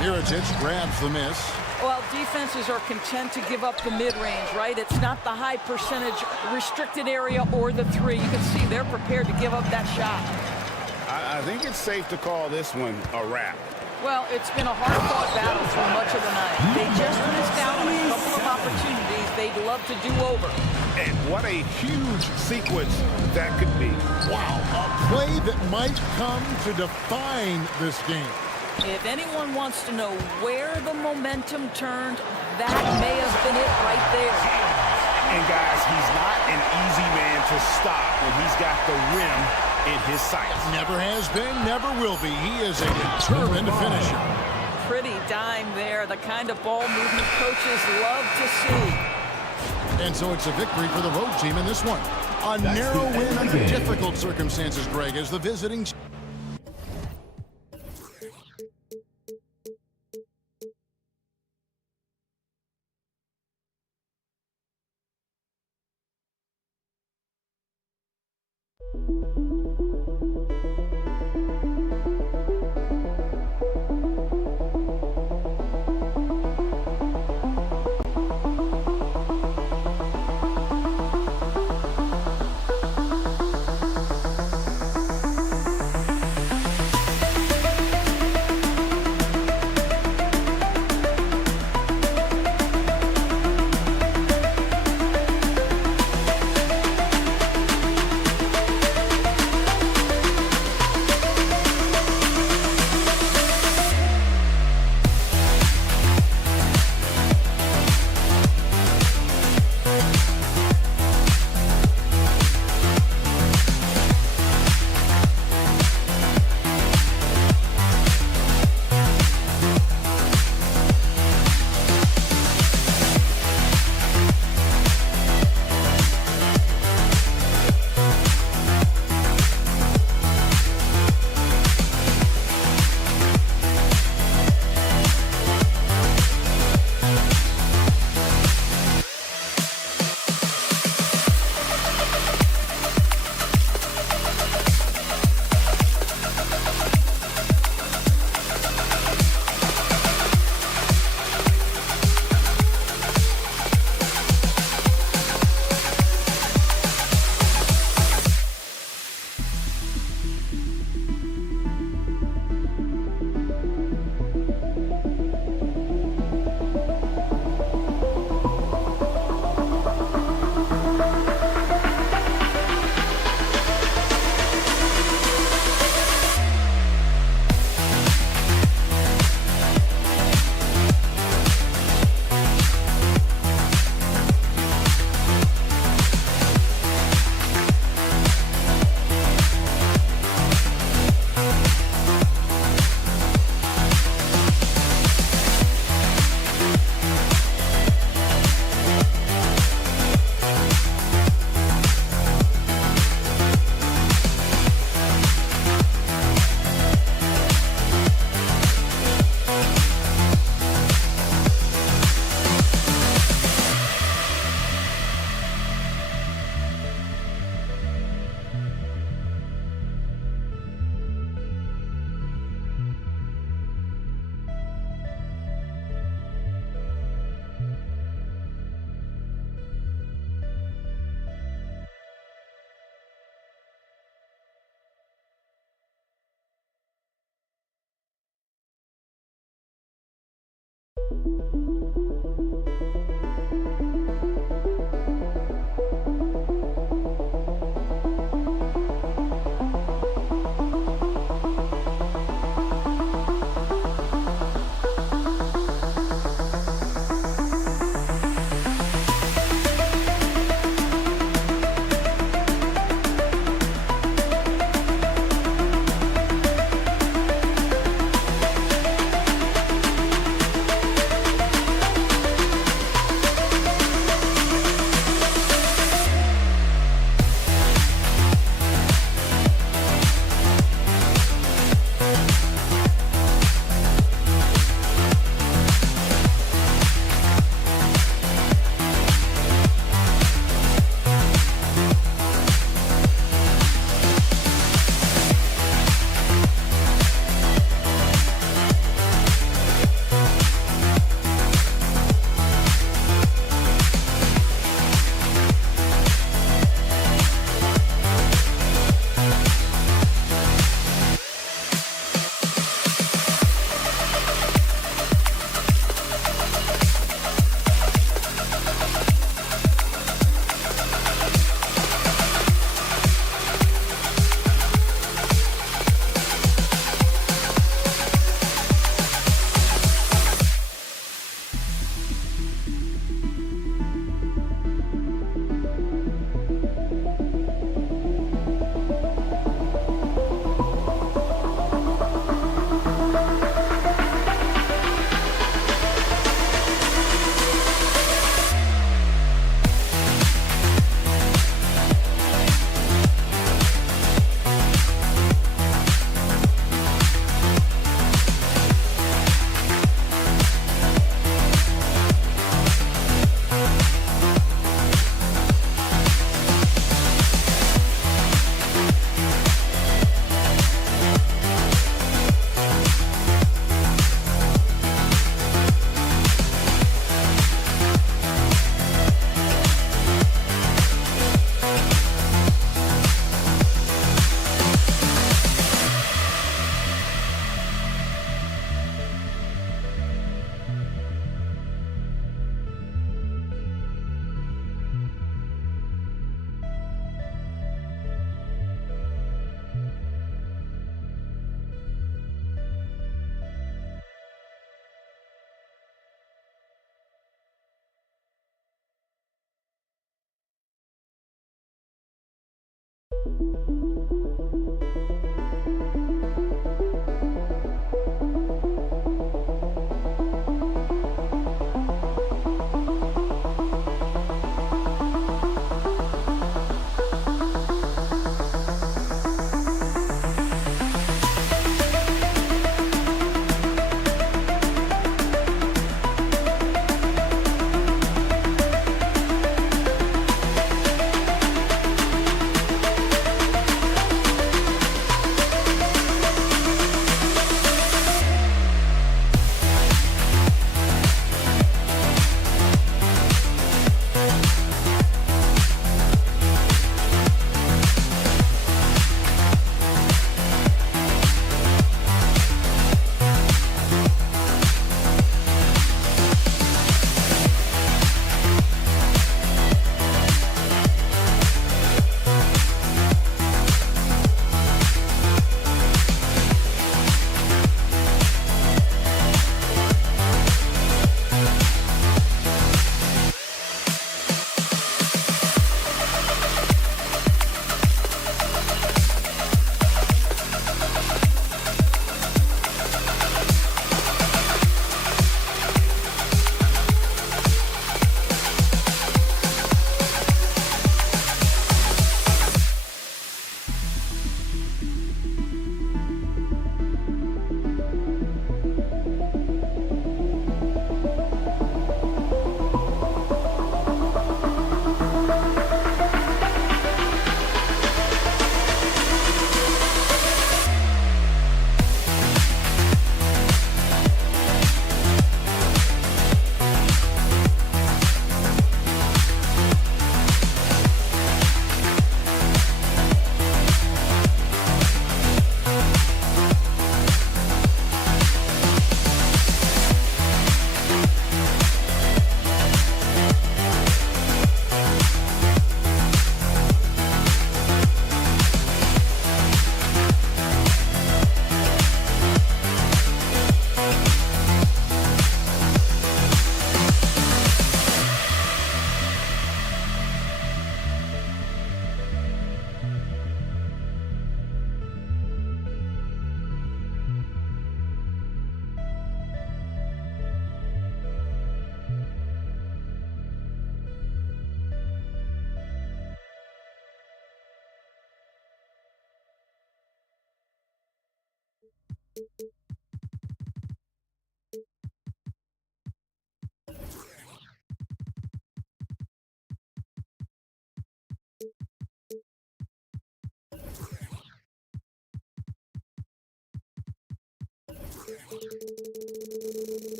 Mirotic grabs the miss. Well, defenses are content to give up the mid-range, right? It's not the high percentage restricted area or the three. You can see they're prepared to give up that shot. I think it's safe to call this one a wrap. Well, it's been a hard-fought battle through much of the night. They just missed out on a couple of opportunities they'd love to do over. And what a huge sequence that could be. Wow, a play that might come to define this game. If anyone wants to know where the momentum turned, that may have been it right there. And guys, he's not an easy man to stop when he's got the rim in his sights. Never has been, never will be. He is a determined finisher. Pretty dime there, the kind of ball movement coaches love to see. And so it's a victory for the road team in this one. A narrow win under difficult circumstances, Greg, as the visiting...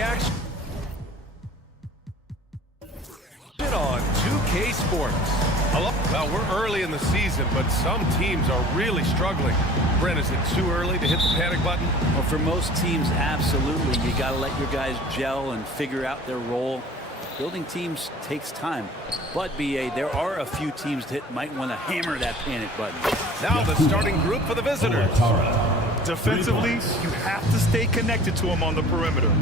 Action on 2K Sports. Well, we're early in the season, but some teams are really struggling. Brent, is it too early to hit the panic button? Well, for most teams, absolutely. You got to let your guys gel and figure out their role. Building teams takes time. But, BA, there are a few teams that might want to hammer that panic button. Now the starting group for the visitors. Defensively, you have to stay connected to them on the perimeter.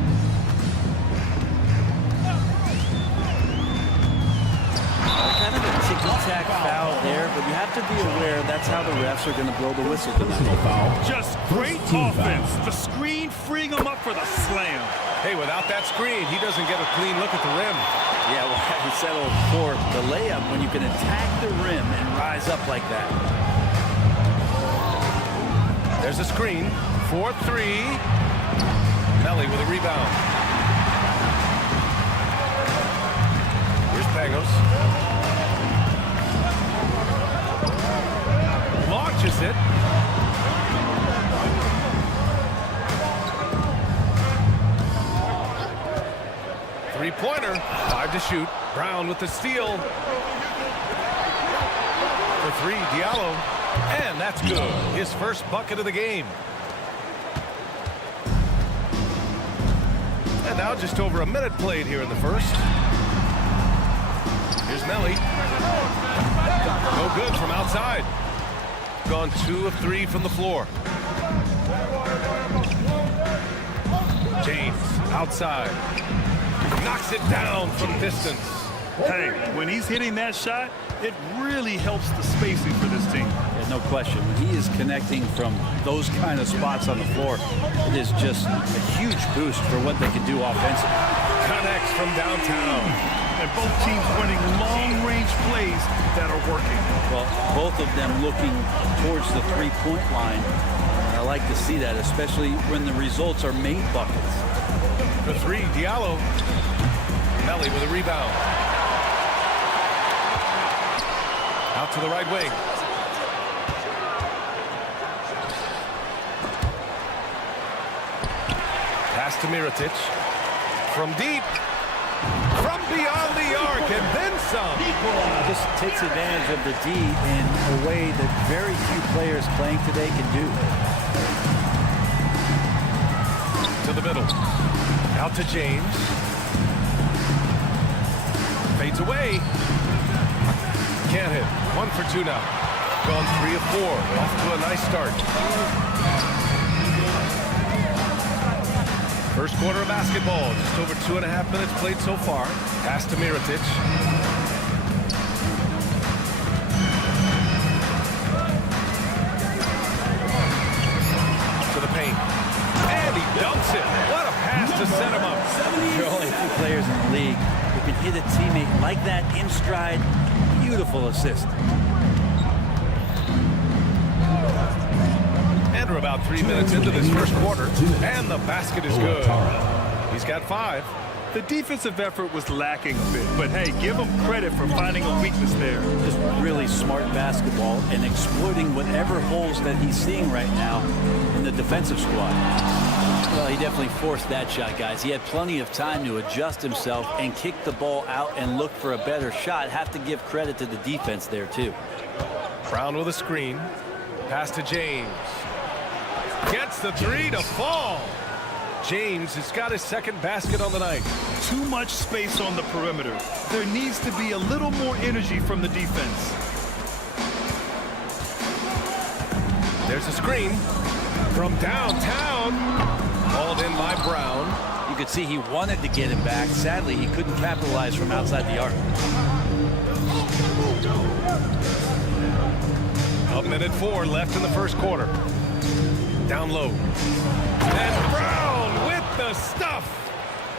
Kind of a ticky-tack foul there, but you have to be aware that's how the refs are going to blow the whistle tonight. Just great offense. The screen freeing him up for the slam. Hey, without that screen, he doesn't get a clean look at the rim. Yeah, well, he settled for the layup when you can attack the rim and rise up like that. There's a screen. 4-3. Melly with a rebound. Here's Pangos. Launches it. Three-pointer. 5 to shoot. Brown with the steal. For 3, Diallo. And that's good. His first bucket of the game. And now just over a minute played here in the first. Here's Nelly. No good from outside. Gone 2 of 3 from the floor. James outside. Knocks it down from distance. Hey, when he's hitting that shot, it really helps the spacing for this team. Yeah, no question. When he is connecting from those kind of spots on the floor, it is just a huge boost for what they can do offensively. Connects from downtown. And both teams running long-range plays that are working. Well, both of them looking towards the three-point line. And I like to see that, especially when the results are made buckets. For 3, Diallo. Melly with a rebound. Out to the right wing. Pass to Mirotic. From deep. From beyond the arc and then some. Just takes advantage of the D in a way that very few players playing today can do. To the middle. Out to James. Fades away. Can't hit. 1 for 2 now. Gone 3 of 4. Off to a nice start. First quarter of basketball. Just over 2.5 minutes played so far. Pass to Mirotic. To the paint. And he dumps it. What a pass to set him up. There are only a few players in the league who can hit a teammate like that in stride. Beautiful assist. And we're about 3 minutes into this first quarter. And the basket is good. He's got 5. The defensive effort was lacking a bit, but hey, give him credit for finding a weakness there. Just really smart basketball and exploiting whatever holes that he's seeing right now in the defensive squad. Well, he definitely forced that shot, guys. He had plenty of time to adjust himself and kick the ball out and look for a better shot. Have to give credit to the defense there, too. Brown with a screen. Pass to James. Gets the 3 to fall. James has got his second basket on the night. Too much space on the perimeter. There needs to be a little more energy from the defense. There's a screen from downtown. Hauled in by Brown. You could see he wanted to get it back. Sadly, he couldn't capitalize from outside the arc. 1:04 left in the first quarter. Down low. And the stuff.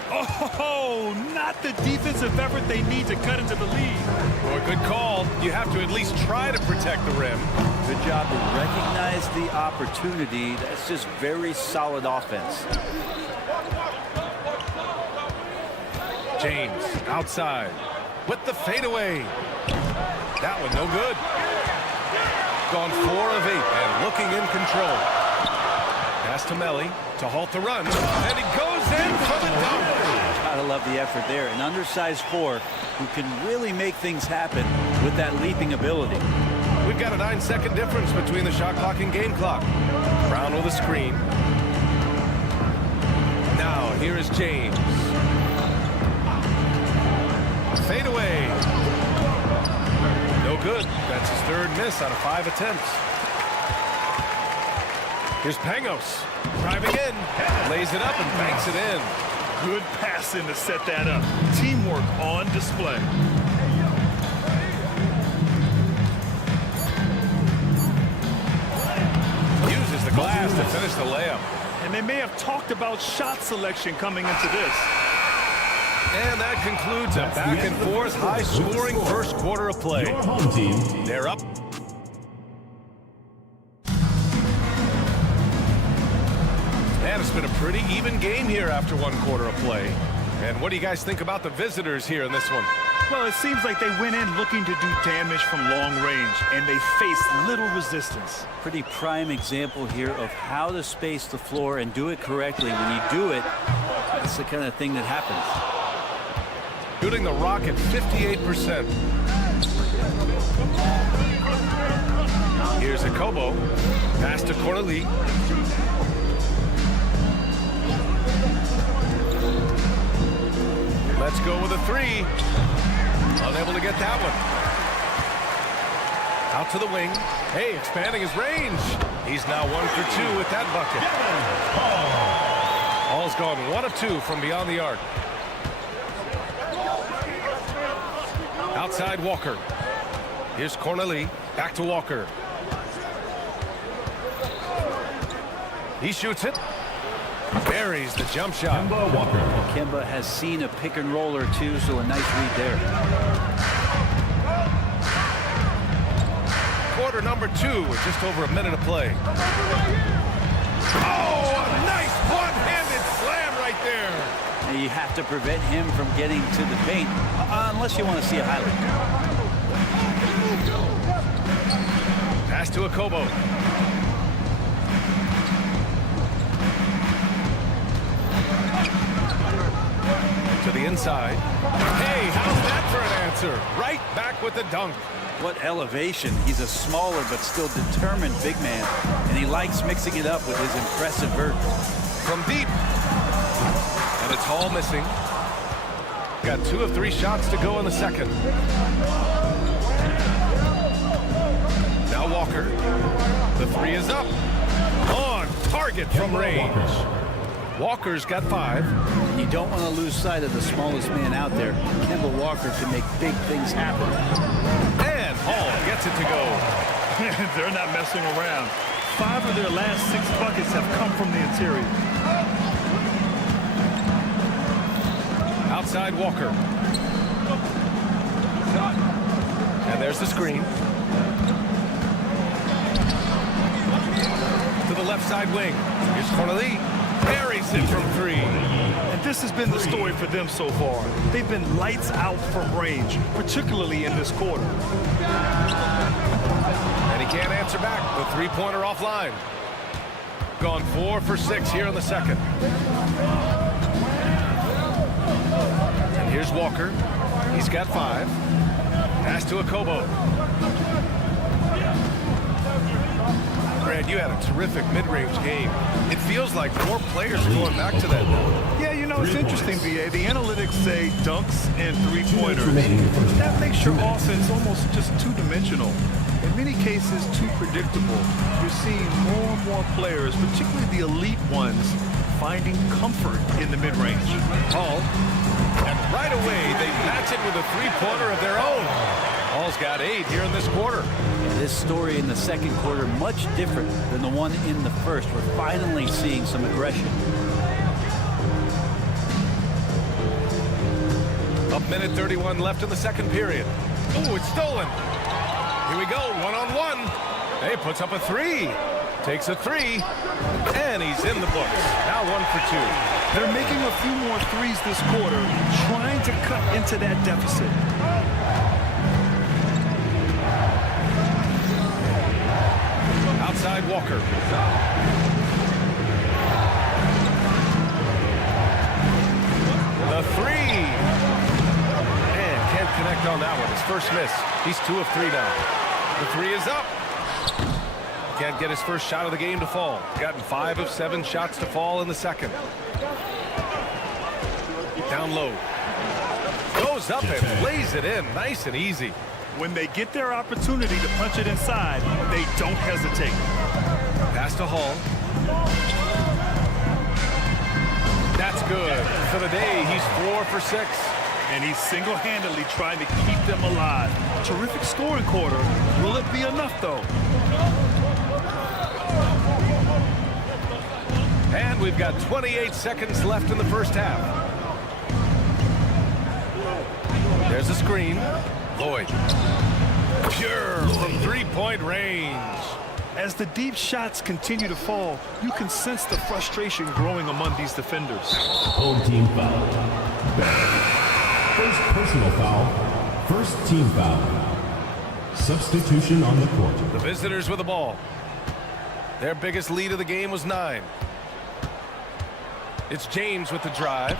Oh, not the defensive effort they need to cut into the lead. Boy, good call. You have to at least try to protect the rim. Good job to recognize the opportunity. That's just very solid offense. James outside with the fadeaway. That one no good. Gone 4 of 8 and looking in control. Pass to Melly to halt the run. And he goes in for the dunk. Gotta love the effort there. An undersized 4 who can really make things happen with that leaping ability. We've got a 9-second difference between the shot clock and game clock. Brown with a screen. Now here is James. Fade away. No good. That's his 3rd miss out of 5 attempts. Here's Pangos. Driving in. Lays it up and banks it in. Good passing to set that up. Teamwork on display. Uses the glass to finish the layup. And they may have talked about shot selection coming into this. And that concludes a back-and-forth, high-scoring first quarter of play. Your home team. They're up. And it's been a pretty even game here after 1 quarter of play. And what do you guys think about the visitors here in this one? Well, it seems like they went in looking to do damage from long range, and they faced little resistance. Pretty prime example here of how to space the floor and do it correctly. When you do it, that's the kind of thing that happens. Shooting the rock at 58%. Here's Akobo. Pass to Corneli. Let's go with a 3. Unable to get that one. Out to the wing. Hey, expanding his range. He's now 1 for 2 with that bucket. Hall's gone 1 of 2 from beyond the arc. Outside Walker. Here's Corneli. Back to Walker. He shoots it. Buries the jump shot. Kemba has seen a pick and roll or 2, so a nice read there. Quarter number 2 with just over a minute of play. Oh, a nice one-handed slam right there. And you have to prevent him from getting to the paint, unless you want to see a highlight. Pass to Akobo. To the inside. Hey, how's that for an answer? Right back with the dunk. What elevation. He's a smaller but still determined big man, and he likes mixing it up with his impressive vert. From deep. And it's Hall missing. Got 2 of 3 shots to go in the second. Now Walker. The 3 is up. On target from range. Walker's got 5. You don't want to lose sight of the smallest man out there. Kemba Walker can make big things happen. And Hall gets it to go. They're not messing around. 5 of their last 6 buckets have come from the interior. Outside Walker. And there's the screen. To the left side wing. Here's Corneli. Buries it from 3. And this has been the story for them so far. They've been lights out from range, particularly in this quarter. And he can't answer back. The 3-pointer offline. Gone 4 for 6 here in the second. And here's Walker. He's got 5. Pass to Akobo. Brad, you had a terrific mid-range game. It feels like more players are going back to that now. Yeah, you know, it's interesting, BA. The analytics say dunks and 3-pointers. That makes your offense almost just two-dimensional. In many cases, too predictable. You're seeing more and more players, particularly the elite ones, finding comfort in the mid-range. Hall. And right away, they match it with a 3-pointer of their own. Hall's got 8 here in this quarter. This story in the second quarter much different than the one in the first. We're finally seeing some aggression. minute 31 left in the second period. Ooh, it's stolen. Here we go, one-on-one. Hey, puts up a three. Takes a three, and he's in the books. Now 1 for 2. They're making a few more threes this quarter, trying to cut into that deficit. Outside Walker. The three. And can't connect on that one. His first miss. He's 2 of 3 now. The three is up. Can't get his first shot of the game to fall. Gotten 5 of 7 shots to fall in the second. Down low. Goes up and lays it in. Nice and easy. When they get their opportunity to punch it inside, they don't hesitate. Pass to Hall. That's good. For the day, he's 4 for 6. And he's single-handedly trying to keep them alive. Terrific scoring quarter. Will it be enough, though? And we've got 28 seconds left in the first half. There's a screen. Lloyd. Pure from three-point range. As the deep shots continue to fall, you can sense the frustration growing among these defenders. Home team foul. First personal foul. First team foul. Substitution on the court. The visitors with the ball. Their biggest lead of the game was 9. It's James with the drive.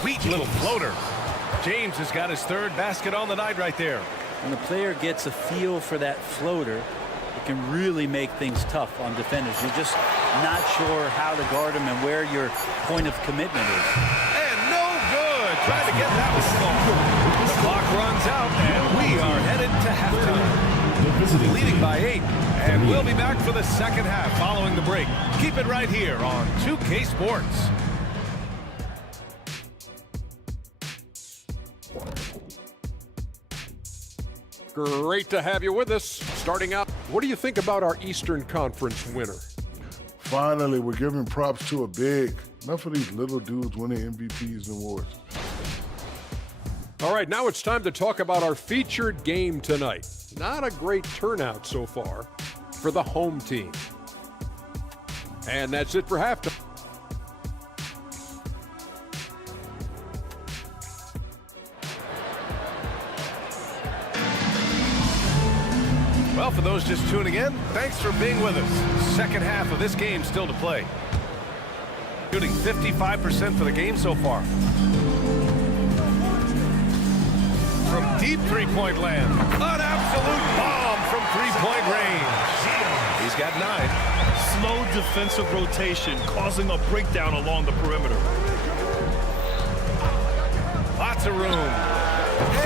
Sweet little floater. James has got his 3rd basket on the night right there. When the player gets a feel for that floater, it can really make things tough on defenders. You're just not sure how to guard them and where your point of commitment is. And no good. Trying to get that one to fall. The clock runs out, and we are headed to halftime. Leading by 8. And we'll be back for the second half following the break. Keep it right here on 2K Sports. Great to have you with us. Starting out, what do you think about our Eastern Conference winner? Finally, we're giving props to a big. Enough of these little dudes winning MVPs and awards. All right, now it's time to talk about our featured game tonight. Not a great turnout so far for the home team. And that's it for halftime. Well, for those just tuning in, thanks for being with us. Second half of this game still to play. Shooting 55% for the game so far. From deep three-point land. An absolute bomb from three-point range. He's got 9. Slow defensive rotation causing a breakdown along the perimeter. Lots of room.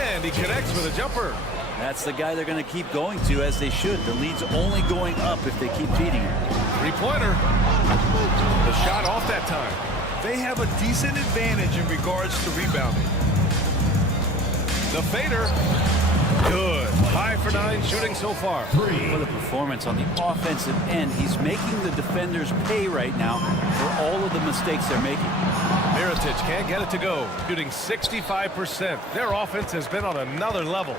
And he connects with a jumper. That's the guy they're going to keep going to, as they should. The lead's only going up if they keep feeding him. Three-pointer. The shot off that time. They have a decent advantage in regards to rebounding. The fader. Good. 5 for 9 shooting so far. For the performance on the offensive end, he's making the defenders pay right now for all of the mistakes they're making. Mirotic can't get it to go. Shooting 65%. Their offense has been on another level.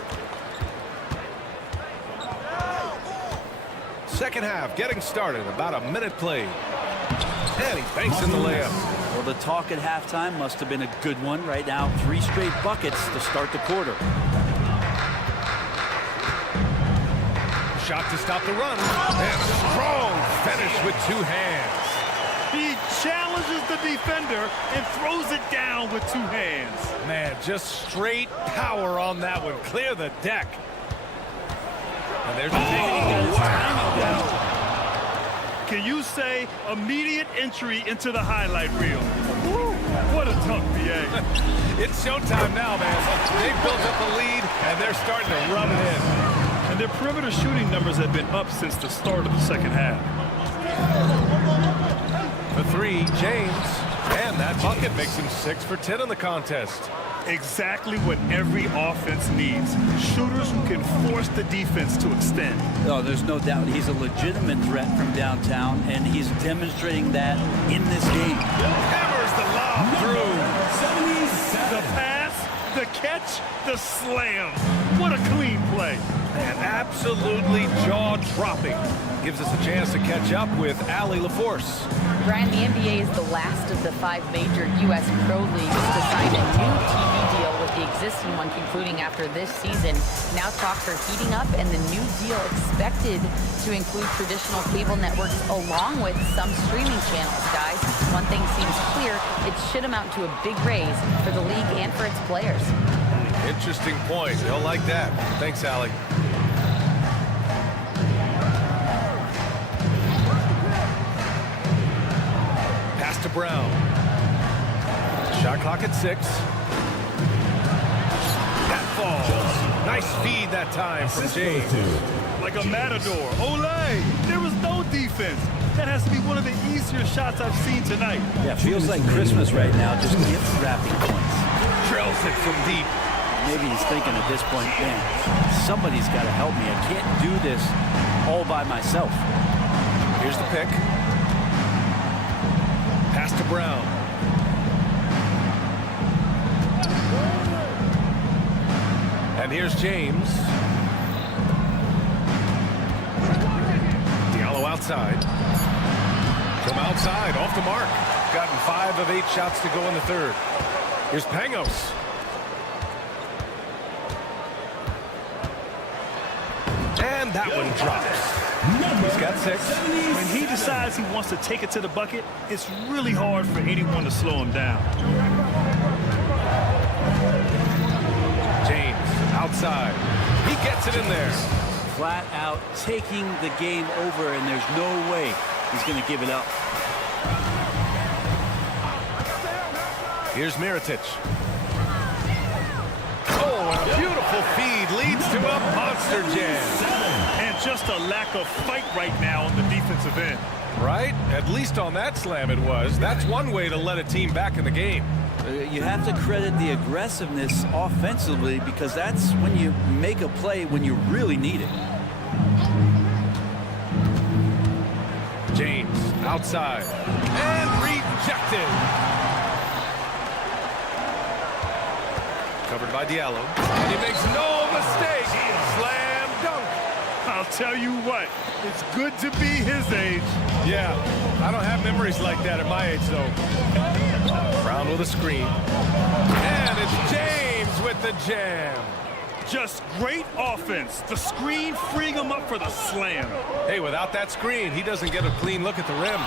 Second half getting started. About a minute played. And he banks in the layup. Well, the talk at halftime must have been a good one. Right now, 3 straight buckets to start the quarter. Shot to stop the run. And a strong finish with 2 hands. He challenges the defender and throws it down with 2 hands. Man, just straight power on that one. Clear the deck. And there's the Can you say immediate entry into the highlight reel? Woo, what a tough BA. It's showtime now, man. They've built up a lead, and they're starting to rub it in. And their perimeter shooting numbers have been up since the start of the second half. The 3, James. And that bucket makes him 6 for 10 in the contest. Exactly what every offense needs. Shooters who can force the defense to extend. Oh, there's no doubt he's a legitimate threat from downtown, and he's demonstrating that in this game. Hammers the lob through. The pass, The catch, the slam. What a clean play. And absolutely jaw-dropping. Gives us a chance to catch up with Allie LaForce. Brian, the NBA is the last of the 5 major U.S. pro leagues to sign a new TV deal with the existing one concluding after this season. Now talks are heating up, and the new deal expected to include traditional cable networks along with some streaming channels, guys. One thing seems clear, it should amount to a big raise for the league and for its players. Interesting point. They'll like that. Thanks, Allie. Pass to Brown. Shot clock at 6. That falls. Nice feed that time from James. Like a matador. Olay! There was no defense. That has to be one of the easier shots I've seen tonight. Yeah, feels like Christmas right now, just gift wrapping points. Drills it from deep. Maybe he's thinking at this point, man, somebody's got to help me. I can't do this all by myself. Here's the pick. Pass to Brown. And here's James. Diallo outside. From outside, off the mark. Gotten 5 of 8 shots to go in the third. Here's Pangos. And that one drops. He's got 6. When he decides he wants to take it to the bucket, it's really hard for anyone to slow him down. James outside. He gets it in there. Flat out taking the game over, and there's no way he's going to give it up. Here's Mirotic. Oh, and a beautiful feed leads to a monster jam. And just a lack of fight right now on the defensive end. Right? At least on that slam it was. That's one way to let a team back in the game. You have to credit the aggressiveness offensively, because that's when you make a play when you really need it. James outside. And rejected. Covered by Diallo. And he makes no mistake. Slam dunk. I'll tell you what, it's good to be his age. Yeah, I don't have memories like that at my age, though. Brown with a screen. And it's James with the jam. Just great offense. The screen freeing him up for the slam. Hey, without that screen, he doesn't get a clean look at the rim.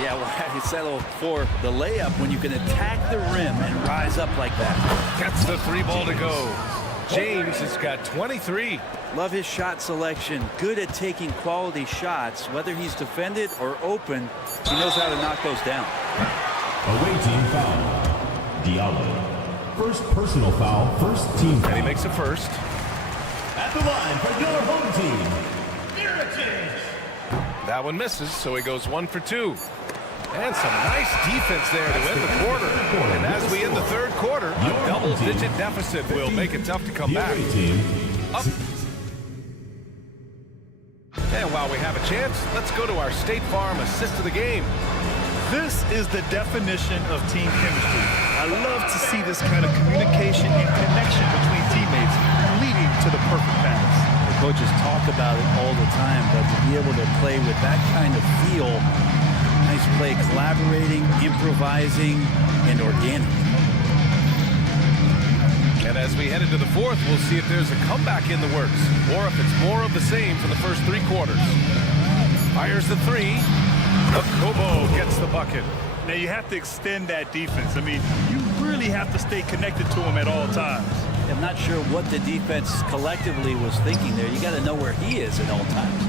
Yeah, well, he settled for the layup when you can attack the rim and rise up like that. Gets the 3 ball to go. James has got 23. Love his shot selection. Good at taking quality shots. Whether he's defended or open, he knows how to knock those down. Away team foul. Diallo. First personal foul, first team foul. And he makes a first. At the line for your home team. That one misses, so he goes 1 for 2. And some nice defense there to end the quarter. And as we end the third quarter, a double-digit deficit will make it tough to come back. Up. And while we have a chance, let's go to our State Farm assist of the game. This is the definition of team chemistry. I love to see this kind of communication and connection between teammates leading to the perfect pass. The coaches talk about it all the time, but to be able to play with that kind of feel, nice play, collaborating, improvising, and organic. And as we head into the fourth, we'll see if there's a comeback in the works, or if it's more of the same for the first 3 quarters. Fires the 3. Kobo gets the bucket. Now you have to extend that defense. I mean, you really have to stay connected to him at all times. I'm not sure what the defense collectively was thinking there. You got to know where he is at all times.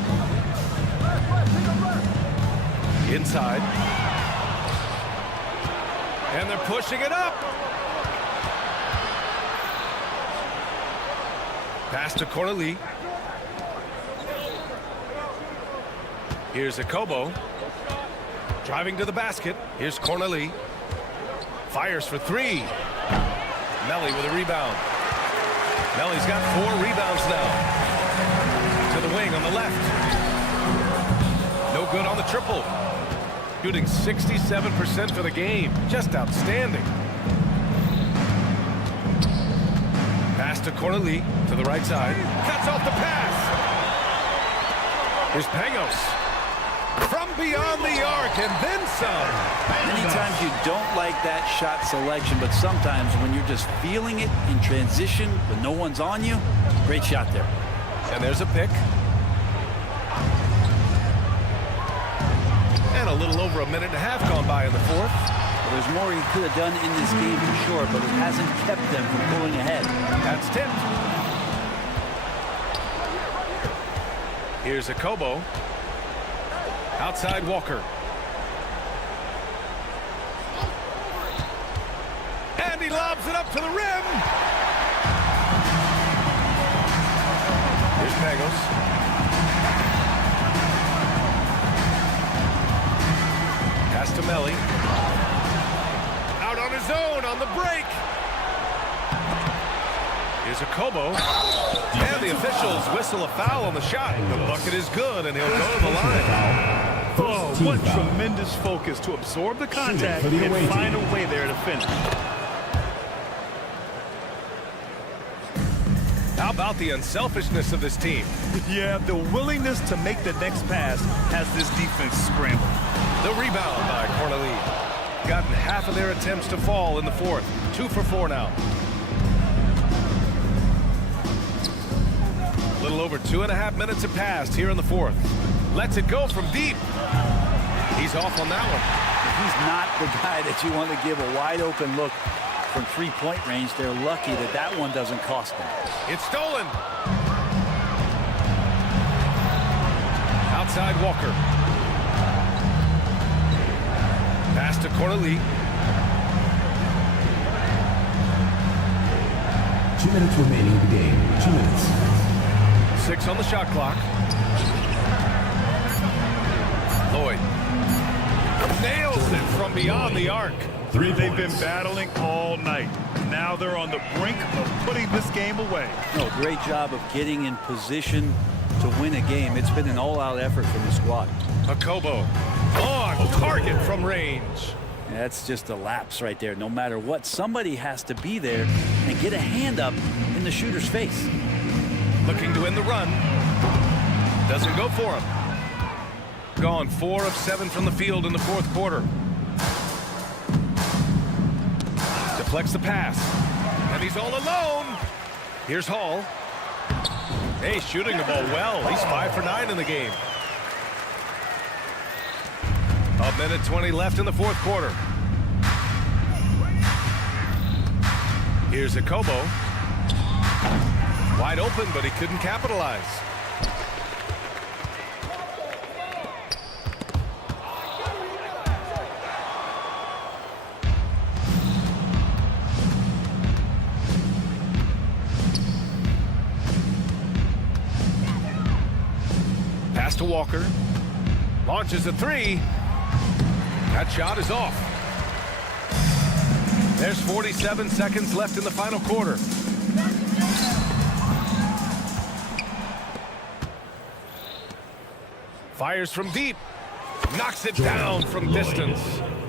Inside. And they're pushing it up. Pass to Corneli. Here's a Kobo. Driving to the basket. Here's Corneli. Fires for 3. Melly with a rebound. Melly's got 4 rebounds now. To the wing on the left. No good on the triple. Shooting 67% for the game. Just outstanding. to Corneli to the right side. Cuts off the pass. Here's Pangos. From beyond the arc and then some. Many times you don't like that shot selection, but sometimes when you're just feeling it in transition when no one's on you, great shot there. And there's a pick. And a little over a minute and a half gone by in the fourth. Well, there's more he could have done in this game for sure, but it hasn't kept them from pulling ahead. That's tipped. Here's a Kobo. Outside Walker. And he lobs it up to the rim. Here's Pagos. Pass to Melly. Out on his own on the break. Here's a Kobo. And the officials whistle a foul on the shot. The bucket is good, and he'll go to the line. Oh, what tremendous focus to absorb the contact and find a way there to finish. How about the unselfishness of this team? Yeah, the willingness to make the next pass has this defense scrambled. The rebound by Corneli. Gotten half of their attempts to fall in the fourth. 2 for 4 now. A little over 2.5 minutes have passed here in the fourth. Lets it go from deep. He's off on that one. He's not the guy that you want to give a wide open look from three-point range. They're lucky that that one doesn't cost them. It's stolen. Outside Walker. Pass to Corneli. 2 minutes remaining in the game. 2 minutes. 6 on the shot clock. Lloyd nails it from beyond the arc. They've been battling all night. Now they're on the brink of putting this game away. No, great job of getting in position to win a game. It's been an all-out effort from the squad. A Kobo on target from range. That's just a lapse right there. No matter what, somebody has to be there and get a hand up in the shooter's face. Looking to win the run. Doesn't go for him. Gone 4 of 7 from the field in the fourth quarter. Deflects the pass. And he's all alone. Here's Hall. Hey, shooting the ball well. He's 5 for 9 in the game. 1:20 left in the fourth quarter. Here's a Kobo. Wide open, but he couldn't capitalize. Pass to Walker. Launches a 3. That shot is off. There's 47 seconds left in the final quarter. Fires from deep. Knocks it down from distance.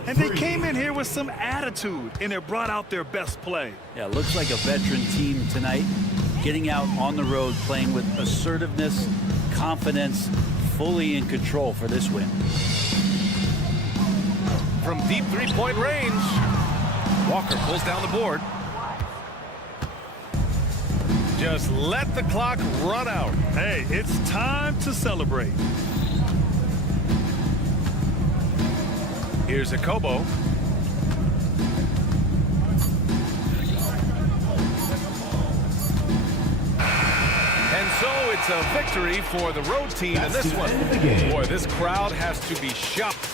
And they came in here with some attitude, and it brought out their best play. Yeah, looks like a veteran team tonight. Getting out on the road, playing with assertiveness, confidence, fully in control for this win. From deep three-point range, Walker pulls down the board. Just let the clock run out. Hey, it's time to celebrate. Here's a Kobo. And so it's a victory for the road team in this one. Boy, this crowd has to be shocked.